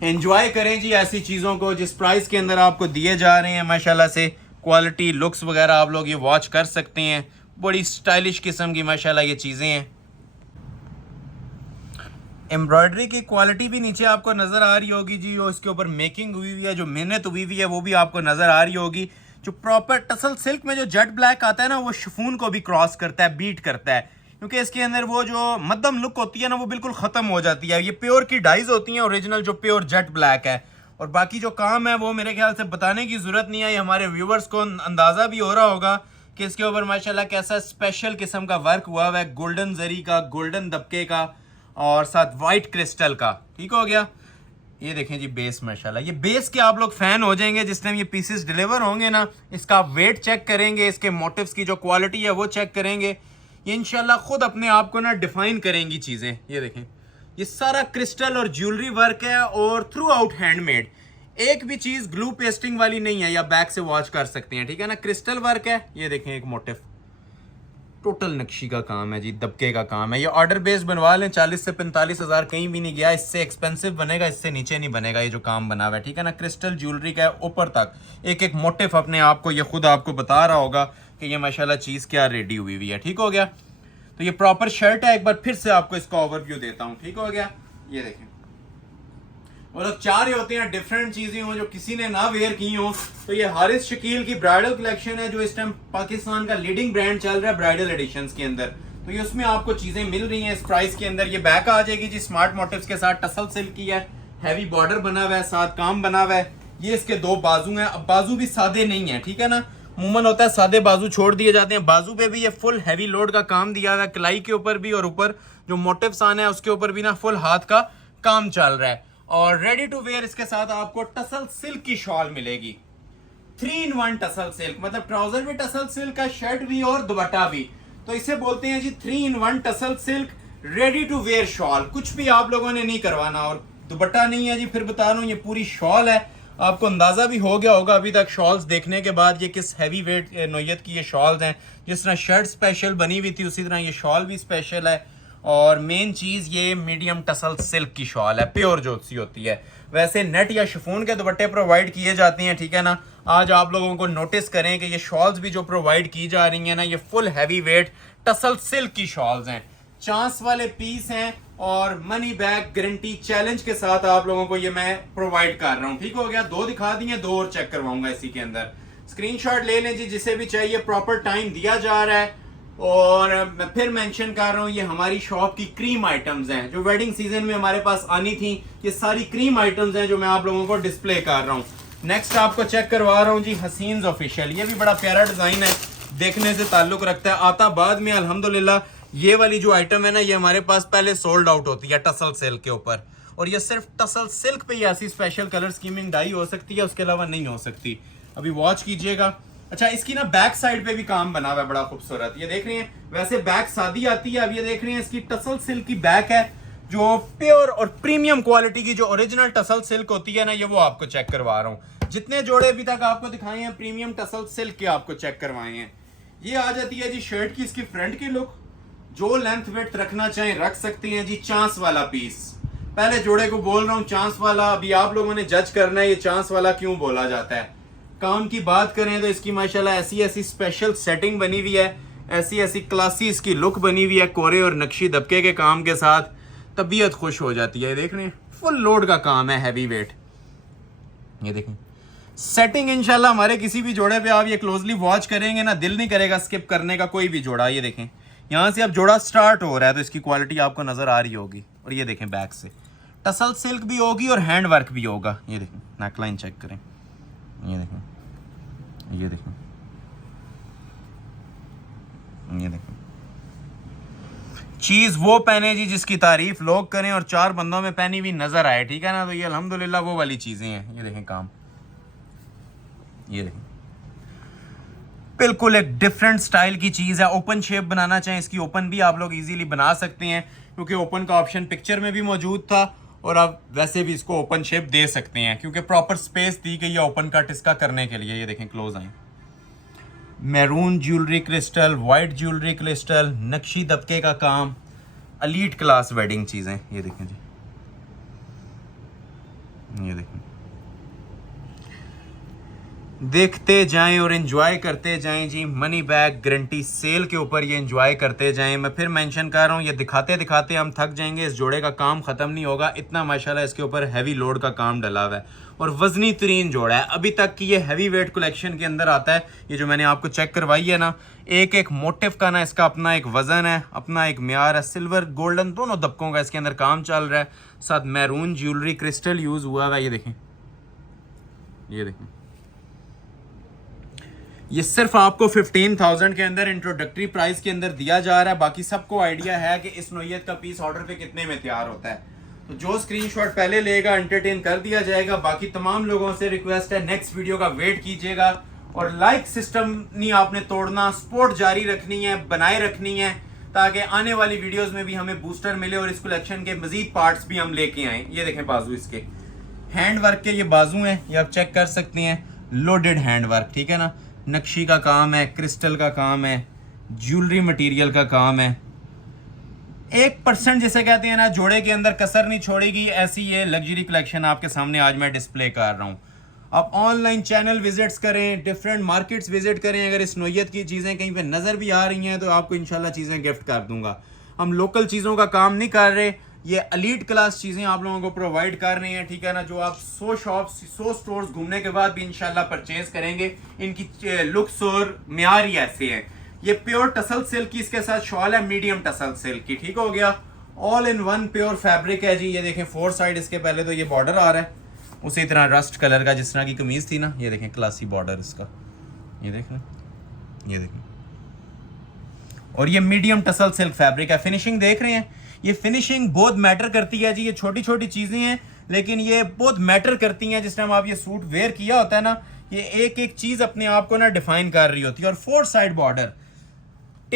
एंजॉय करें जी ऐसी चीजों को जिस प्राइस के अंदर आपको दिए जा रहे हैं। माशाल्लाह से क्वालिटी लुक्स वगैरह आप लोग ये वॉच कर सकते हैं, बड़ी स्टाइलिश किस्म की माशाल्लाह ये चीजें हैं। एम्ब्रॉयडरी की क्वालिटी भी नीचे आपको नजर आ रही होगी जी, और इसके ऊपर मेकिंग हुई हुई है, जो मेहनत हुई हुई है वो भी आपको नजर आ रही होगी। जो प्रॉपर टसल सिल्क में जो जेट ब्लैक आता है ना, वो शिफॉन को भी क्रॉस करता है, बीट करता है, क्योंकि इसके अंदर वो जो मध्यम लुक होती है ना, वो बिल्कुल खत्म हो जाती है। ये प्योर की डाइज होती हैं ओरिजिनल, जो प्योर जेट ब्लैक है। और बाकी जो काम है वो मेरे ख्याल से बताने की जरूरत नहीं है, ये हमारे व्यूवर्स को अंदाजा भी हो रहा होगा कि इसके ऊपर माशाल्लाह कैसा स्पेशल किस्म का वर्क हुआ हुआ है, गोल्डन जरी का, गोल्डन दबके का और साथ वाइट क्रिस्टल का, ठीक हो गया। ये देखें जी बेस, माशाल्लाह ये बेस के आप लोग फैन हो जाएंगे जिस टाइम ये पीसेस डिलीवर होंगे ना। इसका आप वेट चेक करेंगे, इसके मोटिव्स की जो क्वालिटी है वो चेक करेंगे, ये इंशाल्लाह खुद अपने आप को ना डिफाइन करेंगी चीजें। ये देखें, ये सारा क्रिस्टल और ज्वेलरी वर्क है और थ्रू आउट हैंडमेड, एक भी चीज ग्लू पेस्टिंग वाली नहीं है, या बैक से वॉच कर सकते हैं, ठीक है ना। क्रिस्टल वर्क है, ये देखें एक मोटिव, टोटल नक्शी का काम है जी, दबके का काम है। ये ऑर्डर बेस्ड बनवा लें, 40 से 45 हज़ार कहीं भी नहीं गया, इससे एक्सपेंसिव बनेगा, इससे नीचे नहीं बनेगा ये जो काम बना हुआ है, ठीक है ना। क्रिस्टल ज्वेलरी का है, ऊपर तक एक एक मोटिव अपने आप को ये खुद आपको बता रहा होगा कि ये माशाल्लाह चीज़ क्या रेडी हुई हुई है, ठीक हो गया। तो ये प्रॉपर शर्ट है, एक बार फिर से आपको इसका ओवरव्यू देता हूँ, ठीक हो गया। ये देखें, वो लोग चाह रहे होते हैं डिफरेंट चीजें हो जो किसी ने ना वेयर की हो, तो ये हारिस शकील की ब्राइडल कलेक्शन है जो इस टाइम पाकिस्तान का लीडिंग ब्रांड चल रहा है ब्राइडल एडिशंस के अंदर। तो ये उसमें आपको चीजें मिल रही हैं इस प्राइस के अंदर। ये बैक आ जाएगी जी स्मार्ट मोटिव्स के साथ, टसल सिल्क की है, हैवी बॉर्डर बना हुआ है, साथ काम बना हुआ है। ये इसके 2 बाजू हैं, अब बाजू भी सादे नहीं है, ठीक है ना। अमूमन होता है सादे बाजू छोड़ दिए जाते हैं, बाजू पे भी ये फुल हैवी लोड का काम दिया हुआ है, कलाई के ऊपर भी और ऊपर जो मोटिव्स आना है उसके ऊपर भी ना फुल हाथ का काम चल रहा है। और रेडी टू वेयर इसके साथ आपको टसल सिल्क की शॉल मिलेगी, 3 in 1 टसल सिल्क, मतलब ट्राउजर भी टसल सिल्क का, शर्ट भी और दुपट्टा भी। तो इसे बोलते हैं जी 3 in 1 tussar silk. Ready to wear shawl, कुछ भी आप लोगों ने नहीं करवाना। और दुपट्टा नहीं है जी, फिर बता रहा हूँ, ये पूरी शॉल है। आपको अंदाजा भी हो गया होगा अभी तक शॉल्स देखने के बाद ये किस हैवी वेट नोयत की ये शॉल्स हैं। जिस तरह शर्ट स्पेशल बनी हुई थी उसी तरह ये शॉल भी स्पेशल है। और मेन चीज़ ये मीडियम टसल सिल्क की शॉल है, प्योर जो सी होती है। वैसे नेट या शिफॉन के दुपट्टे प्रोवाइड किए जाते हैं, ठीक है ना। आज आप लोगों को नोटिस करें कि ये शॉल्स भी जो प्रोवाइड की जा रही हैं ना, ये full heavy weight tussle silk की शॉल्स हैं। चांस वाले पीस हैं और मनी बैक गारंटी चैलेंज के साथ आप लोगों को ये मैं प्रोवाइड कर रहा हूँ। ठीक हो गया, 2 दिखा दिए, 2 और चेक करवाऊंगा इसी के अंदर। स्क्रीनशॉट ले लें जी, जिसे भी चाहिए। प्रॉपर टाइम दिया जा रहा है। और मैं फिर मेंशन कर रहा हूँ, ये हमारी शॉप की क्रीम आइटम्स हैं जो वेडिंग सीजन में हमारे पास आनी थी। ये सारी क्रीम आइटम्स हैं जो मैं आप लोगों को डिस्प्ले कर रहा हूँ। नेक्स्ट आपको चेक करवा रहा हूँ जी, हसीन्स ऑफिशियल। ये भी बड़ा प्यारा डिजाइन है, देखने से ताल्लुक रखता है। आता बाद में अल्हम्दुलिल्लाह ये वाली जो आइटम है ना, ये हमारे पास पहले सोल्ड आउट होती है टसल सिल्क के ऊपर। और ये सिर्फ टसल सिल्क पे ही ऐसी स्पेशल कलर स्कीमिंग डाई हो सकती है, उसके अलावा नहीं हो सकती। अभी वॉच कीजिएगा। अच्छा, इसकी ना बैक साइड पे भी काम बना हुआ है बड़ा खूबसूरत, ये देख रहे हैं। वैसे बैक सादी आती है, अब ये देख रहे हैं इसकी टसल सिल्क की बैक है जो प्योर और प्रीमियम क्वालिटी की जो ओरिजिनल टसल सिल्क होती है ना, ये वो आपको चेक करवा रहा हूँ। जितने जोड़े अभी तक आपको दिखाए हैं प्रीमियम टसल सिल्क के आपको चेक करवाए हैं। ये आ जाती है जी शर्ट की इसकी फ्रंट की लुक। जो लेंथ वेट रखना चाहें रख सकती हैं जी। चांस वाला पीस, पहले जोड़े को बोल रहा हूँ चांस वाला। अभी आप लोगों ने जज करना है ये चांस वाला क्यों बोला जाता है। काम की बात करें तो इसकी माशाल्लाह ऐसी ऐसी स्पेशल सेटिंग बनी हुई है, ऐसी ऐसी क्लासी इसकी लुक बनी हुई है कोरे और नक्शी दबके के काम के साथ। तबीयत खुश हो जाती है। देख रहे हैं, फुल लोड का काम है, हैवी वेट। ये देखें सेटिंग इंशाल्लाह हमारे किसी भी जोड़े पे आप ये क्लोजली वॉच करेंगे ना, दिल नहीं करेगा स्किप करने का कोई भी जोड़ा। ये देखें, यहाँ से अब जोड़ा स्टार्ट हो रहा है तो इसकी क्वालिटी आपको नजर आ रही होगी। और ये देखें बैक से टसल सिल्क भी होगी और हैंड वर्क भी होगा। ये देखें नेकलाइन चेक करें, ये देखें, ये देखें, ये देखें। चीज वो पहने जी जिसकी तारीफ लोग करें और 4 बंदों में पहनी हुई नजर आए, ठीक है ना। तो ये अल्हम्दुलिल्लाह वो वाली चीजें हैं। ये देखें काम, ये देखें, बिल्कुल एक डिफरेंट स्टाइल की चीज है। ओपन शेप बनाना चाहें इसकी ओपन भी आप लोग इजीली बना सकते हैं, क्योंकि ओपन का ऑप्शन पिक्चर में भी मौजूद था। और आप वैसे भी इसको ओपन शेप दे सकते हैं क्योंकि प्रॉपर स्पेस दी गई है ओपन कट इसका करने के लिए। ये देखें क्लोज आए, maroon jewellery crystal, white jewellery crystal, नक्शी दबके का काम, एलीट क्लास वेडिंग चीजें। ये देखें जी, ये देखें, देखते जाएं और एंजॉय करते जाएं जी। मनी बैक गारंटी सेल के ऊपर ये एंजॉय करते जाएं। मैं फिर मेंशन कर रहा हूँ, ये दिखाते दिखाते हम थक जाएंगे, इस जोड़े का काम खत्म नहीं होगा। इतना माशाल्लाह इसके ऊपर हैवी लोड का काम डला हुआ है और वजनी तरीन जोड़ा है अभी तक की। ये हैवी वेट कलेक्शन के अंदर आता है। ये जो मैंने आपको चेक करवाई है ना, एक एक मोटिव का ना इसका अपना एक वजन है, अपना एक म्यार है। सिल्वर गोल्डन दोनों दबकों का इसके अंदर काम चल रहा है। साथ मैरून ज्वेलरी क्रिस्टल यूज हुआ है। ये देखें, ये देखें, ये सिर्फ आपको 15,000 के अंदर इंट्रोडक्टरी प्राइस के अंदर दिया जा रहा है। बाकी सबको आइडिया है कि इस नोयत का पीस ऑर्डर पे कितने में तैयार होता है। तो जो स्क्रीनशॉट पहले लेगा एंटरटेन कर दिया जाएगा। बाकी तमाम लोगों से रिक्वेस्ट है नेक्स्ट वीडियो का वेट कीजिएगा और लाइक सिस्टम नहीं आपने तोड़ना, सपोर्ट जारी रखनी है, बनाए रखनी है, ताकि आने वाली वीडियोस में भी हमें बूस्टर मिले और इस कलेक्शन के मजीद पार्ट्स भी हम लेके आए। ये देखें बाजू इसके हैंड वर्क के ये बाजू हैं, ये आप चेक कर सकते हैं। लोडेड हैंड वर्क, ठीक है ना। नक्शी का काम है, क्रिस्टल का काम है, ज्वेलरी मटेरियल का काम है। 1% जिसे कहते हैं ना, जोड़े के अंदर कसर नहीं छोड़ेगी। ऐसी ये लग्जरी कलेक्शन आपके सामने आज मैं डिस्प्ले कर रहा हूँ। आप ऑनलाइन चैनल विजिट्स करें, डिफरेंट मार्केट्स विजिट करें। अगर इस नोयत की चीज़ें कहीं पे नज़र भी आ रही हैं तो आपको इंशाल्लाह चीज़ें गिफ्ट कर दूंगा। हम लोकल चीज़ों का काम नहीं कर रहे, ये एलीट क्लास चीज़ें आप लोगों को प्रोवाइड कर रहे हैं, ठीक है ना। जो आप 100 शॉप्स 100 स्टोर्स घूमने के बाद भी इंशाल्लाह परचेज करेंगे। इनकी लुक्स और म्यार ही ऐसे हैं। ये प्योर टसल सिल्क की इसके साथ शॉल है, मीडियम टसल सिल्क की, ठीक हो गया। All in one pure fabric है जी। ये देखें 4 साइड इसके पहले तो ये बॉर्डर आ रहा है, उसी तरह रस्ट कलर का जिस तरह की कमीज थी ना। ये देखें क्लासी बॉर्डर इसका, ये देखें, ये देखें। और ये मीडियम टसल सिल्क फैब्रिक है। फिनिशिंग देख रहे हैं, ये फिनिशिंग बहुत मैटर करती है जी। ये छोटी छोटी चीजें हैं लेकिन ये बहुत मैटर करती हैं। जिस टाइम आप ये सूट वेयर किया होता है ना, ये एक एक चीज अपने आप को ना डिफाइन कर रही होती है। और 4 साइड बॉर्डर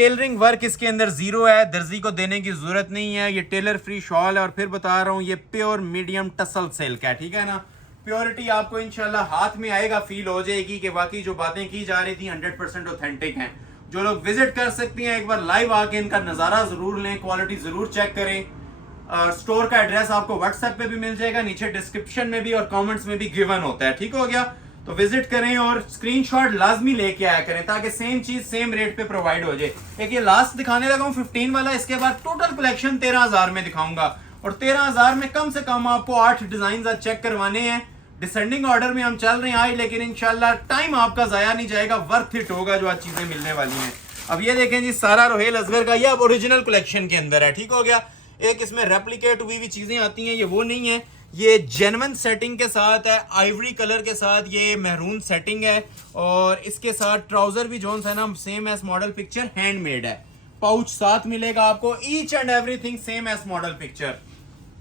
टेलरिंग वर्क इसके अंदर जीरो है, दर्जी को देने की जरूरत नहीं है। ये टेलर फ्री शॉल है और फिर बता रहा हूँ ये प्योर मीडियम टसल सिल्क है, ठीक है ना। प्योरिटी आपको इंशाल्लाह हाथ में आएगा, फील हो जाएगी कि वाकई जो बातें की जा रही थी 100% ऑथेंटिक हैं। जो लोग विजिट कर सकती हैं एक बार लाइव आके इनका नज़ारा जरूर लें, क्वालिटी जरूर चेक करें। स्टोर का एड्रेस आपको व्हाट्सएप पे भी मिल जाएगा, नीचे डिस्क्रिप्शन में भी और कमेंट्स में भी गिवन होता है, ठीक हो गया। तो विजिट करें और स्क्रीनशॉट लाजमी लेके आया करें ताकि सेम चीज सेम रेट पे प्रोवाइड हो जाए। एक ये लास्ट दिखाने लगा हूं 15 वाला, इसके बाद टोटल कलेक्शन 13,000 में दिखाऊंगा और 13,000 में कम से कम आपको 8 डिजाइन आज चेक करवाने हैं। डिसेंडिंग ऑर्डर में हम चल रहे हैं आज, लेकिन इंशाल्लाह टाइम आपका जाया नहीं जाएगा, वर्थ इट होगा जो आज चीजें मिलने वाली हैं। अब ये देखें जी, सारा रोहेल असगर का ये अब ओरिजिनल कलेक्शन के अंदर है, ठीक हो गया। एक इसमें रेप्लिकेट हुई चीजें आती हैं, ये वो नहीं है, ये जेन्युइन सेटिंग के साथ है, आइवरी कलर के साथ ये महरून सेटिंग है और इसके साथ ट्राउजर भी जोन है ना same S model picture handmade है। पाउच साथ मिलेगा आपको, each and everything same S model picture,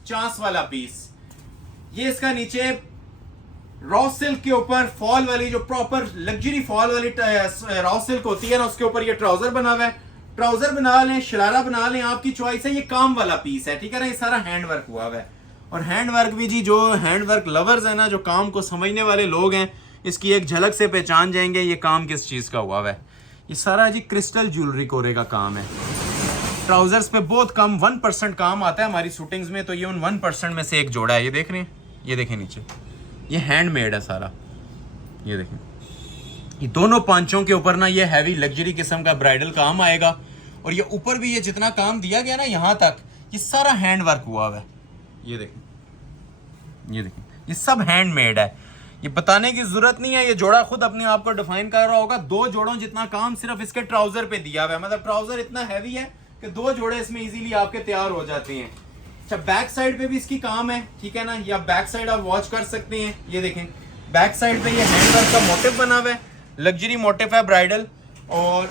chance वाला पीस। ये इसका नीचे रॉ सिल्क के ऊपर फॉल वाली जो प्रॉपर लग्जरी फॉल वाली रॉ सिल्क होती है ना, उसके ऊपर ये ट्राउजर बना हुआ है। ट्राउजर बना लें, शरारा बना लें, आपकी चॉइस है। ये काम वाला पीस है, ठीक है ना। ये सारा हैंड वर्क हुआ हुआ है और हैंड वर्क भी जी, जो हैंड वर्क लवर्स है ना, जो काम को समझने वाले लोग हैं, इसकी एक झलक से पहचान जाएंगे ये काम किस चीज़ का हुआ हुआ है। ये सारा जी क्रिस्टल ज्वेलरी कोरे का काम है। ट्राउजर्स पे बहुत कम 1% काम आता है हमारी शूटिंग्स में, तो ये उन 1% में से एक जोड़ा है। ये देख रहे हैं, ये देखें नीचे, ये हैंडमेड है सारा। ये देखें, ये दोनों पांचों के ऊपर ना ये हैवी लग्जरी किस्म का ब्राइडल काम आएगा और ये ऊपर भी ये जितना काम दिया गया ना यहाँ तक, ये सारा हैंड वर्क हुआ हुआ है। ये देखें, ये देखें, ये सब हैंडमेड है। ये बताने की जरूरत नहीं है, ये जोड़ा खुद अपने आप को डिफाइन कर रहा होगा। 2 जोड़ों जितना काम सिर्फ इसके ट्राउजर पे दिया हुआ है, मतलब ट्राउजर इतना हैवी है कि 2 जोड़े इसमें इजीली आपके तैयार हो जाते हैं। अच्छा, बैक साइड पे भी इसकी काम है, ठीक है ना। या बैक साइड आप वॉच कर सकते हैं, ये देखें बैक साइड पे ये हैंडवर्क का मोटिव बना हुआ है, लग्जरी मोटिव है ब्राइडल। और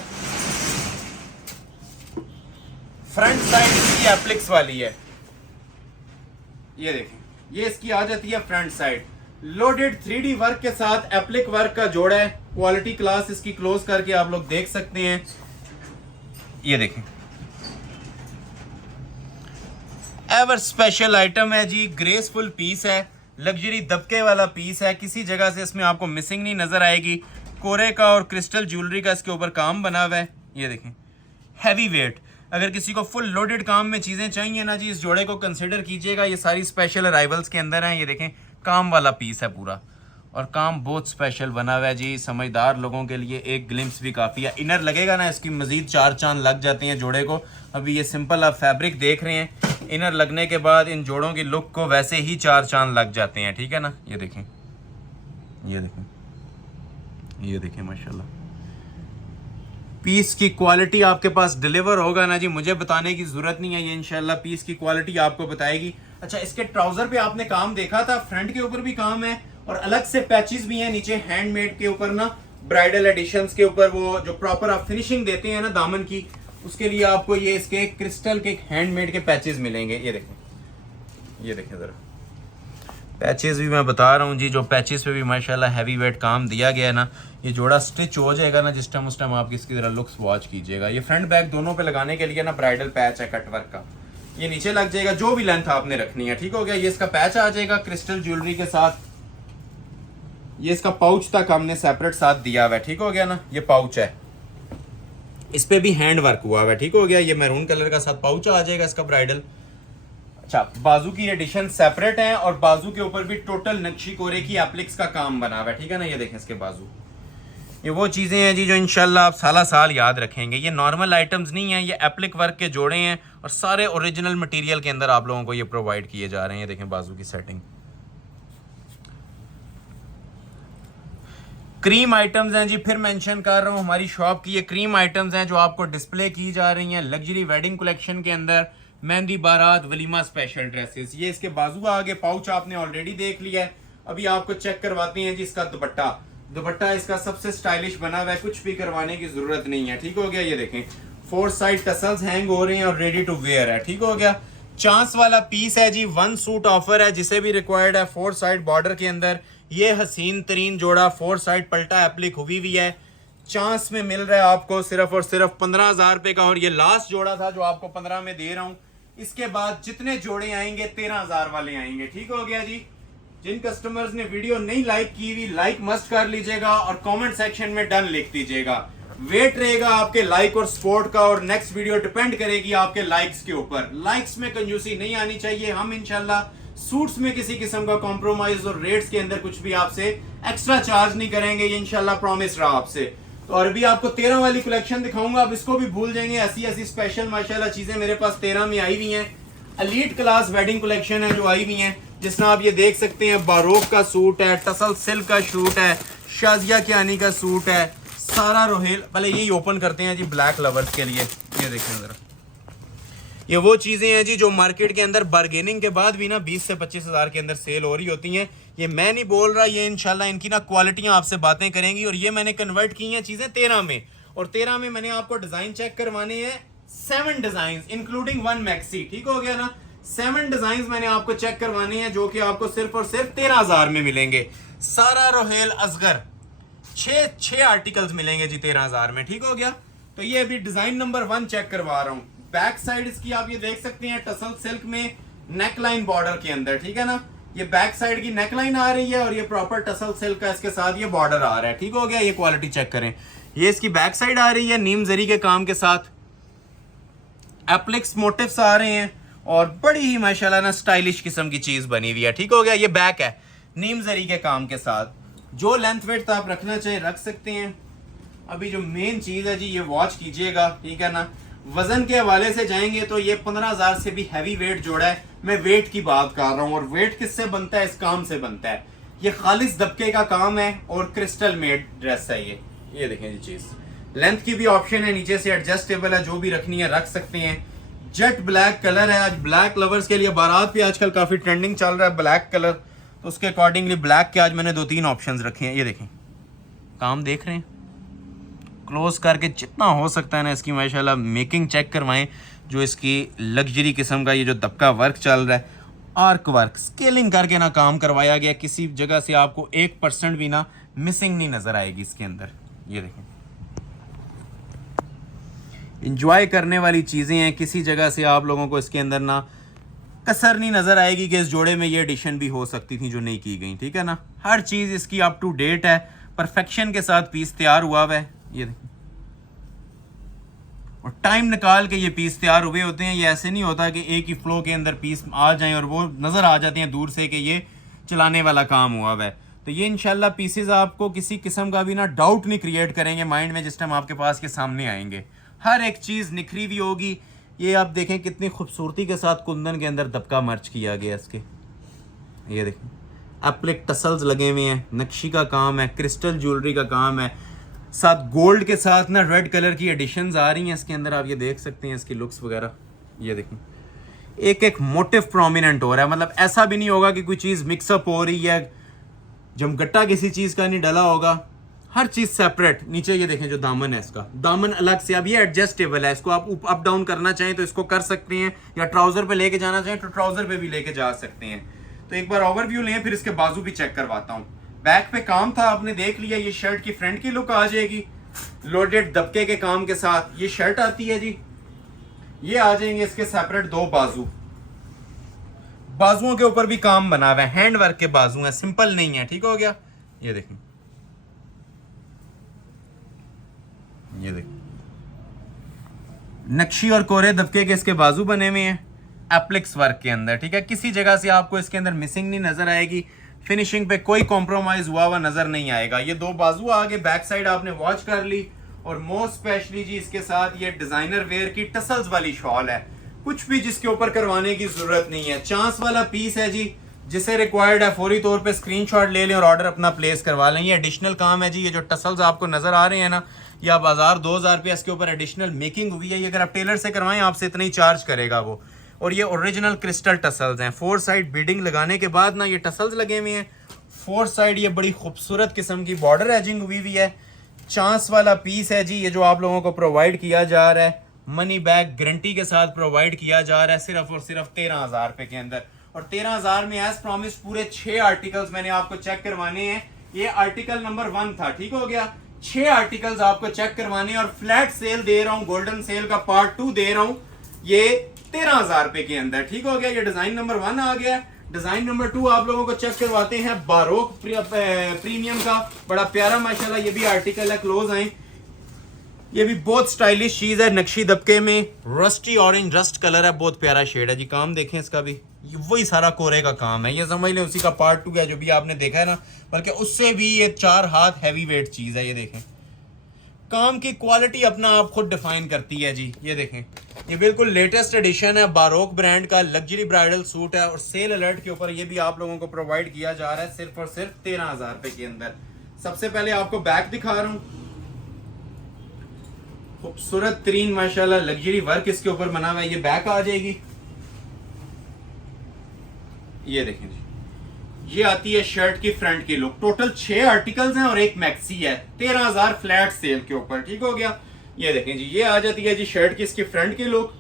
फ्रंट साइड इसकी एप्लिक्स वाली है, ये देखें, ये इसकी आ जाती है front side. Loaded 3D work के साथ एप्लिक वर्क का जोड़ा है। क्वालिटी क्लास इसकी क्लोज करके आप लोग देख सकते हैं। ये देखें, एवर स्पेशल आइटम है जी, ग्रेसफुल पीस है, लग्जरी दबके वाला पीस है, किसी जगह से इसमें आपको मिसिंग नहीं नजर आएगी। कोरे का और क्रिस्टल ज्वेलरी का इसके ऊपर काम बना हुआ है। ये देखें, हैवी वेट। अगर किसी को फुल लोडेड काम में चीज़ें चाहिए ना जी, इस जोड़े को कंसिडर कीजिएगा। ये सारी स्पेशल अराइवल्स के अंदर हैं। ये देखें, काम वाला पीस है पूरा और काम बहुत स्पेशल बना हुआ है जी। समझदार लोगों के लिए एक ग्लिम्स भी काफ़ी है। इनर लगेगा ना, इसकी मजीद 4 चांद लग जाते हैं जोड़े को। अभी ये सिंपल आप फैब्रिक देख रहे हैं, इनर लगने के बाद इन जोड़ों की लुक को वैसे ही 4 चांद लग जाते हैं, ठीक है ना। ये देखें, ये देखें, ये देखें, माशाल्लाह पीस की क्वालिटी आपके पास डिलीवर होगा ना जी, मुझे बताने की जरूरत नहीं है, ये इंशाल्लाह पीस की क्वालिटी आपको बताएगी। अच्छा, इसके ट्राउजर पे आपने काम देखा था, फ्रंट के ऊपर भी काम है और अलग से पैचेस भी हैं नीचे हैंडमेड के ऊपर ना, ब्राइडल एडिशंस के ऊपर वो जो प्रॉपर आप फिनिशिंग देते हैं ना दामन की, उसके लिए आपको ये इसके क्रिस्टल के हैंडमेड के पैचेस मिलेंगे। ये देखें, ये देखें जरा पैचेस भी मैं बता रहा हूँ जी, जो पैचेस पे भी माशाल्लाह हैवी वेट काम दिया गया है ना। ये जोड़ा स्टिच हो जाएगा ना जिस टाइम, उस टाइम आप इसकी जरा लुक्स वॉच कीजिएगा। ये फ्रंट बैक दोनों पे लगाने के लिए ना ब्राइडल पैच है कटवर्क का, ये नीचे लग जाएगा जो भी लेंथ आपने रखनी है, ठीक हो गया। ये इसका पैच आ जाएगा क्रिस्टल ज्वेलरी के साथ। ये इसका पाउच तक हमने सेपरेट साथ दिया हुआ है, ठीक हो गया ना। ये पाउच है, इस पे भी हैंड वर्क हुआ हुआ है, ठीक हो गया। ये मैरून कलर का साथ पाउच आ जाएगा इसका ब्राइडल। अच्छा, बाजू की एडिशन सेपरेट है और बाजू के ऊपर भी टोटल नक्शी कोरे की एप्लिक्स का काम बना हुआ है, ठीक है ना। ये देखें इसके बाजू, ये वो चीज़ें हैं जी जो इंशाल्लाह आप साला साल याद रखेंगे। ये नॉर्मल आइटम्स नहीं हैं, ये एप्लिक वर्क के जोड़े हैं और सारे ओरिजिनल मटेरियल के अंदर आप लोगों को ये प्रोवाइड किए जा रहे हैं। ये देखें बाजू की सेटिंग। क्रीम आइटम्स हैं जी, फिर मेंशन कर रहा हूँ हमारी शॉप की ये क्रीम आइटम्स हैं जो आपको डिस्प्ले की जा रही हैं लग्जरी वेडिंग कलेक्शन के अंदर। मेहंदी बारात वलीमा स्पेशल ड्रेसेस, ये इसके बाजू आगे पाउच आपने ऑलरेडी देख लिया है। अभी आपको चेक करवाते हैं जी इसका दुपट्टा। दुपट्टा इसका सबसे स्टाइलिश बना हुआ है, कुछ भी करवाने की जरूरत नहीं है, ठीक हो गया। ये देखें 4 साइड टसल्स हैंग हो रहे हैं और रेडी टू वेयर है, ठीक हो गया। चांस वाला पीस है जी, 1 सूट ऑफर है जिसे भी रिक्वायर्ड है 4 साइड बॉर्डर के अंदर। ये हसीन तरीन जोड़ा 4 साइड पलटा एप्लिक हुई है। चांस में मिल रहा है आपको सिर्फ और सिर्फ 15,000 रुपए का। और ये लास्ट जोड़ा था जो आपको 15 में दे रहा हूं। इसके बाद जितने जोड़े आएंगे 13,000 वाले आएंगे। ठीक हो गया जी। जिन कस्टमर्स ने वीडियो नहीं लाइक की हुई, लाइक मस्ट कर लीजिएगा और कमेंट सेक्शन में डन लिख दीजिएगा। वेट रहेगा आपके लाइक और सपोर्ट का, और नेक्स्ट वीडियो डिपेंड करेगी आपके लाइक्स के ऊपर। लाइक्स में कंजूसी नहीं आनी चाहिए। हम इंशाल्लाह सूट्स में किसी किस्म का कॉम्प्रोमाइज और रेट्स के अंदर कुछ भी आपसे एक्स्ट्रा चार्ज नहीं करेंगे, ये इंशाल्लाह प्रॉमिस रहा आपसे। तो और भी आपको 13 वाली कलेक्शन दिखाऊंगा, अब इसको भी भूल जाएंगे। ऐसी ऐसी स्पेशल माशाल्लाह चीजें मेरे पास 13 में आई हुई हैं। एलीट क्लास वेडिंग कलेक्शन है जो आई हुई है, जिसमें आप ये देख सकते हैं बारोक का सूट है, टसल सिल्क का सूट है, शाजिया कियानी का सूट है, सारा रोहेल। पहले यही ओपन करते हैं जी ब्लैक लवर्स के लिए। ये देखें जरा, ये वो चीजें हैं जी जो मार्केट के अंदर बार्गेनिंग के बाद भी ना 20 से 25 हजार के अंदर सेल हो रही होती हैं। ये मैं नहीं बोल रहा, ये इंशाल्लाह इनकी ना क्वालिटियां आपसे बातें करेंगी। और ये मैंने कन्वर्ट की हैं चीजें 13 में, और 13 में मैंने आपको डिजाइन चेक करवाने हैं 7 डिजाइन इंक्लूडिंग 1 मैक्सी। ठीक हो गया ना। 7 डिजाइन मैंने आपको चेक करवाने हैं जो कि आपको सिर्फ और सिर्फ 13,000 में मिलेंगे। सारा रोहेल असगर 6 आर्टिकल्स मिलेंगे जी 13,000 में। ठीक हो गया। तो ये अभी डिजाइन नंबर 1 चेक करवा रहा हूँ। बैक साइड इसकी आप ये देख सकते हैं टसल सिल्क में नेकलाइन बॉर्डर के अंदर। ठीक है ना। ये बैक साइड की नेकलाइन आ रही है और ये प्रॉपर टसल सिल्क का इसके साथ ये बॉर्डर आ रहा है। ठीक हो गया। ये क्वालिटी चेक करें, ये इसकी बैक साइड आ रही है नीम जरी के काम के साथ, एप्लिक्स मोटिव्स आ रहे हैं और बड़ी ही माशाल्लाह ना स्टाइलिश किस्म की चीज बनी हुई है। ठीक हो गया। ये बैक है नीम जरी के काम के साथ। जो लेंथ वेट आप रखना चाहें रख सकते हैं। अभी जो मेन चीज है जी ये वॉच कीजिएगा। ठीक है ना। वजन के हवाले से जाएंगे तो ये 15,000 से भी हैवी वेट जोड़ा है। मैं वेट की बात कर रहा हूँ, और वेट किससे बनता है? इस काम से बनता है। ये खालिस दबके का काम है और क्रिस्टल मेड ड्रेस है ये देखें जी चीज। लेंथ की भी ऑप्शन है, नीचे से एडजस्टेबल है, जो भी रखनी है रख सकते हैं। जेट ब्लैक कलर है। आज ब्लैक लवर्स के लिए बारात पे आजकल काफी ट्रेंडिंग चल रहा है ब्लैक कलर, तो उसके अकॉर्डिंगली ब्लैक के आज मैंने 2-3 ऑप्शंस रखे हैं। ये देखें काम देख रहे हैं, क्लोज करके जितना हो सकता है ना इसकी माशाल्लाह मेकिंग चेक करवाएं। जो इसकी लग्जरी किस्म का ये जो दबका वर्क चल रहा है, आर्क वर्क स्केलिंग करके ना काम करवाया गया। किसी जगह से आपको 1% भी ना मिसिंग नहीं नजर आएगी इसके अंदर। ये देखें इंजॉय करने वाली चीजें हैं। किसी जगह से आप लोगों को इसके अंदर ना कसर नहीं नजर आएगी कि इस जोड़े में ये एडिशन भी हो सकती थी जो नहीं की गई। ठीक है ना। हर चीज इसकी अप टू डेट है, परफेक्शन के साथ पीस तैयार हुआ हुआ है। ये देखिए, और टाइम निकाल के ये पीस तैयार हुए होते हैं। ये ऐसे नहीं होता कि एक ही फ्लो के अंदर पीस आ जाएं और वो नजर आ जाते हैं दूर से कि ये चलाने वाला काम हुआ हुआ है। तो ये इंशाल्लाह पीसेस आपको किसी किस्म का भी ना डाउट नहीं क्रिएट करेंगे माइंड में जिस टाइम आपके पास के सामने आएंगे। हर एक चीज निखरी हुई होगी। ये आप देखें कितनी खूबसूरती के साथ कुंदन के अंदर दबका मर्च किया गया इसके। ये देखें एप्लिक टसल्स लगे हुए हैं, नक्शी का काम है, क्रिस्टल ज्वेलरी का काम है, साथ गोल्ड के साथ ना रेड कलर की एडिशंस आ रही हैं इसके अंदर। आप ये देख सकते हैं इसकी लुक्स वगैरह। ये देखें एक एक मोटिव प्रोमिनेंट हो रहा है। मतलब ऐसा भी नहीं होगा कि कोई चीज़ मिक्सअप हो रही है, जमगट्टा किसी चीज़ का नहीं डला होगा। हर चीज़ सेपरेट। नीचे ये देखें जो दामन है इसका, दामन अलग से। अब ये एडजस्टेबल है, इसको आप अप डाउन करना चाहें तो इसको कर सकते हैं, या ट्राउज़र पे लेके जाना चाहें तो ट्राउज़र पे भी लेके जा सकते हैं। तो एक बार ओवरव्यू लें, फिर इसके बाजू भी चेक करवाता हूँ। बैक पे काम था आपने देख लिया। ये शर्ट की फ्रंट की लुक आ जाएगी लोडेड दबके के काम के साथ। ये शर्ट आती है जी। ये आ जाएंगे इसके सेपरेट 2 बाजू। बाजुओं के ऊपर भी काम बना हुआ है, हैंड वर्क के बाजू है, सिंपल नहीं है। ठीक हो गया। ये देखें, ये देखें नक्शी और कोरे दबके के इसके बाजू बने हुए हैं एप्लिक्स वर्क के अंदर। ठीक है। किसी जगह से आपको इसके अंदर मिसिंग नहीं नजर आएगी। फिनिशिंग पे कोई कॉम्प्रोमाइज हुआ नजर नहीं आएगा। ये 2 बाजू आगे, बैक साइड आपने वॉच कर ली। और मोस्ट स्पेशली जी इसके साथ ये डिजाइनर वेयर की टसल्स वाली शॉल है। कुछ भी जिसके ऊपर करवाने की जरूरत नहीं है। चांस वाला पीस है जी, जिसे रिक्वायर्ड है फौरी तौर पे स्क्रीनशॉट ले लें और ऑर्डर अपना प्लेस करवा लें। ये एडिशनल काम है जी। ये जो टसल्स आपको नजर आ रहे हैं ना, या 1000-2000 रुपया इसके ऊपर एडिशनल मेकिंग हुई है। ये अगर आप टेलर से करवाएं आपसे इतना ही चार्ज करेगा वो। और ये ओरिजिनल क्रिस्टल टसल्स हैं। 4 साइड बीडिंग लगाने के बाद ना ये टसल्स लगे हुए हैं। 4 साइड ये बड़ी खूबसूरत किस्म की बॉर्डर एजिंग हुई हुई है। चांस वाला पीस है जी ये जो आप लोगों को प्रोवाइड किया जा रहा है। मनी बैग गारंटी के साथ प्रोवाइड किया जा रहा है सिर्फ और सिर्फ 13,000 रुपए के अंदर। और 13,000 में एज प्रॉमिस पूरे 6 आर्टिकल्स मैंने आपको चेक करवाने हैं। ये आर्टिकल नंबर 1 था। ठीक हो गया। 6 आर्टिकल्स आपको चेक करवाने और फ्लैट सेल दे रहा हूं, गोल्डन सेल का पार्ट 2 दे रहा हूं, ये 13,000 रुपए के अंदर। ठीक हो गया, ये डिजाइन नंबर 1 आ गया। डिजाइन नंबर 2 आप लोगों को चेक करवाते हैं, बारोक प्रीमियम का, बड़ा प्यारा माशाल्लाह ये भी आर्टिकल है। क्लोज आए, ये भी बहुत स्टाइलिश चीज है, नक्शी दबके में, रस्टी ऑरेंज रस्ट कलर है, बहुत प्यारा शेड है जी। काम देखें इसका भी, वही सारा कोरे का काम है, ये समझ लें उसी का पार्ट 2 है जो भी आपने देखा है ना, बल्कि उससे भी ये 4 हाथ हैवी वेट चीज है। ये देखें, काम की क्वालिटी अपना आप खुद डिफाइन करती है जी। ये देखें, ये बिल्कुल लेटेस्ट एडिशन है, बारोक ब्रांड का लग्जरी ब्राइडल सूट है और सेल अलर्ट के ऊपर ये भी आप लोगों को प्रोवाइड किया जा रहा है सिर्फ और सिर्फ 13,000 रुपए के अंदर। सबसे पहले आपको बैक दिखा रहा हूं, खूबसूरत तरीन माशाल्लाह लग्जरी वर्क इसके ऊपर बना हुआ है। ये बैक आ जाएगी, ये देखें जी, ये आती है शर्ट की फ्रंट की लुक। टोटल 6 आर्टिकल्स हैं और एक मैक्सी है, 13,000 फ्लैट सेल के ऊपर। ठीक हो गया, ये देखें जी, ये आ जाती है जी शर्ट की इसकी फ्रंट की लुक।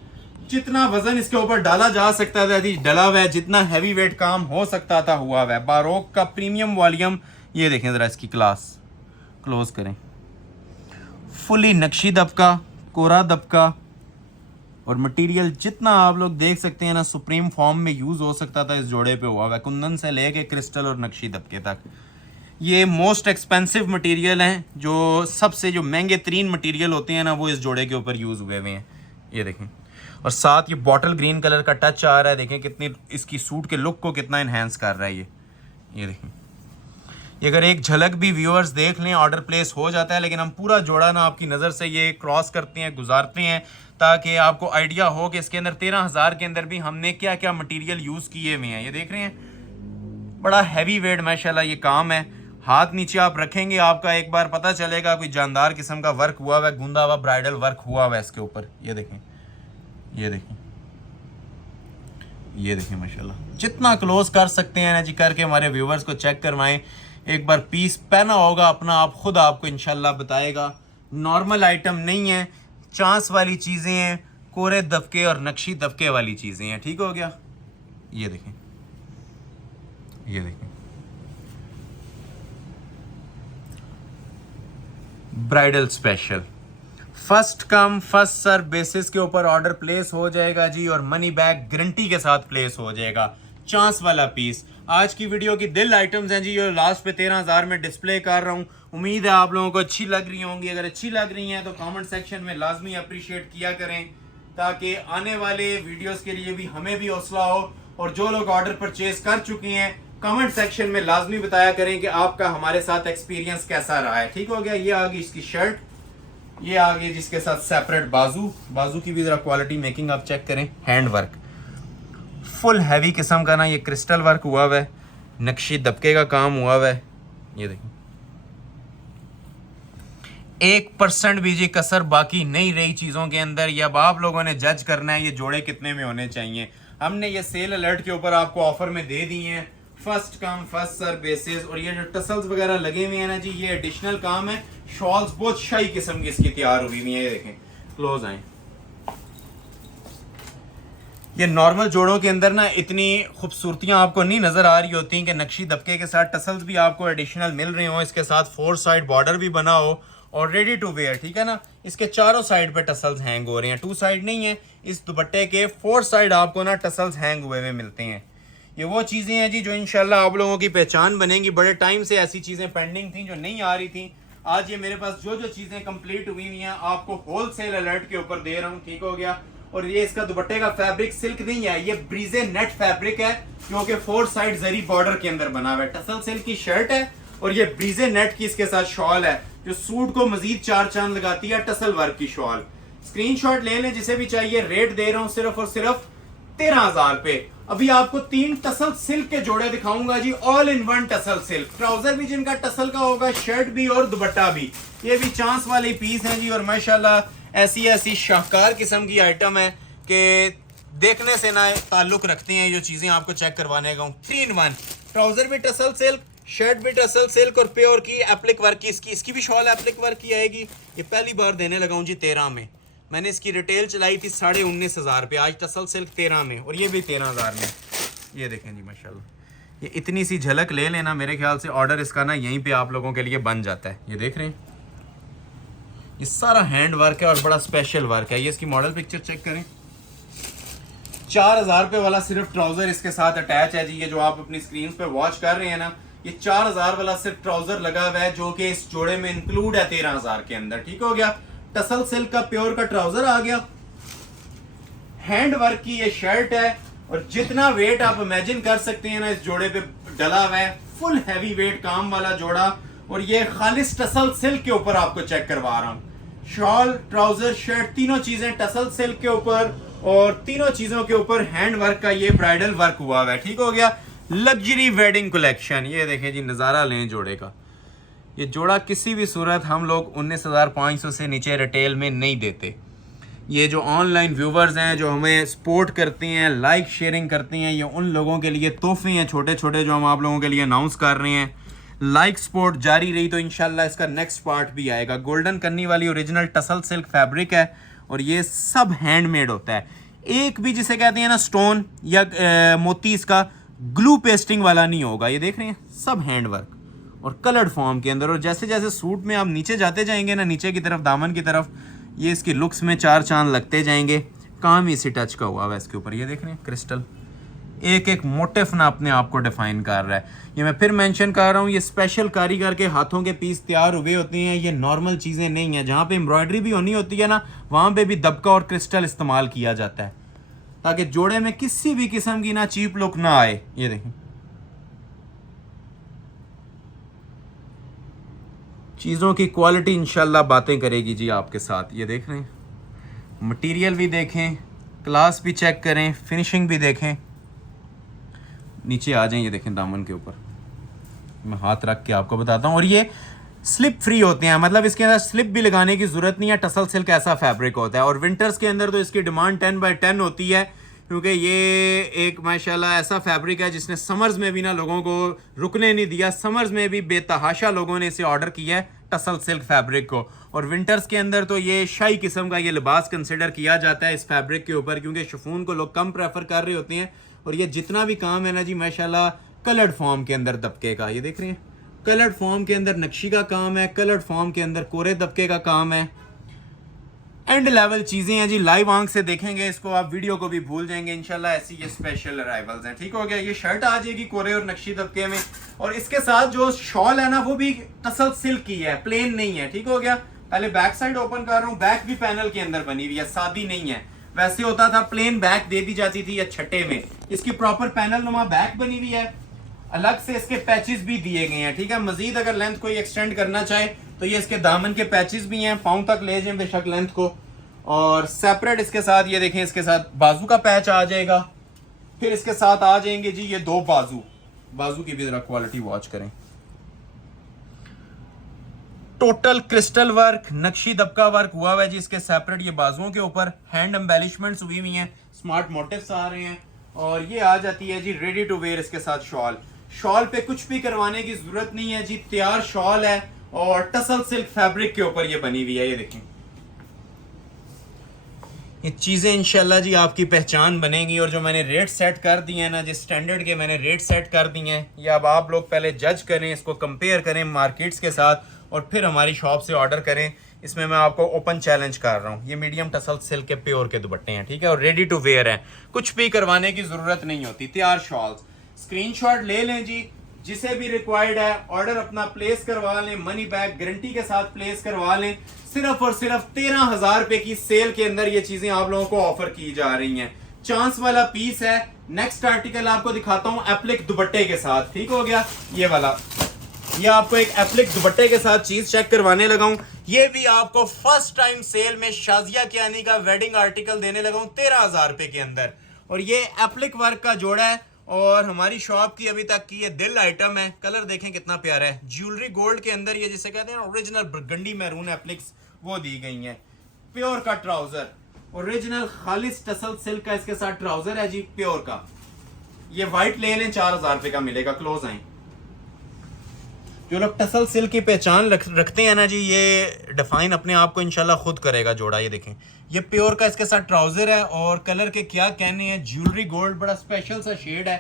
जितना वजन इसके ऊपर डाला जा सकता था जी डला हुआ है, जितना हैवी वेट काम हो सकता था हुआ हुआ है। बारोक का प्रीमियम वॉल्यूम, ये देखें जरा इसकी क्लास, क्लोज करें, फुली नक्शी दबका, कोरा दबका, और मटेरियल जितना आप लोग देख सकते हैं ना सुप्रीम फॉर्म में यूज़ हो सकता था इस जोड़े पे हुआ है, कुंदन से लेके क्रिस्टल और नक्शी दबके तक। ये मोस्ट एक्सपेंसिव मटेरियल हैं, जो सबसे जो महंगे तरीन मटेरियल होते हैं ना वो इस जोड़े के ऊपर यूज़ हुए हुए हैं। ये देखें, और साथ ये बॉटल ग्रीन कलर का टच आ रहा है, देखें कितनी इसकी सूट के लुक को कितना इन्हेंस कर रहा है ये देखें। ये अगर एक झलक भी व्यूअर्स देख लें ऑर्डर प्लेस हो जाता है, लेकिन हम पूरा जोड़ा ना आपकी नज़र से ये क्रॉस करते हैं, गुजारते हैं, ताकि आपको आइडिया हो कि इसके अंदर 13,000 के अंदर भी हमने क्या क्या मटेरियल यूज़ किए हुए हैं। ये देख रहे हैं, बड़ा हैवी वेट माशाल्लाह ये काम है। हाथ नीचे आप रखेंगे, आपका एक बार पता चलेगा कोई जानदार किस्म का वर्क हुआ हुआ है, गूंदा हुआ ब्राइडल वर्क हुआ हुआ है इसके ऊपर। ये देखें, ये देखें, ये देखें माशाल्लाह। जितना क्लोज कर सकते हैं ना जी करके हमारे व्यूवर्स को चेक करवाएं। एक बार पीस पहना होगा अपना, आप खुद आपको इंशाल्लाह बताएगा। नॉर्मल आइटम नहीं है, चांस वाली चीज़ें हैं, कोरे दबके और नक्शी दबके वाली चीज़ें हैं। ठीक हो गया, ये देखें, ये देखें, bridal special, first come first serve basis के ऊपर ऑर्डर प्लेस हो जाएगा जी, और मनी बैक गारंटी के साथ प्लेस हो जाएगा। चांस वाला पीस आज की वीडियो की दिल आइटम्स हैं जी, ये लास्ट पे 13,000 में डिस्प्ले कर रहा हूँ। उम्मीद है आप लोगों को अच्छी लग रही होंगी। अगर अच्छी लग रही हैं तो कमेंट सेक्शन में लाजमी अप्रिशिएट किया करें, ताकि आने वाले वीडियोस के लिए भी हमें भी हौसला हो। और जो लोग ऑर्डर परचेज कर चुके हैं कमेंट सेक्शन में लाजमी बताया करें कि आपका हमारे साथ एक्सपीरियंस कैसा रहा है। ठीक हो गया, ये आ गई इसकी शर्ट, ये आ गई जिसके साथ सेपरेट बाजू की भी जरा क्वालिटी मेकिंग आप चेक करें। हैंड वर्क फुल हैवी किस्म का ना, ये क्रिस्टल वर्क हुआ हुआ है, नक्शी दबके का काम हुआ हुआ है। ये देखिए, 1% भी जी कसर बाकी नहीं रही चीज़ों के अंदर। ये अब आप लोगों ने जज करना है ये जोड़े कितने में होने चाहिए। हमने ये सेल अलर्ट के ऊपर आपको ऑफर में दे दी हैं, first come first serve basis. और ये जो टसल्स वगैरह लगे हुए हैं ना जी, ये एडिशनल काम है। शॉल्स बहुत शाही किस्म की इसकी तैयार हुई हुई है। ये देखें, क्लोज आए, ये नॉर्मल जोड़ों के अंदर ना इतनी खूबसूरतियां आपको नहीं नजर आ रही होती कि नक्शी दबके के साथ टसल्स भी आपको एडिशनल मिल रहे हो, इसके साथ 4 साइड बॉर्डर भी बना हो और रेडी टू वेयर। ठीक है ना, इसके चारों साइड पे टसल्स हैंग हो रहे हैं, 2 साइड नहीं है। इस दुपट्टे के 4 साइड आपको ना टसल्स हैंग हुए हुए मिलते हैं। ये वो चीज़ें हैं जी जो इंशाल्लाह आप लोगों की पहचान बनेंगी। बड़े टाइम से ऐसी चीज़ें पेंडिंग थी जो नहीं आ रही थी। आज ये मेरे पास जो जो चीज़ें कंप्लीट हुई हुई हैं आपको होलसेल अलर्ट के ऊपर दे रहा हूँ। ठीक हो गया, और ये इसका दुपट्टे का फैब्रिक सिल्क नहीं है, ये ब्रीजे नेट फैब्रिक है, क्योंकि 4 साइड जरी बॉर्डर के अंदर बना हुआ है। टसल सिल्क की शर्ट है और ये ब्रीजे नेट की इसके साथ शॉल है, जो सूट को मजीद 4 चांद लगाती है। टसल वर्क की शॉल, स्क्रीनशॉट ले लें जिसे भी चाहिए। रेट दे रहा हूं सिर्फ और सिर्फ 13,000 पे। अभी आपको 3 टसल सिल्क के जोड़े दिखाऊंगा जी, all in one tussar silk. Trouser भी जिनका टसल का होगा, शर्ट भी और दुपट्टा भी। ये भी चांस वाली पीस है जी, और माशाल्लाह ऐसी ऐसी शाहकार किस्म की आइटम है कि देखने से ना ताल्लुक रखते हैं। जो चीज़ें आपको चेक करवाने का 3 in 1, ट्राउजर भी टसल सिल्क, शर्ट भी टसल सिल्क, और प्योर की एप्लिक वर्क की इसकी भी शॉल एप्लिक वर्क की आएगी। ये पहली बार देने लगा हूँ जी 13 में। मैंने इसकी रिटेल चलाई थी 19,500 पे, आज टसल सिल्क 13 में, और ये भी 13,000 में। ये देखें जी माशाल्लाह, ये इतनी सी झलक ले लेना, मेरे ख्याल से ऑर्डर इसका ना यहीं पे आप लोगों के लिए बन जाता है। ये देख रहे हैं, ये सारा हैंड वर्क है और बड़ा स्पेशल वर्क है। ये इसकी मॉडल पिक्चर चेक करें। 4000 रुपये वाला सिर्फ ट्राउजर इसके साथ अटैच है जी। ये जो आप अपनी स्क्रीन पे वॉच कर रहे हैं ना, ये 4000 वाला सिर्फ ट्राउजर लगा हुआ है, जो कि इस जोड़े में इंक्लूड है 13000 के अंदर। ठीक हो गया। टसल सिल्क का प्योर का ट्राउजर आ गया। हैंड वर्क की ये शर्ट है और जितना वेट आप इमेजिन कर सकते हैं ना इस जोड़े पे डला हुआ है, फुल हैवी वेट काम वाला जोड़ा। और ये खालिस टसल सिल्क के ऊपर आपको चेक करवा रहा हूं। शॉल, ट्राउजर, शर्ट, तीनों चीजें टसल सिल्क के ऊपर और तीनों चीजों के ऊपर हैंड वर्क का ये ब्राइडल वर्क हुआ है। ठीक हो गया। Luxury wedding collection. ये देखें जी, नजारा लें जोड़े का। ये जोड़ा किसी भी सूरत हम लोग 19,500 से नीचे रिटेल में नहीं देते। ये जो ऑनलाइन व्यूवर्स हैं जो हमें सपोर्ट करती हैं, लाइक शेयरिंग करती हैं, ये उन लोगों के लिए तोहफे हैं छोटे छोटे जो हम आप लोगों के लिए अनाउंस कर रहे हैं। लाइक सपोर्ट जारी रही तो इंशाल्लाह इसका नेक्स्ट पार्ट भी आएगा। गोल्डन करनी वाली ओरिजिनल टसल सिल्क फैब्रिक है और ये सब हैंडमेड होता है। एक भी जिसे कहते हैं ना स्टोन या मोती इसका ग्लू पेस्टिंग वाला नहीं होगा। ये देख रहे हैं, सब हैंड वर्क और कलर्ड फॉर्म के अंदर। और जैसे जैसे सूट में आप नीचे जाते जाएंगे ना, नीचे की तरफ दामन की तरफ, ये इसकी लुक्स में चार चांद लगते जाएंगे। काम इसी टच का हुआ है इसके ऊपर। ये देख रहे हैं क्रिस्टल, एक एक मोटिफ ना अपने आप को डिफाइन कर रहा है। ये मैं फिर मेंशन कर रहा हूँ, ये स्पेशल कारीगर के हाथों के पीस तैयार हुए होते हैं। ये नॉर्मल चीज़ें नहीं हैं। जहाँ पे एम्ब्रॉयडरी भी होनी होती है ना, वहाँ पे भी दबका और क्रिस्टल इस्तेमाल किया जाता है ताकि जोड़े में किसी भी किस्म की ना चीप लुक ना आए। ये देखें, चीज़ों की क्वालिटी इंशाल्लाह बातें करेगी जी आपके साथ। ये देख रहे हैं, मटेरियल भी देखें, क्लास भी चेक करें, फिनिशिंग भी देखें। नीचे आ जाएं, ये देखें दामन के ऊपर मैं हाथ रख के आपको बताता हूँ। और ये स्लिप फ्री होते हैं, मतलब इसके अंदर स्लिप भी लगाने की ज़रूरत नहीं है। टसल सिल्क ऐसा फैब्रिक होता है और विंटर्स के अंदर तो इसकी डिमांड 10/10 होती है, क्योंकि ये एक माशाल्लाह ऐसा फैब्रिक है जिसने समर्स में भी ना लोगों को रुकने नहीं दिया। समर्स में भी बेतहाशा लोगों ने इसे ऑर्डर किया है टसल सिल्क फैब्रिक को। और विंटर्स के अंदर तो ये शाही किस्म का ये लिबास कंसिडर किया जाता है इस फैब्रिक के ऊपर, क्योंकि शिफॉन को लोग कम प्रेफर कर रहे होते हैं। और ये जितना भी काम है ना जी माशाल्लाह कलर्ड फॉर्म के अंदर दबके का, ये देख रहे हैं, कलर्ड फॉर्म के अंदर नक्शी का काम है, कलर्ड फॉर्म के अंदर कोरे दबके का काम है। एंड लेवल चीज़ें हैं जी। लाइव आंख से देखेंगे इसको आप, वीडियो को भी भूल जाएंगे इंशाल्लाह। ऐसी ये स्पेशल अराइवल्स हैं। ठीक हो गया। ये शर्ट आ जाएगी कोरे और नक्शी दबके में, और इसके साथ जो शॉल है ना वो भी टसल सिल्क की है, प्लेन नहीं है। ठीक हो गया। पहले बैक साइड ओपन कर रहा हूँ। बैक भी पैनल के अंदर बनी हुई है, सादी नहीं है। वैसे होता था प्लेन बैक दे दी जाती थी या छठे में, इसकी प्रॉपर पैनल नुमा बैक बनी हुई है। अलग से इसके पैचेस भी दिए गए हैं। ठीक है। मजीद अगर लेंथ कोई एक्सटेंड करना चाहे तो ये इसके दामन के पैचेस भी हैं, पाँव तक ले जाएं बेशक लेंथ को। और सेपरेट इसके साथ ये देखें, इसके साथ बाजू का पैच आ जाएगा। फिर इसके साथ आ जाएंगे जी ये दो बाजू की भी जरा क्वालिटी वॉच करें। टोटल क्रिस्टल वर्क, नक्शी दबका वर्क हुआ है जी इसके सेपरेट। ये बाजुओं के ऊपर हैंड एम्बेलिशमेंट्स हुई हुई हैं, स्मार्ट मोटिव्स आ रहे हैं। और ये आ जाती है जी रेडी टू वेयर इसके साथ शॉल। शॉल पे कुछ भी करवाने की जरूरत नहीं है जी, तैयार शॉल है और टसल सिल्क फैब्रिक के ऊपर ये बनी हुई है। ये देखें, ये चीज़ें इंशाल्लाह जी आपकी पहचान बनेंगी। और जो मैंने रेट सेट कर दिए हैं ना, जिस स्टैंडर्ड के मैंने रेट सेट कर दिए हैं, ये अब आप लोग पहले जज करें, इसको कंपेयर करें मार्केट्स के साथ और फिर हमारी शॉप से ऑर्डर करें। इसमें मैं आपको ओपन चैलेंज कर रहा हूँ। ये मीडियम टसल सिल्क के प्योर के दुपट्टे हैं। ठीक है। और रेडी टू वेयर हैं, कुछ भी करवाने की ज़रूरत नहीं होती, तैयार शॉल्स। स्क्रीनशॉट ले लें जी, जिसे भी रिक्वायर्ड है ऑर्डर अपना प्लेस करवा लें, मनी बैक गारंटी के साथ प्लेस करवा लें। सिर्फ और सिर्फ 13,000 रुपए की सेल के अंदर ये चीजें आप लोगों को ऑफर की जा रही हैं। चांस वाला पीस है। नेक्स्ट आर्टिकल आपको दिखाता हूं एप्लिक दुपट्टे के साथ। ठीक हो गया। ये वाला, ये आपको एक एप्लिक दुपट्टे के साथ चीज चेक करवाने लगा हूं। ये भी आपको फर्स्ट टाइम सेल में शाजिया कियानी का वेडिंग आर्टिकल देने लगा हूं 13,000 रुपए के अंदर। और ये एप्लिक वर्क का जोड़ा है और हमारी शॉप की अभी तक की ये दिल आइटम है। कलर देखें कितना प्यारा है, ज्वेलरी गोल्ड के अंदर ये जिसे कहते हैं ओरिजिनल बरगंडी मैरून एप्लिक्स वो दी गई हैं। प्योर का ट्राउजर, ओरिजिनल खालिस टसल सिल्क का इसके साथ ट्राउजर है जी प्योर का। ये व्हाइट ले लें 4,000 रुपए का मिलेगा। क्लोज आए। जो लोग टसल सिल्क की पहचान रखते हैं ना जी, ये डिफाइन अपने आप को इंशाल्लाह खुद करेगा जोड़ा। ये देखें, ये प्योर का इसके साथ ट्राउजर है और कलर के क्या कहने हैं, ज्वेलरी गोल्ड, बड़ा स्पेशल सा शेड है।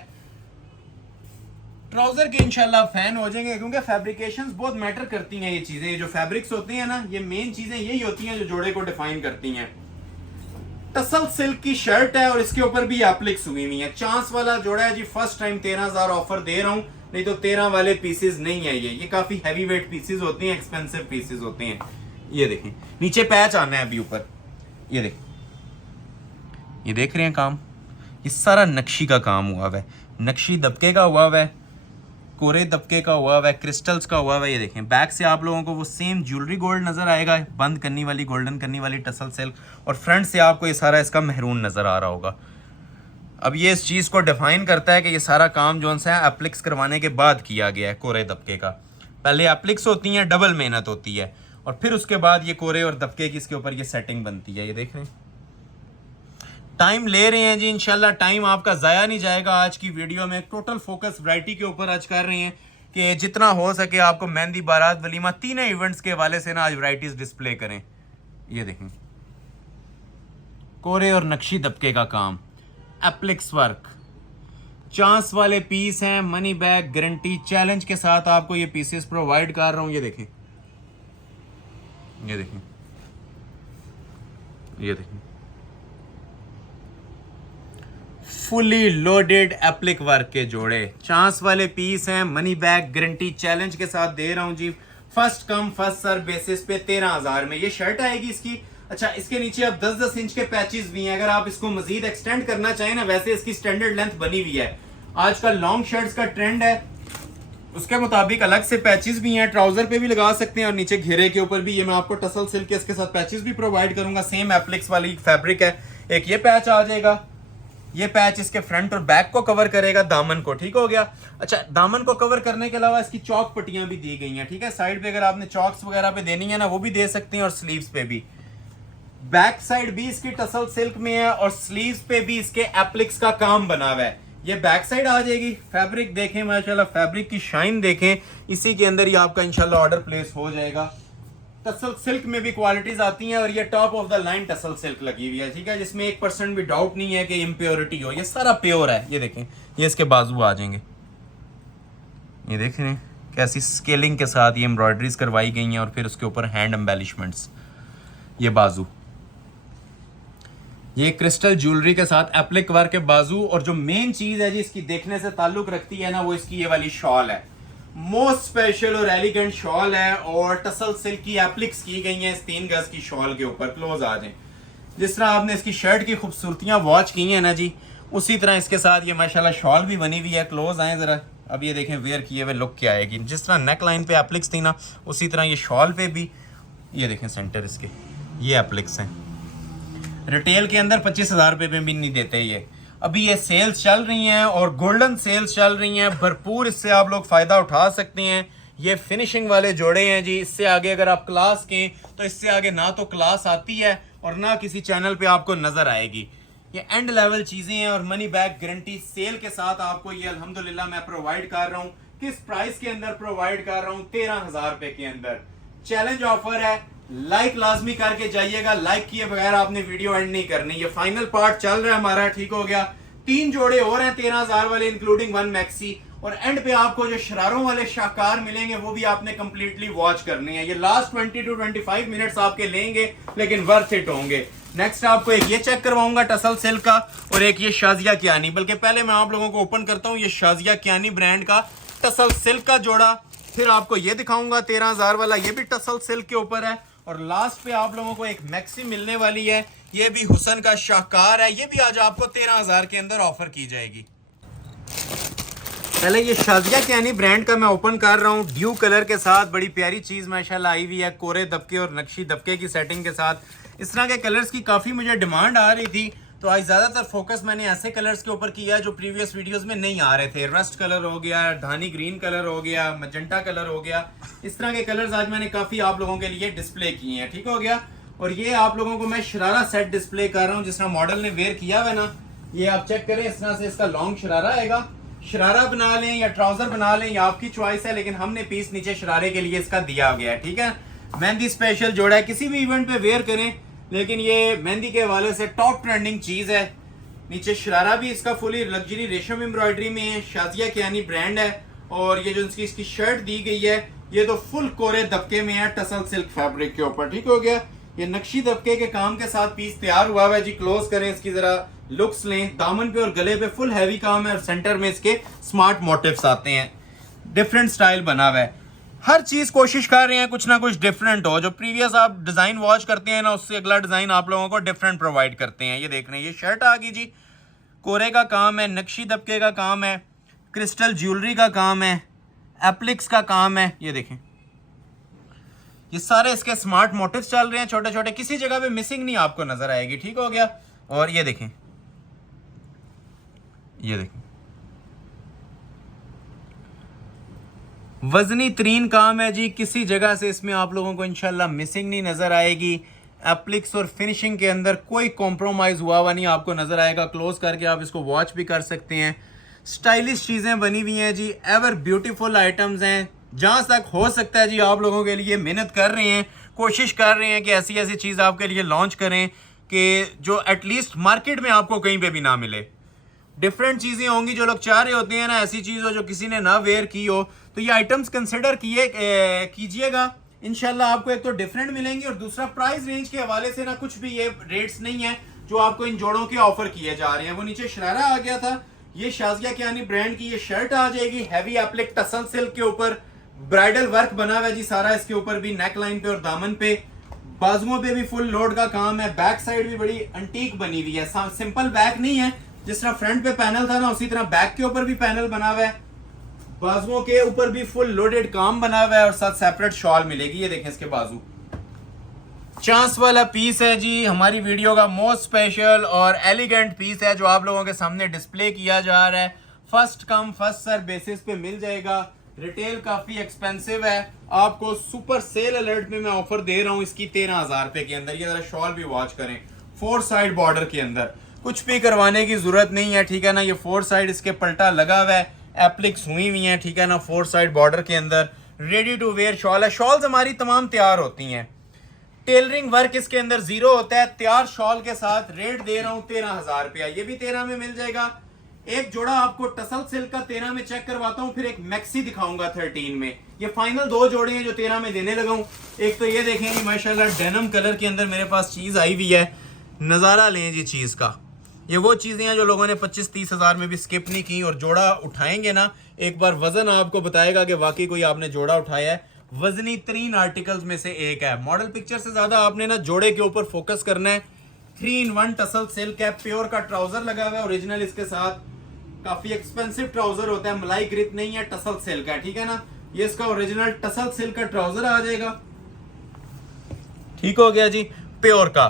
ट्राउजर के इंशाल्लाह फैन हो जाएंगे, क्योंकि फैब्रिकेशंस बहुत मैटर करती हैं। ये चीजें, ये जो फैब्रिक्स होती हैं ना, ये मेन चीजें यही होती हैं जो जोड़े को डिफाइन करती हैं। टसल सिल्क की शर्ट है और इसके ऊपर भी एप्लिक्स हुई हुई है। चांस वाला जोड़ा है जी, फर्स्ट टाइम 13,000 ऑफर दे रहा हूं, नहीं तो 13 वाले पीसेस नहीं है। ये काफी हैवी वेट पीसेस होती हैं, एक्सपेंसिव पीसेस होते हैं। ये देखें, नीचे पैच आना है अभी ऊपर, ये देखें, ये देख रहे हैं काम, ये सारा नक्शी का काम हुआ है, नक्शी दबके का हुआ है, कोरे दबके का हुआ है, क्रिस्टल्स का हुआ है। ये देखें, बैक से आप लोगों को वो सेम ज्वेलरी गोल्ड नजर आएगा, बंद करनी वाली, गोल्डन करनी वाली टसल सिल्क, और फ्रंट से आपको ये सारा इसका मेहरून नजर आ रहा होगा। अब ये इस चीज़ को डिफाइन करता है कि ये सारा काम जो है एप्लिक्स करवाने के बाद किया गया है कोरे दबके का। पहले एप्लिक्स होती हैं, डबल मेहनत होती है, और फिर उसके बाद ये कोरे और दबके की इसके ऊपर ये सेटिंग बनती है। ये देख रहे हैं, टाइम ले रहे हैं जी, इंशाल्लाह टाइम आपका ज़ाया नहीं जाएगा। आज की वीडियो में टोटल फोकस वैरायटी के ऊपर आज कर रहे हैं कि जितना हो सके आपको मेहंदी, बारात, वलीमा, तीनों इवेंट्स के हवाले से ना आज वैरायटीज डिस्प्ले करें। ये देखें, कोरे और नक्शी दबके का काम, एप्लिक्स वर्क, चांस वाले पीस हैं, मनी बैक गारंटी चैलेंज के साथ आपको ये पीसेस प्रोवाइड कर रहा हूं। ये देखें, ये देखें, ये देखें, फुली लोडेड एप्लिक वर्क के जोड़े, चांस वाले पीस हैं, मनी बैक गारंटी चैलेंज के साथ दे रहा हूं जी। First come first serve basis पे 13,000 में ये शर्ट आएगी इसकी। अच्छा, इसके नीचे अब 10-10 इंच के पैचेस भी हैं, अगर आप इसको मजीद एक्सटेंड करना चाहें ना, वैसे इसकी स्टैंडर्ड लेंथ बनी हुई है। आजकल लॉन्ग शर्ट्स का ट्रेंड है, उसके मुताबिक अलग से पैचेस भी हैं, ट्राउजर पे भी लगा सकते हैं और नीचे घेरे के ऊपर भी। ये मैं आपको टसल सिल्क के इसके साथ पैचेस भी प्रोवाइड करूंगा, सेम एप्लिक्स वाली फैब्रिक है। एक ये पैच आ जाएगा, ये पैच इसके फ्रंट और बैक को कवर करेगा, दामन को, ठीक हो गया। अच्छा, दामन को कवर करने के अलावा इसकी चौक पट्टियां भी दी गई हैं, ठीक है। साइड पे अगर आपने चौक्स वगैरह पे देनी है ना, वो भी दे सकते हैं, और स्लीव्स पे भी। बैक साइड भी इसकी टसल सिल्क में है और स्लीव्स पे भी इसके एप्लिक्स का काम बना हुआ है। ये बैक साइड आ जाएगी। फैब्रिक देखें माशाल्लाह, फैब्रिक की शाइन देखें, इसी के अंदर ही आपका इंशाल्लाह ऑर्डर प्लेस हो जाएगा। टसल सिल्क में भी क्वालिटीज आती हैं और ये top of the line tussle silk लगी हुई है, ठीक है, जिसमें 1% भी डाउट नहीं है कि इम्प्योरिटी हो, ये सारा प्योर है। ये देखें, ये इसके बाजू आ जाएंगे, ये देख रहे हैं कैसी स्केलिंग के साथ ये एम्ब्रॉयडरीज करवाई गई हैं, और फिर उसके ऊपर हैंड एम्बेलिशमेंट्स। ये बाजू, ये क्रिस्टल ज्वेलरी के साथ एप्लिक वर्क के बाजू, और जो मेन चीज है जी इसकी देखने से ताल्लुक रखती है ना, वो इसकी ये वाली शॉल है। मोस्ट स्पेशल और एलिगेंट शॉल है, और टसल सिल्क की एप्लिक्स की गई हैं इस 3 गज की शॉल के ऊपर। क्लोज आ जाए, जिस तरह आपने इसकी शर्ट की खूबसूरतियां वॉच की हैं ना जी, उसी तरह इसके साथ ये माशाल्लाह शॉल भी बनी हुई है। क्लोज आए जरा, अब ये देखें वेयर किए हुए लुक क्या आएगी। जिस तरह नेक लाइन पे एप्लिक्स थी ना, उसी तरह ये शॉल पे भी, ये देखें सेंटर इसके ये एप्लिक्स हैं। रिटेल के अंदर 25,000 रुपये में भी नहीं देते ये। अभी ये सेल्स चल रही हैं और गोल्डन सेल्स चल रही हैं, भरपूर इससे आप लोग फ़ायदा उठा सकते हैं। ये फिनिशिंग वाले जोड़े हैं जी, इससे आगे अगर आप क्लास के, तो इससे आगे ना तो क्लास आती है और ना किसी चैनल पे आपको नज़र आएगी। ये एंड लेवल चीज़ें हैं और मनी बैक गारंटी सेल के साथ आपको ये अल्हम्दुलिल्लाह मैं प्रोवाइड कर रहा हूँ। किस प्राइस के अंदर प्रोवाइड कर रहा हूँ? 13,000 रुपये के अंदर। चैलेंज ऑफर है, लाइक लाजमी करके जाइएगा, लाइक किए बगैर आपने वीडियो एंड नहीं करनी। ये फाइनल पार्ट चल रहा है हमारा, ठीक हो गया। 3 जोड़े और हैं 13,000 वाले, इंक्लूडिंग 1 मैक्सी, और एंड पे आपको जो शरारों वाले शाहकार मिलेंगे वो भी आपने कंप्लीटली वॉच करनी है। ये लास्ट 20 to 25 मिनट्स आपके लेंगे, लेकिन वर्थ इट होंगे। नेक्स्ट आपको एक ये चेक करवाऊंगा टसल सिल्क का, और एक ये शाजिया कियानी। बल्कि पहले मैं आप लोगों को ओपन करता हूँ ये शाजिया कियानी ब्रांड का टसल सिल्क का जोड़ा, फिर आपको ये दिखाऊंगा 13,000 वाला, ये भी टसल सिल्क के ऊपर है, और लास्ट पे आप लोगों को एक मैक्सी मिलने वाली है, ये भी हुसन का शाहकार है। ये भी आज आपको 13,000 के अंदर ऑफर की जाएगी। पहले ये शाजिया कियानी ब्रांड का मैं ओपन कर रहा हूँ, ड्यू कलर के साथ, बड़ी प्यारी चीज़ माशाल्लाह आई हुई है, कोरे दबके और नक्शी दबके की सेटिंग के साथ। इस तरह के कलर्स की काफ़ी मुझे डिमांड आ रही थी, तो आज ज़्यादातर फोकस मैंने ऐसे कलर्स के ऊपर किया जो प्रीवियस वीडियोस में नहीं आ रहे थे। रस्ट कलर हो गया, धानी ग्रीन कलर हो गया, मजेंटा कलर हो गया, इस तरह के कलर्स आज मैंने काफ़ी आप लोगों के लिए डिस्प्ले किए हैं, ठीक हो गया। और ये आप लोगों को मैं शरारा सेट डिस्प्ले कर रहा हूँ, जिस तरह मॉडल ने वेयर किया हुआ है ना, ये आप चेक करें, इस तरह से इसका लॉन्ग शरारा आएगा। शरारा बना लें या ट्राउजर बना लें, या आपकी चॉइस है, लेकिन हमने पीस नीचे शरारे के लिए इसका दिया गया है, ठीक है। मेहंदी स्पेशल जोड़ा है, किसी भी इवेंट पे वेयर करें, लेकिन ये मेहंदी के हवाले से टॉप ट्रेंडिंग चीज है। नीचे शरारा भी इसका फुली लग्जरी रेशम एम्ब्रॉयडरी में है, शाजिया कियानी ब्रांड है, और ये जो इसकी शर्ट दी गई है ये तो फुल कोरे दबके में है टसल सिल्क फैब्रिक के ऊपर, ठीक हो गया। ये नक्शी दबके के काम के साथ पीस तैयार हुआ है जी। क्लोज करें इसकी जरा लुक्स लें। दामन पे और गले पे फुल हैवी काम है और सेंटर में इसके स्मार्ट मोटिव्स आते हैं। डिफरेंट स्टाइल बना हुआ है। हर चीज कोशिश कर रहे हैं कुछ ना कुछ डिफरेंट हो। जो प्रीवियस आप डिजाइन वॉच करते हैं ना उससे अगला डिजाइन आप लोगों को डिफरेंट प्रोवाइड करते हैं। ये देख रहे हैं ये शर्ट आ गई जी, कोरे का काम है, नक्शी दबके का काम है, क्रिस्टल ज्वेलरी का काम है, एप्लिक्स का काम है। ये देखें ये सारे इसके स्मार्ट मोटिव्स चल रहे हैं छोटे छोटे, किसी जगह पे मिसिंग नहीं आपको नजर आएगी, ठीक हो गया। और ये देखें वजनी तरीन काम है जी, किसी जगह से इसमें आप लोगों को इंशाल्लाह मिसिंग नहीं नजर आएगी। एप्लिक्स और फिनिशिंग के अंदर कोई कॉम्प्रोमाइज हुआ नहीं आपको नजर आएगा। क्लोज करके आप इसको वॉच भी कर सकते हैं। स्टाइलिश चीजें बनी हुई हैं जी, एवर ब्यूटीफुल आइटम्स हैं। जहां तक हो सकता है जी आप लोगों के लिए मेहनत कर रहे हैं, कोशिश कर रहे हैं कि ऐसी ऐसी चीज आपके लिए लॉन्च करें कि जो एटलीस्ट मार्केट में आपको कहीं पे भी ना मिले। डिफरेंट चीजें होंगी, जो लोग चाह रहे होते हैं ना ऐसी चीज हो जो किसी ने ना वेयर की हो, तो ये आइटम्स कंसिडर कीजिएगा। इंशाल्लाह आपको एक तो डिफरेंट मिलेंगी और दूसरा प्राइस रेंज के हवाले से ना कुछ भी ये रेट्स नहीं है जो आपको इन जोड़ों के ऑफर किए जा रहे हैं। वो नीचे शरारा आ गया था, ये शाजिया कियानी ब्रांड की ये शर्ट आ जाएगी हैवी एप्लिक टसल सिल्क के ऊपर। ब्राइडल वर्क बना हुआ है जी सारा इसके ऊपर भी, नेक लाइन पे और दामन पे, बाजुओं पे भी फुल लोड का काम है। बैक साइड भी बड़ी अंटीक बनी हुई है, सिंपल बैक नहीं है। जिस तरह फ्रंट पे पैनल था ना उसी तरह बैक के ऊपर भी पैनल बना हुआ है। बाजुओं के ऊपर भी फुल लोडेड काम बना हुआ है और साथ सेपरेट शॉल मिलेगी। ये देखें इसके बाजू। चांस वाला पीस है जी, हमारी वीडियो का मोस्ट स्पेशल और एलिगेंट पीस है जो आप लोगों के सामने डिस्प्ले किया जा रहा है। First come first serve basis पे मिल जाएगा। रिटेल काफी एक्सपेंसिव है, आपको सुपर सेल अलर्ट में मैं ऑफर दे रहा हूँ इसकी 13,000 रुपए के अंदर। ये जरा शॉल भी वॉच करें, 4 साइड बॉर्डर के अंदर, कुछ भी करवाने की जरूरत नहीं है, ठीक है ना। ये 4 साइड इसके पलटा लगा हुआ है, एप्लिक्स हुई हुई है, ठीक है ना। 4 साइड बॉर्डर के अंदर रेडी टू वेयर शॉल है। शॉल्स हमारी तमाम तैयार होती हैं, टेलरिंग वर्क इसके अंदर 0 होता है। तैयार शॉल के साथ रेट दे रहा हूँ 13,000 रुपया। ये भी 13 में मिल जाएगा। एक जोड़ा आपको टसल सिल्क का 13 में चेक करवाता हूँ, फिर एक मैक्सी दिखाऊंगा 13 में। ये फाइनल 2 जोड़े हैं जो 13 में देने लगा हूँ। एक तो ये देखें जी माशाल्लाह डेनिम कलर के अंदर मेरे पास चीज आई हुई है, नजारा लें जी चीज का। ये वो चीजें हैं जो लोगों ने 25-30 हजार में भी स्किप नहीं की। और जोड़ा उठाएंगे ना एक बार वजन आपको बताएगा कि वाकई कोई आपने जोड़ा उठाया है। वजनी तरीन आर्टिकल्स में से एक है। मॉडल पिक्चर से ज्यादा आपने ना जोड़े के ऊपर फोकस करना है। 3-in-1 टसल सिल्क है, प्योर का ट्राउजर लगा हुआ है ओरिजिनल इसके साथ। काफी एक्सपेंसिव ट्राउजर होता है, मलाई ग्रिप नहीं है, टसल सिल्क है, ठीक है ना। ये इसका ओरिजिनल टसल सिल्क का ट्राउजर आ जाएगा, ठीक हो गया जी, प्योर का।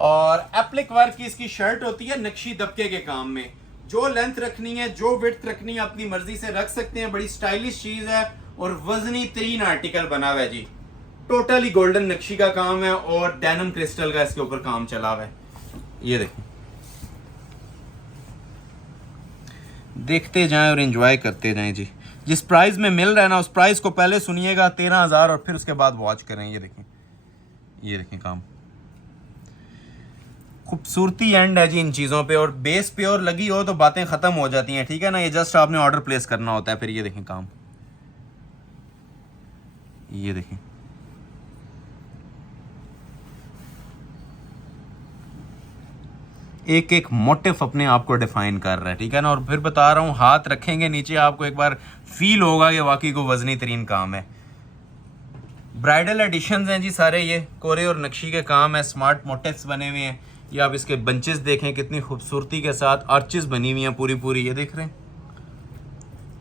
और एप्लिक वर्क की इसकी शर्ट होती है नक्शी दबके के काम में। जो लेंथ रखनी है, जो विड्थ रखनी है, अपनी मर्जी से रख सकते हैं। बड़ी स्टाइलिश चीज है और वजनी तरीन आर्टिकल बना हुआ है जी। टोटली गोल्डन नक्शी का काम है और डेनिम क्रिस्टल का इसके ऊपर काम चला हुआ है। ये देखिए, देखते जाएं और एंजॉय करते जाएं जी। जिस प्राइस में मिल रहा है ना उस प्राइस को पहले सुनिएगा 13,000 और फिर उसके बाद वॉच करें। ये देखें काम, खूबसूरती एंड है जी इन चीज़ों पे। और बेस प्योर लगी हो तो बातें ख़त्म हो जाती हैं, ठीक है ना। ये जस्ट आपने ऑर्डर प्लेस करना होता है। फिर ये देखें काम, ये देखें एक एक मोटिव अपने आप को डिफाइन कर रहा है, ठीक है ना। और फिर बता रहा हूँ हाथ रखेंगे नीचे आपको एक बार फील होगा कि वाकई को वजनी तरीन काम है। ब्राइडल एडिशंस हैं जी सारे, ये कोरे और नक्शी के काम है। स्मार्ट मोटिव्स बने हुए हैं। ये आप इसके बंचेस देखें कितनी खूबसूरती के साथ, आर्चेस बनी हुई हैं पूरी। ये देख रहे हैं,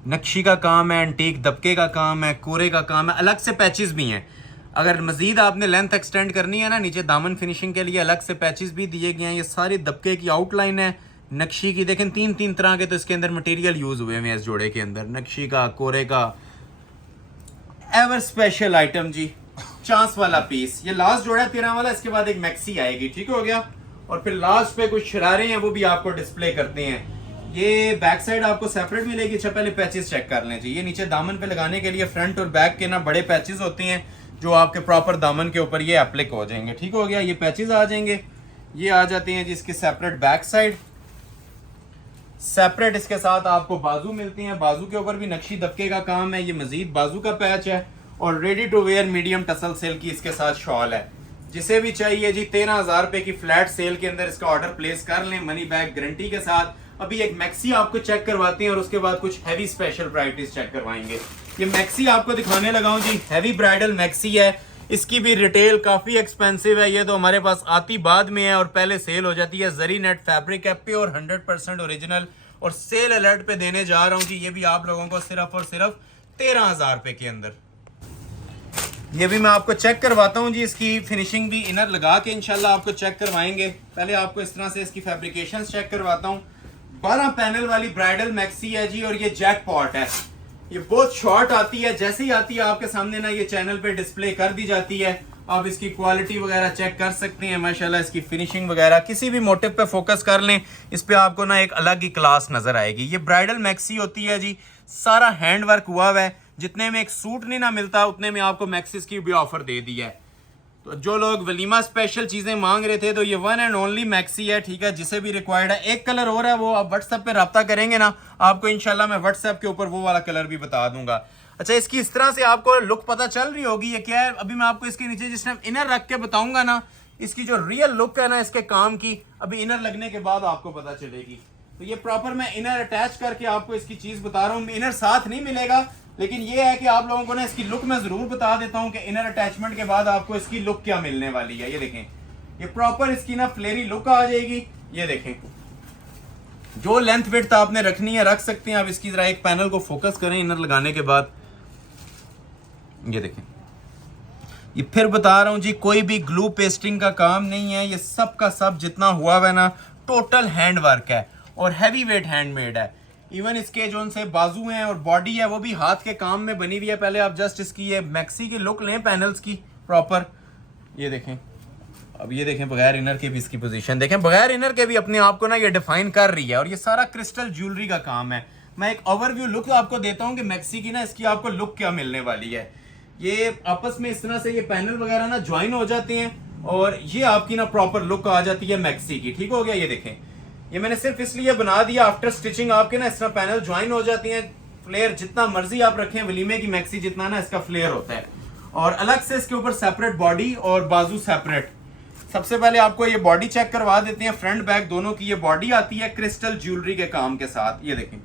नक्शी का काम है, एंटीक दबके का काम है, कोरे का काम है। अलग से पैचेस भी हैं। अगर मजीद आपने लेंथ एक्सटेंड करनी है ना, नीचे दामन फिनिशिंग के लिए अलग से पैचेस भी दिए गए हैं। ये सारी दबके की आउटलाइन है नक्शी की। देखें 3 तरह के तो इसके अंदर मटेरियल यूज हुए हैं इस जोड़े के अंदर, नक्शी का, कोरे का। एवर स्पेशल आइटम जी, चांस वाला पीस। ये लास्ट जोड़ा है 13 वाला, इसके बाद एक मैक्सी आएगी, ठीक हो गया। और फिर लास्ट पे कुछ शरारे हैं वो भी आपको डिस्प्ले करते हैं। ये बैक साइड आपको सेपरेट मिलेगी। अच्छा पहले पैचेस चेक कर लें जी। ये नीचे दामन पे लगाने के लिए फ्रंट और बैक के ना बड़े पैचेस होते हैं जो आपके प्रॉपर दामन के ऊपर ये एप्लिक हो जाएंगे, ठीक हो गया। ये पैचेस आ जाएंगे, ये आ जाते हैं जी इसके सेपरेट बैक साइड। सेपरेट इसके साथ आपको बाजू मिलती हैं, बाजू के ऊपर भी नक्शी दबके का काम है, ये मजीद बाजू का पैच है और ready to wear medium tussar सेल की इसके साथ शॉल है। जिसे भी चाहिए जी 13,000 रुपए की फ्लैट सेल के अंदर इसका ऑर्डर प्लेस कर लें, मनी बैक गारंटी के साथ। अभी एक मैक्सी आपको चेक करवाते हैं और उसके बाद कुछ हैवी स्पेशल वैरायटीज चेक करवाएंगे। ये मैक्सी आपको दिखाने लगा हूं जी, हैवी ब्राइडल मैक्सी है। इसकी भी रिटेल काफी एक्सपेंसिव है, ये तो हमारे पास आती बाद में है और पहले सेल हो जाती है। जरी नेट फैब्रिक है, प्योर 100% ओरिजिनल और सेल अलर्ट पे देने जा रहा हूं जी। ये भी आप लोगों को सिर्फ और सिर्फ 13,000 रुपए के अंदर। ये भी मैं आपको चेक करवाता हूं जी, इसकी फिनिशिंग भी इनर लगा के इंशाल्लाह आपको चेक करवाएंगे। पहले आपको इस तरह से इसकी फैब्रिकेशन चेक करवाता हूं। 12 पैनल वाली ब्राइडल मैक्सी है जी और ये जैकपॉट है। ये बहुत शॉर्ट आती है, जैसे ही आती है आपके सामने ना ये चैनल पे डिस्प्ले कर दी जाती है। आप इसकी क्वालिटी वगैरह चेक कर सकते हैं। माशाल्लाह इसकी फिनिशिंग वगैरह किसी भी मोटिव पे फोकस कर लें, इस पे आपको ना एक अलग ही क्लास नजर आएगी। ये ब्राइडल मैक्सी होती है जी, सारा हैंड वर्क हुआ हुआ है। जितने में एक सूट नहीं ना मिलता उतने में आपको मैक्सिस की भी ऑफर दे दी है। तो जो लोग वलीमा स्पेशल चीजें मांग रहे थे तो ये वन एंड ओनली मैक्सी है, ठीक है। जिसे भी रिक्वायर्ड है, एक कलर हो रहा है वो आप व्हाट्सएप पे रब्ता करेंगे ना, आपको इंशाल्लाह मैं व्हाट्सएप के ऊपर वो वाला कलर भी बता दूंगा। अच्छा, इसकी इस तरह से आपको लुक पता चल रही होगी ये क्या है। अभी मैं आपको इसके नीचे जिस टाइम इनर रख के बताऊंगा ना, इसकी जो रियल लुक है ना इसके काम की, अभी इनर लगने के बाद आपको पता चलेगी। तो ये प्रॉपर मैं इनर अटैच करके आपको इसकी चीज बता रहा हूँ। इनर साथ नहीं मिलेगा, लेकिन ये है कि आप लोगों को ना इसकी लुक मैं जरूर बता देता हूं कि इनर अटैचमेंट के बाद आपको इसकी लुक क्या मिलने वाली है। ये देखें, ये प्रॉपर इसकी ना फ्लेरी लुक आ जाएगी। ये देखें, जो लेंथ विड्थ आपने रखनी है रख सकते हैं। आप इसकी जरा एक पैनल को फोकस करें इनर लगाने के बाद। ये देखें, ये फिर बता रहा हूं जी, कोई भी ग्लू पेस्टिंग का काम नहीं है। ये सब का सब जितना हुआ है ना टोटल हैंड वर्क है और हैवी वेट हैंडमेड है। इवन इसके जो उनसे बाजू हैं और बॉडी है वो भी हाथ के काम में बनी हुई है। पहले आप जस्ट इसकी ये मैक्सी की लुक लें पैनल्स की प्रॉपर। ये देखें, अब ये देखें बगैर इनर के भी इसकी पोजीशन देखें, बगैर इनर के भी अपने आप को ना ये डिफाइन कर रही है। और ये सारा क्रिस्टल ज्वेलरी का काम है। मैं एक ओवरव्यू लुक आपको देता हूँ कि मैक्सी की ना इसकी आपको लुक क्या मिलने वाली है। ये आपस में इस तरह से ये पैनल वगैरह ना ज्वाइन हो जाते हैं और ये आपकी ना प्रॉपर लुक आ जाती है मैक्सी की। ठीक हो गया। ये देखें, ये मैंने सिर्फ इसलिए बना दिया, आफ्टर स्टिचिंग आपके ना इस तरह पैनल ज्वाइन हो जाती हैं। फ्लेयर जितना मर्जी आप रखें, वलीमे की मैक्सी जितना ना इसका फ्लेयर होता है। और अलग से इसके ऊपर सेपरेट बॉडी और बाजू सेपरेट। सबसे पहले आपको ये बॉडी चेक करवा देते हैं, फ्रंट बैक दोनों की ये बॉडी आती है क्रिस्टल ज्वेलरी के काम के साथ। ये देखें,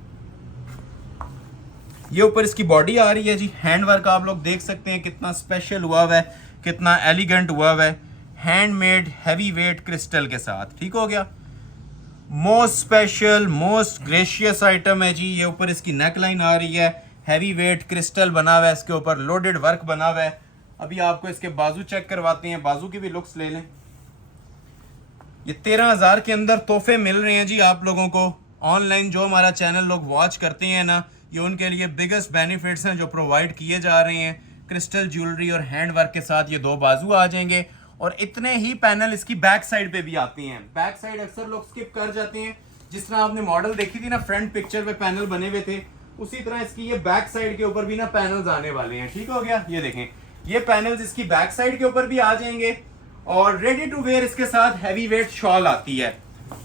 ये ऊपर इसकी बॉडी आ रही है जी। हैंड वर्क आप लोग देख सकते हैं कितना स्पेशल हुआ हुआ है, कितना एलिगेंट हुआ हुआ है, हैंडमेड हैवी वेट क्रिस्टल के साथ। ठीक हो गया। Most special most gracious item है जी। ये ऊपर इसकी नेक लाइन आ रही है, हैवी वेट क्रिस्टल बना हुआ है, इसके ऊपर लोडेड वर्क बना हुआ है। अभी आपको इसके बाजू चेक करवाते हैं, बाजू की भी लुक्स ले लें। ये 13,000 के अंदर तोहफे मिल रहे हैं जी आप लोगों को। ऑनलाइन जो हमारा चैनल लोग वॉच करते हैं ना, ये उनके लिए बिगेस्ट बेनिफिट्स हैं जो प्रोवाइड किए जा रहे हैं। क्रिस्टल ज्वेलरी और हैंड वर्क के साथ ये दो बाजू आ जाएंगे और इतने ही पैनल इसकी बैक साइड पे भी आते हैं। बैक साइड अक्सर लोग स्किप कर जाते हैं। जिस तरह आपने मॉडल देखी थी ना, फ्रंट पिक्चर पे पैनल बने हुए थे, उसी तरह इसकी ये बैक साइड के ऊपर भी ना पैनल्स आने वाले हैं। ठीक हो गया। ये देखें, ये पैनल्स इसकी बैक साइड के ऊपर भी आ जाएंगे और रेडी टू वेयर इसके साथ हैवी वेट शॉल आती है।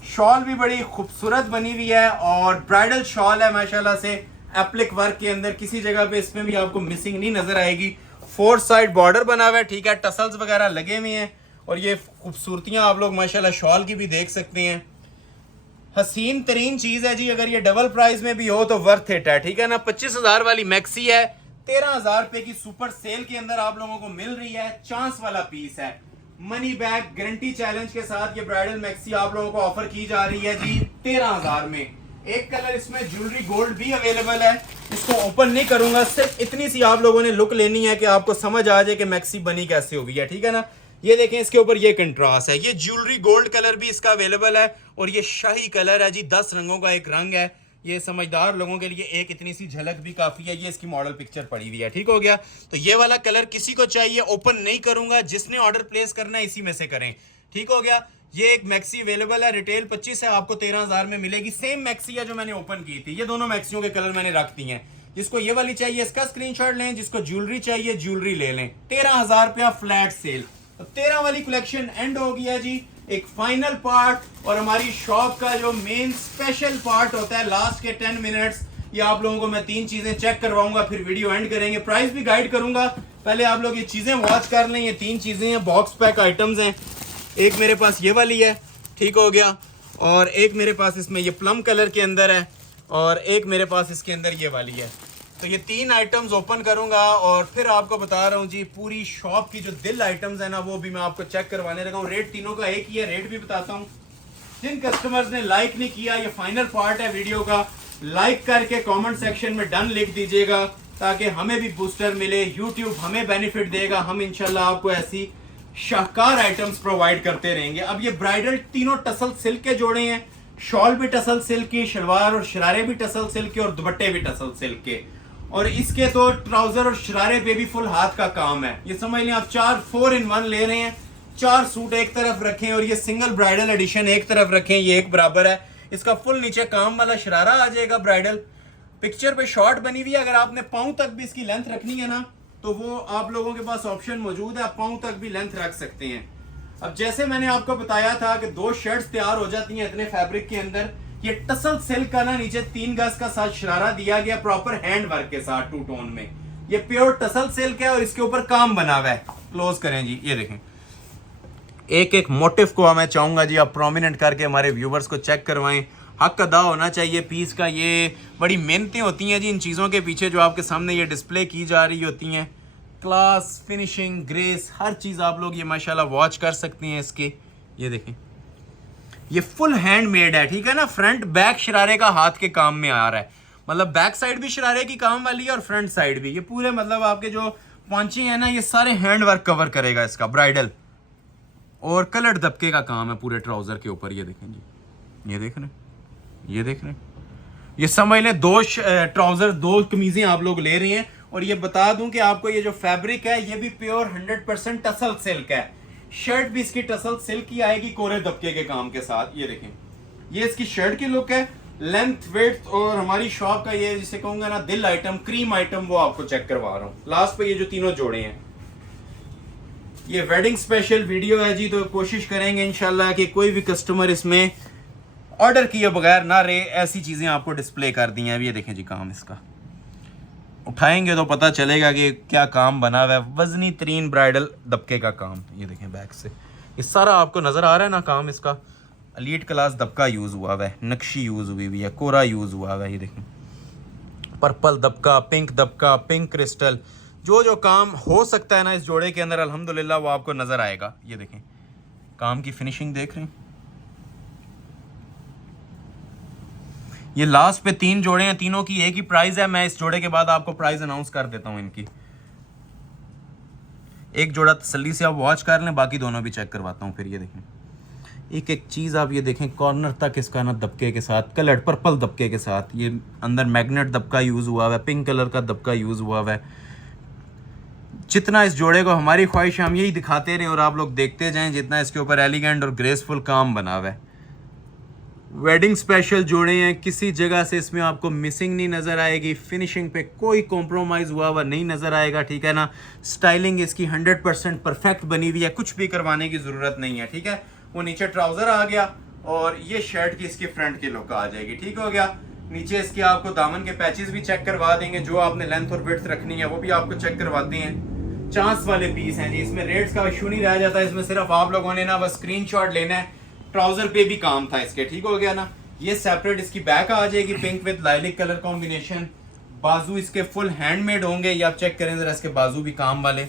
शॉल भी बड़ी खूबसूरत बनी हुई है और ब्राइडल शॉल है माशाल्लाह से। एप्लिक वर्क के अंदर किसी जगह पे इसमें भी आपको मिसिंग नहीं नजर आएगी। 4 साइड बॉर्डर बना हुआ है, ठीक है, टसल्स वगैरह लगे हुए हैं और ये खूबसूरतियां आप लोग माशाल्लाह शॉल की भी देख सकते हैं। हसीन तरीन चीज है जी। अगर ये डबल प्राइस में भी हो तो वर्थ इट है। ठीक है ना। 25,000 वाली मैक्सी है, 13,000 रुपए की सुपर सेल के अंदर आप लोगों को मिल रही है। चांस वाला पीस है, मनी बैक गारंटी चैलेंज के साथ ये ब्राइडल मैक्सी आप लोगों को ऑफर की जा रही है जी 13,000 में। एक कलर इसमें ज्वेलरी गोल्ड भी अवेलेबल है। इसको ओपन नहीं करूंगा, सिर्फ इतनी सी आप लोगों ने लुक लेनी है कि आपको समझ आ जाए कि मैक्सी बनी कैसे हुई है। ठीक है ना। ये देखें, इसके ऊपर ये कंट्रास्ट है। ये ज्वेलरी गोल्ड कलर भी इसका अवेलेबल है और ये शाही कलर है जी। 10 रंगों का एक रंग है। ये समझदार लोगों के लिए एक इतनी सी झलक भी काफी है। ये इसकी मॉडल पिक्चर पड़ी हुई है। ठीक हो गया। तो ये वाला कलर किसी को चाहिए, ओपन नहीं करूंगा, जिसने ऑर्डर प्लेस करना है इसी में से करें। ठीक हो गया। ये एक मैक्सी अवेलेबल है, रिटेल 25 है, आपको 13,000 में मिलेगी। सेम मैक्सी है जो मैंने ओपन की थी। ये दोनों मैक्सियों के कलर मैंने रख दिए हैं। जिसको ये वाली चाहिए इसका स्क्रीनशॉट लें, जिसको ज्वेलरी चाहिए ज्वेलरी ले लें। 13,000 रुपया फ्लैट सेल। तो 13 वाली कलेक्शन एंड हो गया जी। एक फाइनल पार्ट और हमारी शॉप का जो मेन स्पेशल पार्ट होता है लास्ट के 10 मिनट्स। ये आप लोगों को मैं 3 चीजें चेक करवाऊंगा, फिर वीडियो एंड करेंगे, प्राइस भी गाइड करूंगा। पहले आप लोग ये चीजें वॉच कर लें। ये 3 चीजें हैं, बॉक्स पैक आइटम्स हैं। एक मेरे पास ये वाली है, ठीक हो गया, और एक मेरे पास इसमें ये प्लम कलर के अंदर है, और एक मेरे पास इसके अंदर ये वाली है। तो ये 3 आइटम्स ओपन करूंगा और फिर आपको बता रहा हूँ जी पूरी शॉप की जो दिल आइटम्स है ना वो भी मैं आपको चेक करवाने लगा हूँ। रेट तीनों का एक ही है, रेट भी बताता हूँ। जिन कस्टमर्स ने लाइक नहीं किया, ये फाइनल पार्ट है वीडियो का, लाइक करके कमेंट सेक्शन में डन लिख दीजिएगा ताकि हमें भी बूस्टर मिले, यूट्यूब हमें बेनिफिट देगा। हम इंशाल्लाह आपको ऐसी शाहकार आइटम्स प्रोवाइड करते रहेंगे। अब ये ब्राइडल तीनों टसल सिल्क के जोड़े हैं, शॉल भी टसल सिल्क की, शलवार और शरारे भी टसल सिल्क के और दुपट्टे भी टसल सिल्क के। और इसके तो ट्राउजर और शरारे पे भी फुल हाथ का काम है। ये समझ लें आप 4 in 1 ले रहे हैं, 4 सूट एक तरफ रखें और ये सिंगल ब्राइडल एडिशन एक तरफ रखें, ये एक बराबर है। इसका फुल नीचे काम वाला शरारा आ जाएगा ब्राइडल। पिक्चर पे शॉर्ट बनी हुई है, अगर आपने पाँव तक भी इसकी लेंथ रखनी है ना तो वो आप लोगों के पास ऑप्शन मौजूद है, आप पाँव तक भी लेंथ रख सकते हैं। अब जैसे मैंने आपको बताया था कि 2 शर्ट्स तैयार हो जाती हैं इतने फैब्रिक के अंदर। ये टसल सिल्क का ना नीचे 3 गज का साथ शरारा दिया गया प्रॉपर हैंड वर्क के साथ 2 टोन में। ये प्योर टसल सिल्क है और इसके ऊपर काम बना हुआ है। क्लोज करें जी, ये देखें। एक एक मोटिव को मैं चाहूंगा जी आप प्रोमिनेंट करके हमारे व्यूवर्स को चेक करवाएं। हक अदा होना चाहिए पीस का। ये बड़ी मेहनतें होती हैं जी इन चीज़ों के पीछे जो आपके सामने ये डिस्प्ले की जा रही होती हैं। क्लास, फिनिशिंग, ग्रेस, हर चीज़ आप लोग ये माशाल्लाह वॉच कर सकते हैं इसके। ये देखें, ये फुल हैंडमेड है, ठीक है ना। फ्रंट बैक शरारे का हाथ के काम में आ रहा है, मतलब बैक साइड भी शरारे की काम वाली है और फ्रंट साइड भी। ये पूरे मतलब आपके जो पॉन्चे हैं ना ये सारे हैंड वर्क कवर करेगा इसका ब्राइडल। और कलर दबके का काम है पूरे ट्राउजर के ऊपर। ये देखें जी, ये देख रहे हैं, ये देख रहे हैं। ये समझ लें 2 ट्राउजर 2 कमीजें आप लोग ले रहे हैं। और ये बता दूं कि आपको ये जो फैब्रिक है ये भी प्योर 100% टसल सिल्क है। शर्ट भी इसकी टसल सिल्क की आएगी कोरे दबके के काम के साथ। ये देखें, ये इसकी शर्ट की लुक है, लेंथ, विड्थ और हमारी शॉप का ये जिसे कहूंगा ना दिल आइटम, क्रीम आइटम, वो आपको चेक करवा रहा हूँ। लास्ट पे ये जो तीनों जोड़े हैं, ये वेडिंग स्पेशल वीडियो है जी, तो कोशिश करेंगे इंशाल्लाह कि कोई भी कस्टमर इसमें ऑर्डर किए बगैर ना रहे। ऐसी चीजें आपको डिस्प्ले कर दी हैं। अब ये देखें जी, काम इसका उठाएंगे तो पता चलेगा कि क्या काम बना हुआ है। वजनी तरीन ब्राइडल दबके का काम। ये देखें बैक से ये सारा आपको नजर आ रहा है ना काम इसका। एलीट क्लास दबका यूज हुआ हुआ है, नक्शी यूज हुई हुई है, कोरा यूज हुआ हुआ है। ये देखें, पर्पल दबका, पिंक क्रिस्टल, जो जो काम हो सकता है ना इस जोड़े के अंदर अल्हम्दुलिल्लाह वो आपको नजर आएगा। ये देखें, काम की फिनिशिंग देख रहे हैं। ये लास्ट पे 3 जोड़े हैं, तीनों की एक ही प्राइस है। मैं इस जोड़े के बाद आपको प्राइस अनाउंस कर देता हूं इनकी। एक जोड़ा तसल्ली से आप वॉच कर लें, बाकी दोनों भी चेक करवाता हूं। फिर ये देखें, एक एक चीज़ आप ये देखें, कॉर्नर तक इसका ना दबके के साथ, कलर पर्पल दबके के साथ। ये अंदर मैग्नेट दबका यूज़ हुआ हुआ है, पिंक कलर का दबका यूज़ हुआ हुआ है। जितना इस जोड़े को हमारी ख्वाहिश हम यही दिखाते रहें और आप लोग देखते जाएं जितना इसके ऊपर एलिगेंट और ग्रेसफुल काम बना हुआ है। वेडिंग स्पेशल जोड़े हैं, किसी जगह से इसमें आपको मिसिंग नहीं नज़र आएगी। फिनिशिंग पे कोई कॉम्प्रोमाइज़ हुआ हुआ नहीं नज़र आएगा, ठीक है ना। स्टाइलिंग इसकी 100% परफेक्ट बनी हुई है, कुछ भी करवाने की ज़रूरत नहीं है, ठीक है। वो नीचे ट्राउज़र आ गया और ये शर्ट की इसकी फ्रंट की लुक आ जाएगी, ठीक हो गया। नीचे इसके आपको दामन के पैचेस भी चेक करवा देंगे, जो आपने लेंथ और विड्थ रखनी है वो भी आपको चेक करवाते हैं। चांस वाले पीस हैं जी, इसमें रेट्स का इशू नहीं रह जाता। इसमें सिर्फ आप लोगों ने ना बस स्क्रीनशॉट लेना है। ट्राउजर पे भी काम था इसके, ठीक हो गया ना। ये सेपरेट इसकी बैक आ जाएगी, pink with lilac colour combination. बाजू इसके फुल हैंडमेड होंगे, ये आप चेक करें जरा, इसके बाजू भी काम वाले।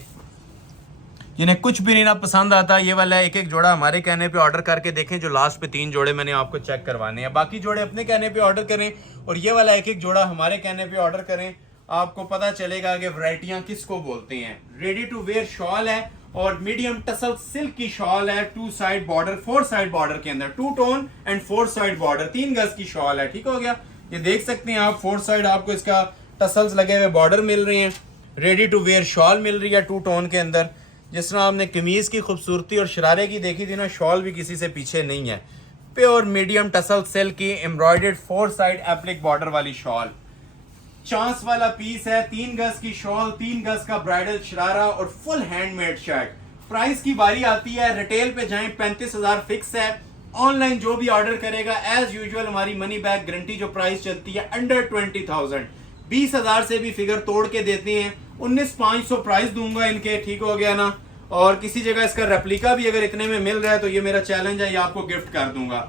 जिन्हें कुछ भी नहीं ना पसंद आता, ये वाला एक एक जोड़ा हमारे कहने पे ऑर्डर करके देखें। जो लास्ट पे 3 जोड़े मैंने आपको चेक करवाने हैं, बाकी जोड़े अपने कहने पे ऑर्डर करें और ये वाला एक एक जोड़ा हमारे कहने पे ऑर्डर करें। आपको पता चलेगा कि वैरायटियां किसको बोलते हैं। रेडी टू वेयर शॉल है और मीडियम टसल सिल्क की शॉल है, 2 साइड बॉर्डर, 4 साइड बॉर्डर के अंदर, 2 टोन एंड 4 साइड बॉर्डर, 3 गज की शॉल है, ठीक हो गया। ये देख सकते हैं आप, 4 साइड आपको इसका टसल्स लगे हुए बॉर्डर मिल रहे हैं। रेडी टू वेयर शॉल मिल रही है 2 टोन के अंदर। जिस तरह आपने कमीज की खूबसूरती और शरारे की देखी थी ना, शॉल भी किसी से पीछे नहीं है। प्योर मीडियम टसल सिल्क की एम्ब्रॉयडर्ड 4 साइड एप्लिक बॉर्डर वाली शॉल, चांस वाला पीस है। 3 गज की शॉल, 3 गज का ब्राइडल शरारा और फुल हैंडमेड शर्ट। प्राइस की बारी आती है, रिटेल पे जाएं 35,000 फिक्स है। ऑनलाइन जो भी ऑर्डर करेगा एज यूजुअल हमारी मनी बैक गारंटी जो प्राइस चलती है अंडर 20,000, 20,000 से भी फिगर तोड़ के देते हैं। 19,500 प्राइस दूंगा इनके, ठीक हो गया ना। और किसी जगह इसका रेप्लिका भी अगर इतने में मिल रहा है तो ये मेरा चैलेंज है, ये आपको गिफ्ट कर दूंगा।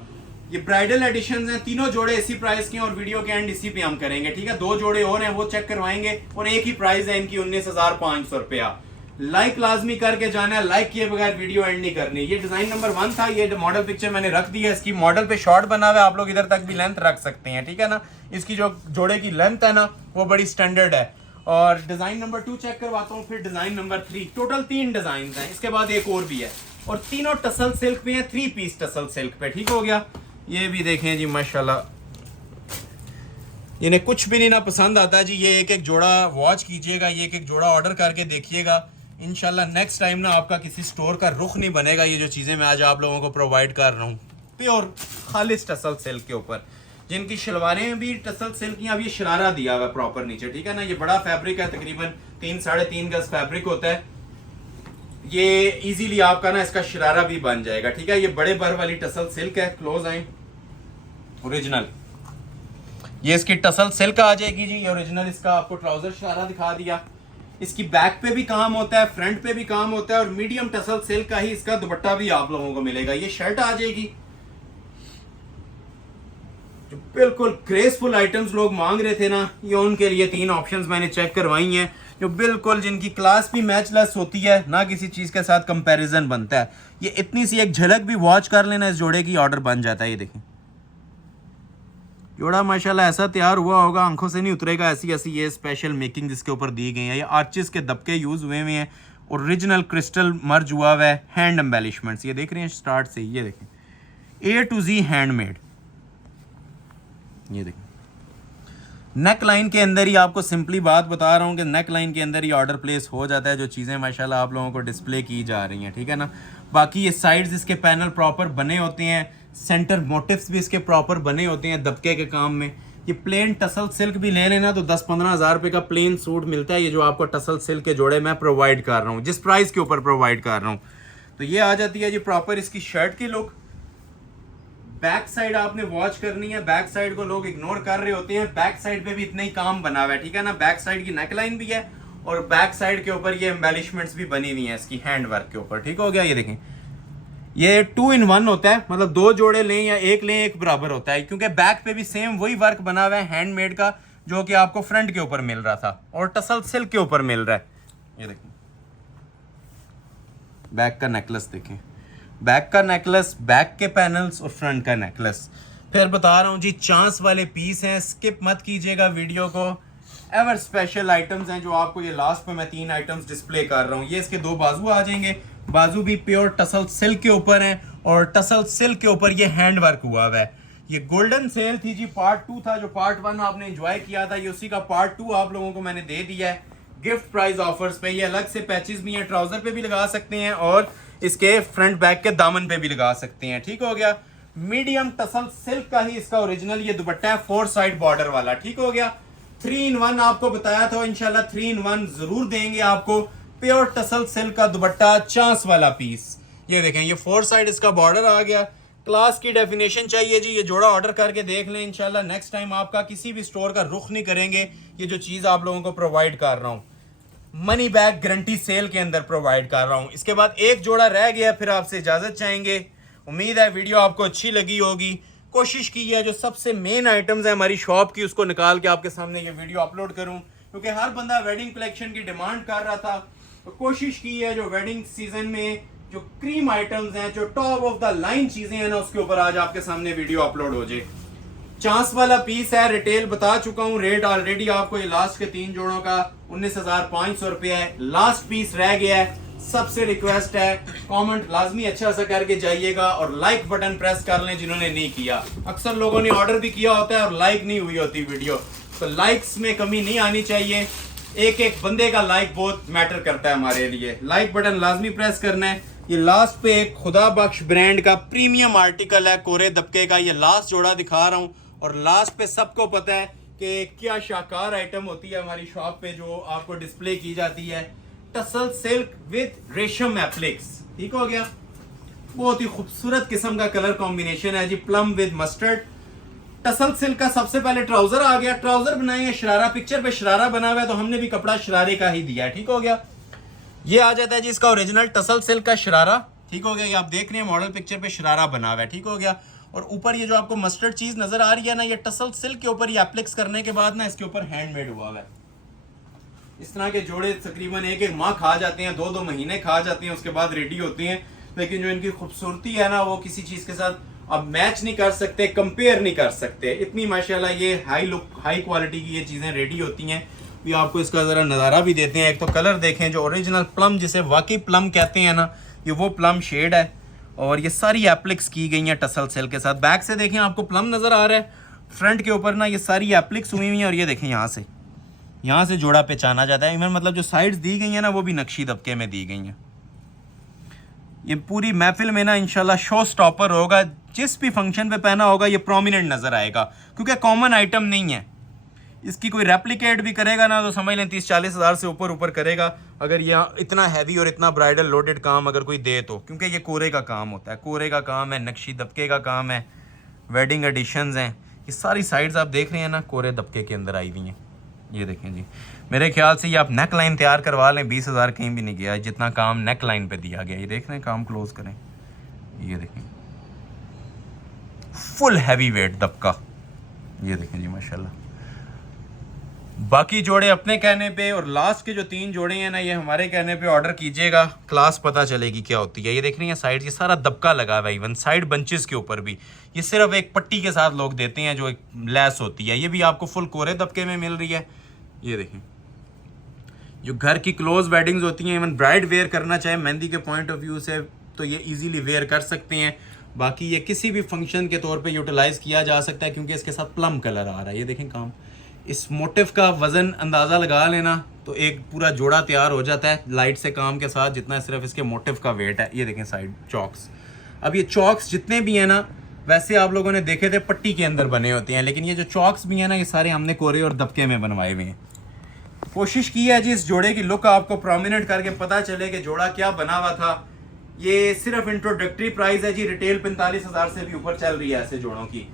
ये ब्राइडल एडिशंस हैं, तीनों जोड़े इसी प्राइस के हैं और वीडियो के एंड इसी पे हम करेंगे, ठीक है। 2 जोड़े और हैं वो चेक करवाएंगे और एक ही प्राइस है इनकी 19,500 रुपया। लाइक लाजमी करके जाना है, लाइक किए बगैर वीडियो एंड नहीं करनी। ये डिजाइन नंबर 1 था, ये मॉडल पिक्चर मैंने रख दी है। इसकी मॉडल पे शॉर्ट बना हुआ है, आप लोग इधर तक भी लेंथ रख सकते हैं, ठीक है ना। इसकी जो जोड़े की लेंथ है ना वो बड़ी स्टैंडर्ड है। और डिजाइन नंबर 2 चेक करवाता हूँ, फिर डिजाइन नंबर 3। टोटल 3 डिजाइन हैं, इसके बाद एक और भी है और तीनों टसल सिल्क पे है, 3 पीस टसल सिल्क पे, ठीक हो गया। ये भी देखें जी माशाल्लाह, इन्हें कुछ भी नहीं ना पसंद आता जी। ये एक एक जोड़ा वॉच कीजिएगा, ये एक एक जोड़ा ऑर्डर करके देखिएगा। इंशाल्लाह नेक्स्ट टाइम ना आपका किसी स्टोर का रुख नहीं बनेगा। ये जो चीज़ें मैं आज आप लोगों को प्रोवाइड कर रहा हूँ प्योर खालिस टसल सिल्क के ऊपर, जिनकी शलवारें भी टसल सिल्क की। अब ये शरारा दिया हुआ प्रॉपर नीचे, ठीक है ना। ये बड़ा फैब्रिक है, तकरीबन 3-3.5 गज फैब्रिक होता है। ये इजीली आपका ना इसका शरारा भी बन जाएगा, ठीक है। ये बड़े बर वाली टसल सिल्क है, क्लोज आए ओरिजिनल। ये इसकी टसल सिल्क आ जाएगी जी, ओरिजिनल। इसका आपको ट्राउजर शरारा दिखा दिया। इसकी बैक पे भी काम होता है, फ्रंट पे भी काम होता है और मीडियम टसल सिल्क का ही इसका दुपट्टा भी आप लोगों को मिलेगा। ये शर्ट आ जाएगी। जो बिल्कुल ग्रेसफुल आइटम्स लोग मांग रहे थे ना, ये उनके लिए 3 ऑप्शंस मैंने चेक करवाई हैं, जो बिल्कुल जिनकी क्लास भी मैचलेस होती है ना, किसी चीज के साथ कंपैरिजन बनता है। ये इतनी सी एक झलक भी वॉच कर लेना इस जोड़े की, ऑर्डर बन जाता है। ये देखें जोड़ा माशाल्लाह ऐसा तैयार हुआ होगा, आंखों से नहीं उतरेगा। ऐसी ऐसी ये स्पेशल मेकिंग जिसके ऊपर दी गई है। ये आर्चिस के दबके यूज हुए हुए हैं, ओरिजिनल क्रिस्टल मर्ज हुआ हुआ है, हैंड एम्बेलिशमेंट्स ये देख रहे हैं स्टार्ट से। ये देखें A to Z हैंडमेड। ये देखें नेक लाइन के अंदर ही, आपको सिंपली बात बता रहा हूँ कि नेक लाइन के अंदर ही ऑर्डर प्लेस हो जाता है। जो चीज़ें माशाल्लाह आप लोगों को डिस्प्ले की जा रही हैं, ठीक है ना। बाकी ये साइड्स इसके पैनल प्रॉपर बने होते हैं, सेंटर मोटिव्स भी इसके प्रॉपर बने होते हैं दबके के काम में। ये प्लेन टसल सिल्क भी ले लेना तो 10-15 हज़ार रुपये का प्लेन सूट मिलता है। ये जो आपको टसल सिल्क के जोड़े मैं प्रोवाइड कर रहा हूँ, जिस प्राइस के ऊपर प्रोवाइड कर रहा हूँ, तो ये आ जाती है जी प्रॉपर इसकी शर्ट की लुक। बैक साइड आपने वॉच करनी है, बैक साइड को लोग इग्नोर कर रहे होते हैं। बैक साइड पे भी इतना ही काम बना हुआ है, ठीक है ना। बैक साइड की नेकलाइन भी है और बैक साइड के ऊपर ये एम्बेलिशमेंट्स भी बनी हुई हैं इसकी हैंड वर्क के ऊपर, ठीक हो गया। ये देखें ये 2 in 1 होता है, मतलब 2 जोड़े लें या एक लें एक बराबर होता है, क्योंकि बैक पे भी सेम वही वर्क बना हुआ है हैंडमेड का, जो कि आपको फ्रंट के ऊपर मिल रहा था और टसल सिल्क के ऊपर मिल रहा है। ये देखें बैक का नेकलेस, देखें बैक का नेकलेस, बैक के पैनल्स और फ्रंट का नेकलेस। फिर बता रहा हूँ जी चांस वाले पीस हैं, स्किप मत कीजिएगा वीडियो को। एवर स्पेशल आइटम्स हैं जो आपको ये लास्ट पे मैं 3 आइटम्स डिस्प्ले कर रहा हूँ। ये इसके 2 बाजू आ जाएंगे, बाजू भी प्योर टसल सिल्क के ऊपर हैं और टसल सिल्क के ऊपर ये हैंड वर्क हुआ हुआ है। ये गोल्डन सेल थी जी, पार्ट 2 था। जो पार्ट 1 आपने एंजॉय किया था, ये उसी का पार्ट 2 आप लोगों को मैंने दे दिया है गिफ्ट प्राइस ऑफर्स पे। ये अलग से पैचेस भी हैं, ट्राउजर पे भी लगा सकते हैं और इसके फ्रंट बैक के दामन पे भी लगा सकते हैं, ठीक हो गया। मीडियम टसल सिल्क का ही इसका ओरिजिनल ये दुपट्टा है, 4 साइड बॉर्डर वाला, ठीक हो गया। 3 in 1 आपको बताया था, इंशाल्लाह 3 in 1 जरूर देंगे आपको। प्योर टसल सिल्क का दुपट्टा, चांस वाला पीस। ये देखें ये 4 साइड इसका बॉर्डर आ गया। क्लास की डेफिनेशन चाहिए जी, ये जोड़ा ऑर्डर करके देख लें। इंशाल्लाह नेक्स्ट टाइम आपका किसी भी स्टोर का रुख नहीं करेंगे। ये जो चीज़ आप लोगों को प्रोवाइड कर रहा हूँ मनी बैक गारंटी सेल के अंदर प्रोवाइड कर रहा हूँ। इसके बाद एक जोड़ा रह गया, फिर आपसे इजाजत चाहेंगे। उम्मीद है वीडियो आपको अच्छी लगी होगी। कोशिश की है जो सबसे मेन आइटम्स है हमारी शॉप की, उसको निकाल के आपके सामने ये वीडियो अपलोड करूं, क्योंकि हर बंदा वेडिंग कलेक्शन की डिमांड कर रहा था। तो कोशिश की है जो वेडिंग सीजन में जो क्रीम आइटम्स हैं, जो टॉप ऑफ द लाइन चीजें हैं ना, उसके ऊपर आज आपके सामने वीडियो अपलोड हो जाए। चांस वाला पीस है, रिटेल बता चुका हूं, रेट ऑलरेडी आपको ये लास्ट के 3 जोड़ों का 19,500 रुपया है। लास्ट पीस रह गया है। सबसे रिक्वेस्ट है कमेंट लाजमी अच्छा सा करके जाइएगा और लाइक बटन प्रेस कर लें जिन्होंने नहीं किया। अक्सर लोगों ने ऑर्डर भी किया होता है और लाइक नहीं हुई होती वीडियो, तो लाइक्स में कमी नहीं आनी चाहिए। एक एक बंदे का लाइक बहुत मैटर करता है हमारे लिए। लाइक बटन लाजमी प्रेस करना है। ये लास्ट पे एक खुदा बख्श ब्रांड का प्रीमियम आर्टिकल है, कोरे दबके का। ये लास्ट जोड़ा दिखा रहा हूँ और लास्ट पे सबको पता है कि क्या शाकार आइटम होती है हमारी शॉप पे जो आपको डिस्प्ले की जाती है। टसल सिल्क विद रेशम एप्लिक्स। ठीक हो गया, बहुत ही खूबसूरत किस्म का कलर कॉम्बिनेशन है जी, plum with mustard. Tussar silk का सबसे पहले ट्राउजर आ गया, ट्राउजर बनाएंगे शरारा, पिक्चर पे शरारा बना हुआ है तो हमने भी कपड़ा शरारे का ही दिया है। ठीक हो गया, ये आ जाता है जी इसका ओरिजिनल टसल सिल्क का शरारा। ठीक हो गया, ये आप देख रहे हैं मॉडल पिक्चर पे शरारा बना हुआ है। ठीक हो गया, और ऊपर ये जो आपको मस्टर्ड चीज नजर आ रही है ना, ये टसल सिल्क के ऊपर ये एप्लिक्स करने के बाद ना इसके ऊपर हैंडमेड हुआ है। इस तरह के जोड़े तकरीबन एक एक माह खा जाते हैं, 2-2 महीने खा जाते हैं, उसके बाद रेडी होते हैं। लेकिन जो इनकी खूबसूरती है ना, वो किसी चीज के साथ आप मैच नहीं कर सकते, कंपेयर नहीं कर सकते। इतनी माशाल्लाह ये हाई लुक, हाई क्वालिटी की ये चीजें रेडी होती हैं। भी आपको इसका जरा नज़ारा भी देते हैं। एक तो कलर देखें, जो ओरिजिनल प्लम जिसे वाकई प्लम कहते हैं ना, ये वो प्लम शेड है, और ये सारी एप्लिक्स की गई हैं टसल सिल्क के साथ। बैक से देखें आपको प्लम नज़र आ रहा है, फ्रंट के ऊपर ना ये सारी एप्लिक्स हुई हुई हैं, और ये देखें यहाँ से जोड़ा पहचाना जाता है। इवन मतलब जो साइड्स दी गई हैं ना, वो भी नक्शी दबके में दी गई हैं। ये पूरी महफिल में ना इंशाल्लाह शो स्टॉपर होगा, जिस भी फंक्शन पे पहना होगा ये प्रोमिनेंट नज़र आएगा, क्योंकि कॉमन आइटम नहीं है। इसकी कोई रेप्लिकेट भी करेगा ना तो समझ लें 30-40 हज़ार से ऊपर करेगा, अगर ये इतना हैवी और इतना ब्राइडल लोडेड काम अगर कोई दे तो, क्योंकि ये कोरे का काम होता है, कोरे का काम है, नक्शी दबके का काम है, वेडिंग एडिशंस हैं। ये सारी साइड्स आप देख रहे हैं ना, कोरे दबके के अंदर आई हुई हैं। ये देखें जी, मेरे ख्याल से ये आप नेक लाइन तैयार करवा लें, 20 हज़ार कहीं भी नहीं गया जितना काम नेक लाइन पर दिया गया। ये देख रहे हैं, काम क्लोज करें, ये देखें फुल हैवी वेट दबका। ये देखें जी माशाल्लाह। बाकी जोड़े अपने कहने पे, और लास्ट के जो 3 जोड़े हैं ना, ये हमारे कहने पे ऑर्डर कीजिएगा, क्लास पता चलेगी क्या होती है। ये देख रही हैं साइड, ये सारा दबका लगा हुआ है, इवन साइड बंचेस के ऊपर भी। ये सिर्फ एक पट्टी के साथ लोग देते हैं जो एक लैस होती है, ये भी आपको फुल कोरे दबके में मिल रही है। ये देखें, जो घर की क्लोज वेडिंग्स होती हैं, इवन ब्राइड वेयर करना चाहे मेहंदी के पॉइंट ऑफ व्यू से, तो ये ईजीली वेयर कर सकते हैं। बाकी ये किसी भी फंक्शन के तौर पे यूटिलाइज किया जा सकता है, क्योंकि इसके साथ प्लम कलर आ रहा है। ये देखें काम, इस मोटिव का वज़न अंदाज़ा लगा लेना तो एक पूरा जोड़ा तैयार हो जाता है लाइट से काम के साथ, जितना सिर्फ इसके मोटिव का वेट है। ये देखें साइड चॉक्स, अब ये चॉक्स जितने भी हैं ना, वैसे आप लोगों ने देखे थे पट्टी के अंदर बने होते हैं, लेकिन ये जो चॉक्स भी हैं ना, ये सारे हमने कोरे और दबके में बनवाए हुए हैं। कोशिश की है जी इस जोड़े की लुक आपको प्रोमिनेंट करके पता चले कि जोड़ा क्या बना हुआ था। ये सिर्फ इंट्रोडक्टरी प्राइस है जी, रिटेल 45 हज़ार से भी ऊपर चल रही है ऐसे जोड़ों की।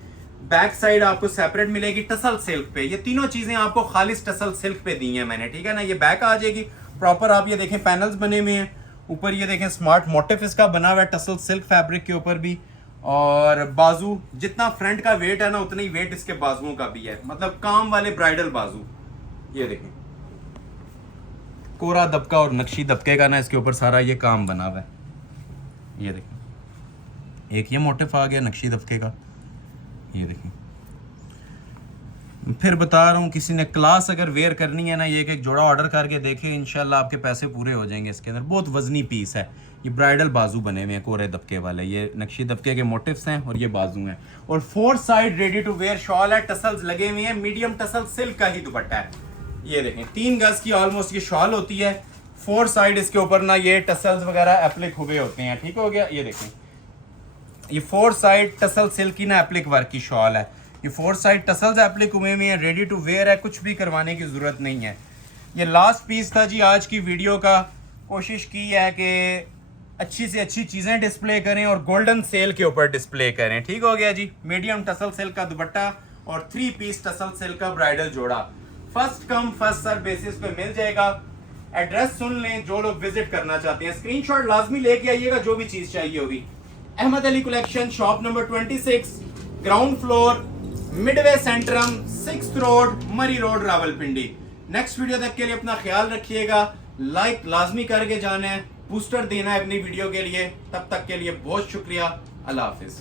बैक साइड आपको सेपरेट मिलेगी टसल सिल्क पे। ये तीनों चीजें आपको खालिस टसल सिल्क पे दी हैं मैंने, ठीक है ना। ये बैक आ जाएगी प्रॉपर, आप ये देखें पैनल्स बने हुए हैं, ऊपर ये देखें स्मार्ट मोटिफ इसका बना हुआ है टसल सिल्क फैब्रिक के ऊपर भी, और बाजू जितना फ्रंट का वेट है ना, उतना ही वेट इसके बाजुओं का भी है, मतलब काम वाले ब्राइडल बाजू। ये देखें कोरा दबका और नक्शी दबके का ना इसके ऊपर सारा ये काम बना हुआ है। ये देखें, एक ये मोटिफ आ गया नक्शी दबके का। ये देखें, फिर बता रहा हूँ, किसी ने क्लास अगर वेयर करनी है ना, ये एक जोड़ा ऑर्डर करके देखें, इंशाल्लाह आपके पैसे पूरे हो जाएंगे। इसके अंदर बहुत वजनी पीस है, ये ब्राइडल बाजू बने हुए हैं कोरे दबके वाले, ये नक्शी दबके के मोटिव्स हैं और ये बाजू हैं, और 4 side ready to wear shawl है, टसल्स लगे हुए हैं, मीडियम टसल सिल्क का ही दुपट्टा है। ये देखें 3 गज की ऑलमोस्ट ये शॉल होती है, 4 साइड इसके ऊपर ना ये टसल्स वगैरह एप्लिक हुए होते हैं। ठीक हो गया, ये देखें ये 4 साइड टसल सिल्क की ना एप्लिक वर्क की शॉल है, ये 4 साइड टसल्स एप्लिक हुए हैं, रेडी टू वेयर है, कुछ भी करवाने की ज़रूरत नहीं है। ये लास्ट पीस था जी आज की वीडियो का। कोशिश की है कि अच्छी से अच्छी चीज़ें डिस्प्ले करें और गोल्डन सेल के ऊपर डिस्प्ले करें। ठीक हो गया जी, मीडियम टसल सिल्क का दुपट्टा और 3 पीस टसल सिल्क का ब्राइडल जोड़ा, first come first serve basis पे मिल जाएगा। एड्रेस सुन लें जो लोग विजिट करना चाहते हैं, स्क्रीनशॉट लाजमी लेके आइएगा जो भी चीज़ चाहिए होगी। Ahmad Ali collection, shop number 26, ground floor, Midway Centrum, 6th road, Murree road, Rawalpindi. Next video तक के लिए अपना ख्याल रखिएगा, लाइक लाजमी करके जाना है, बूस्टर देना है अपनी वीडियो के लिए। तब तक के लिए बहुत शुक्रिया, अल्लाह हाफिज।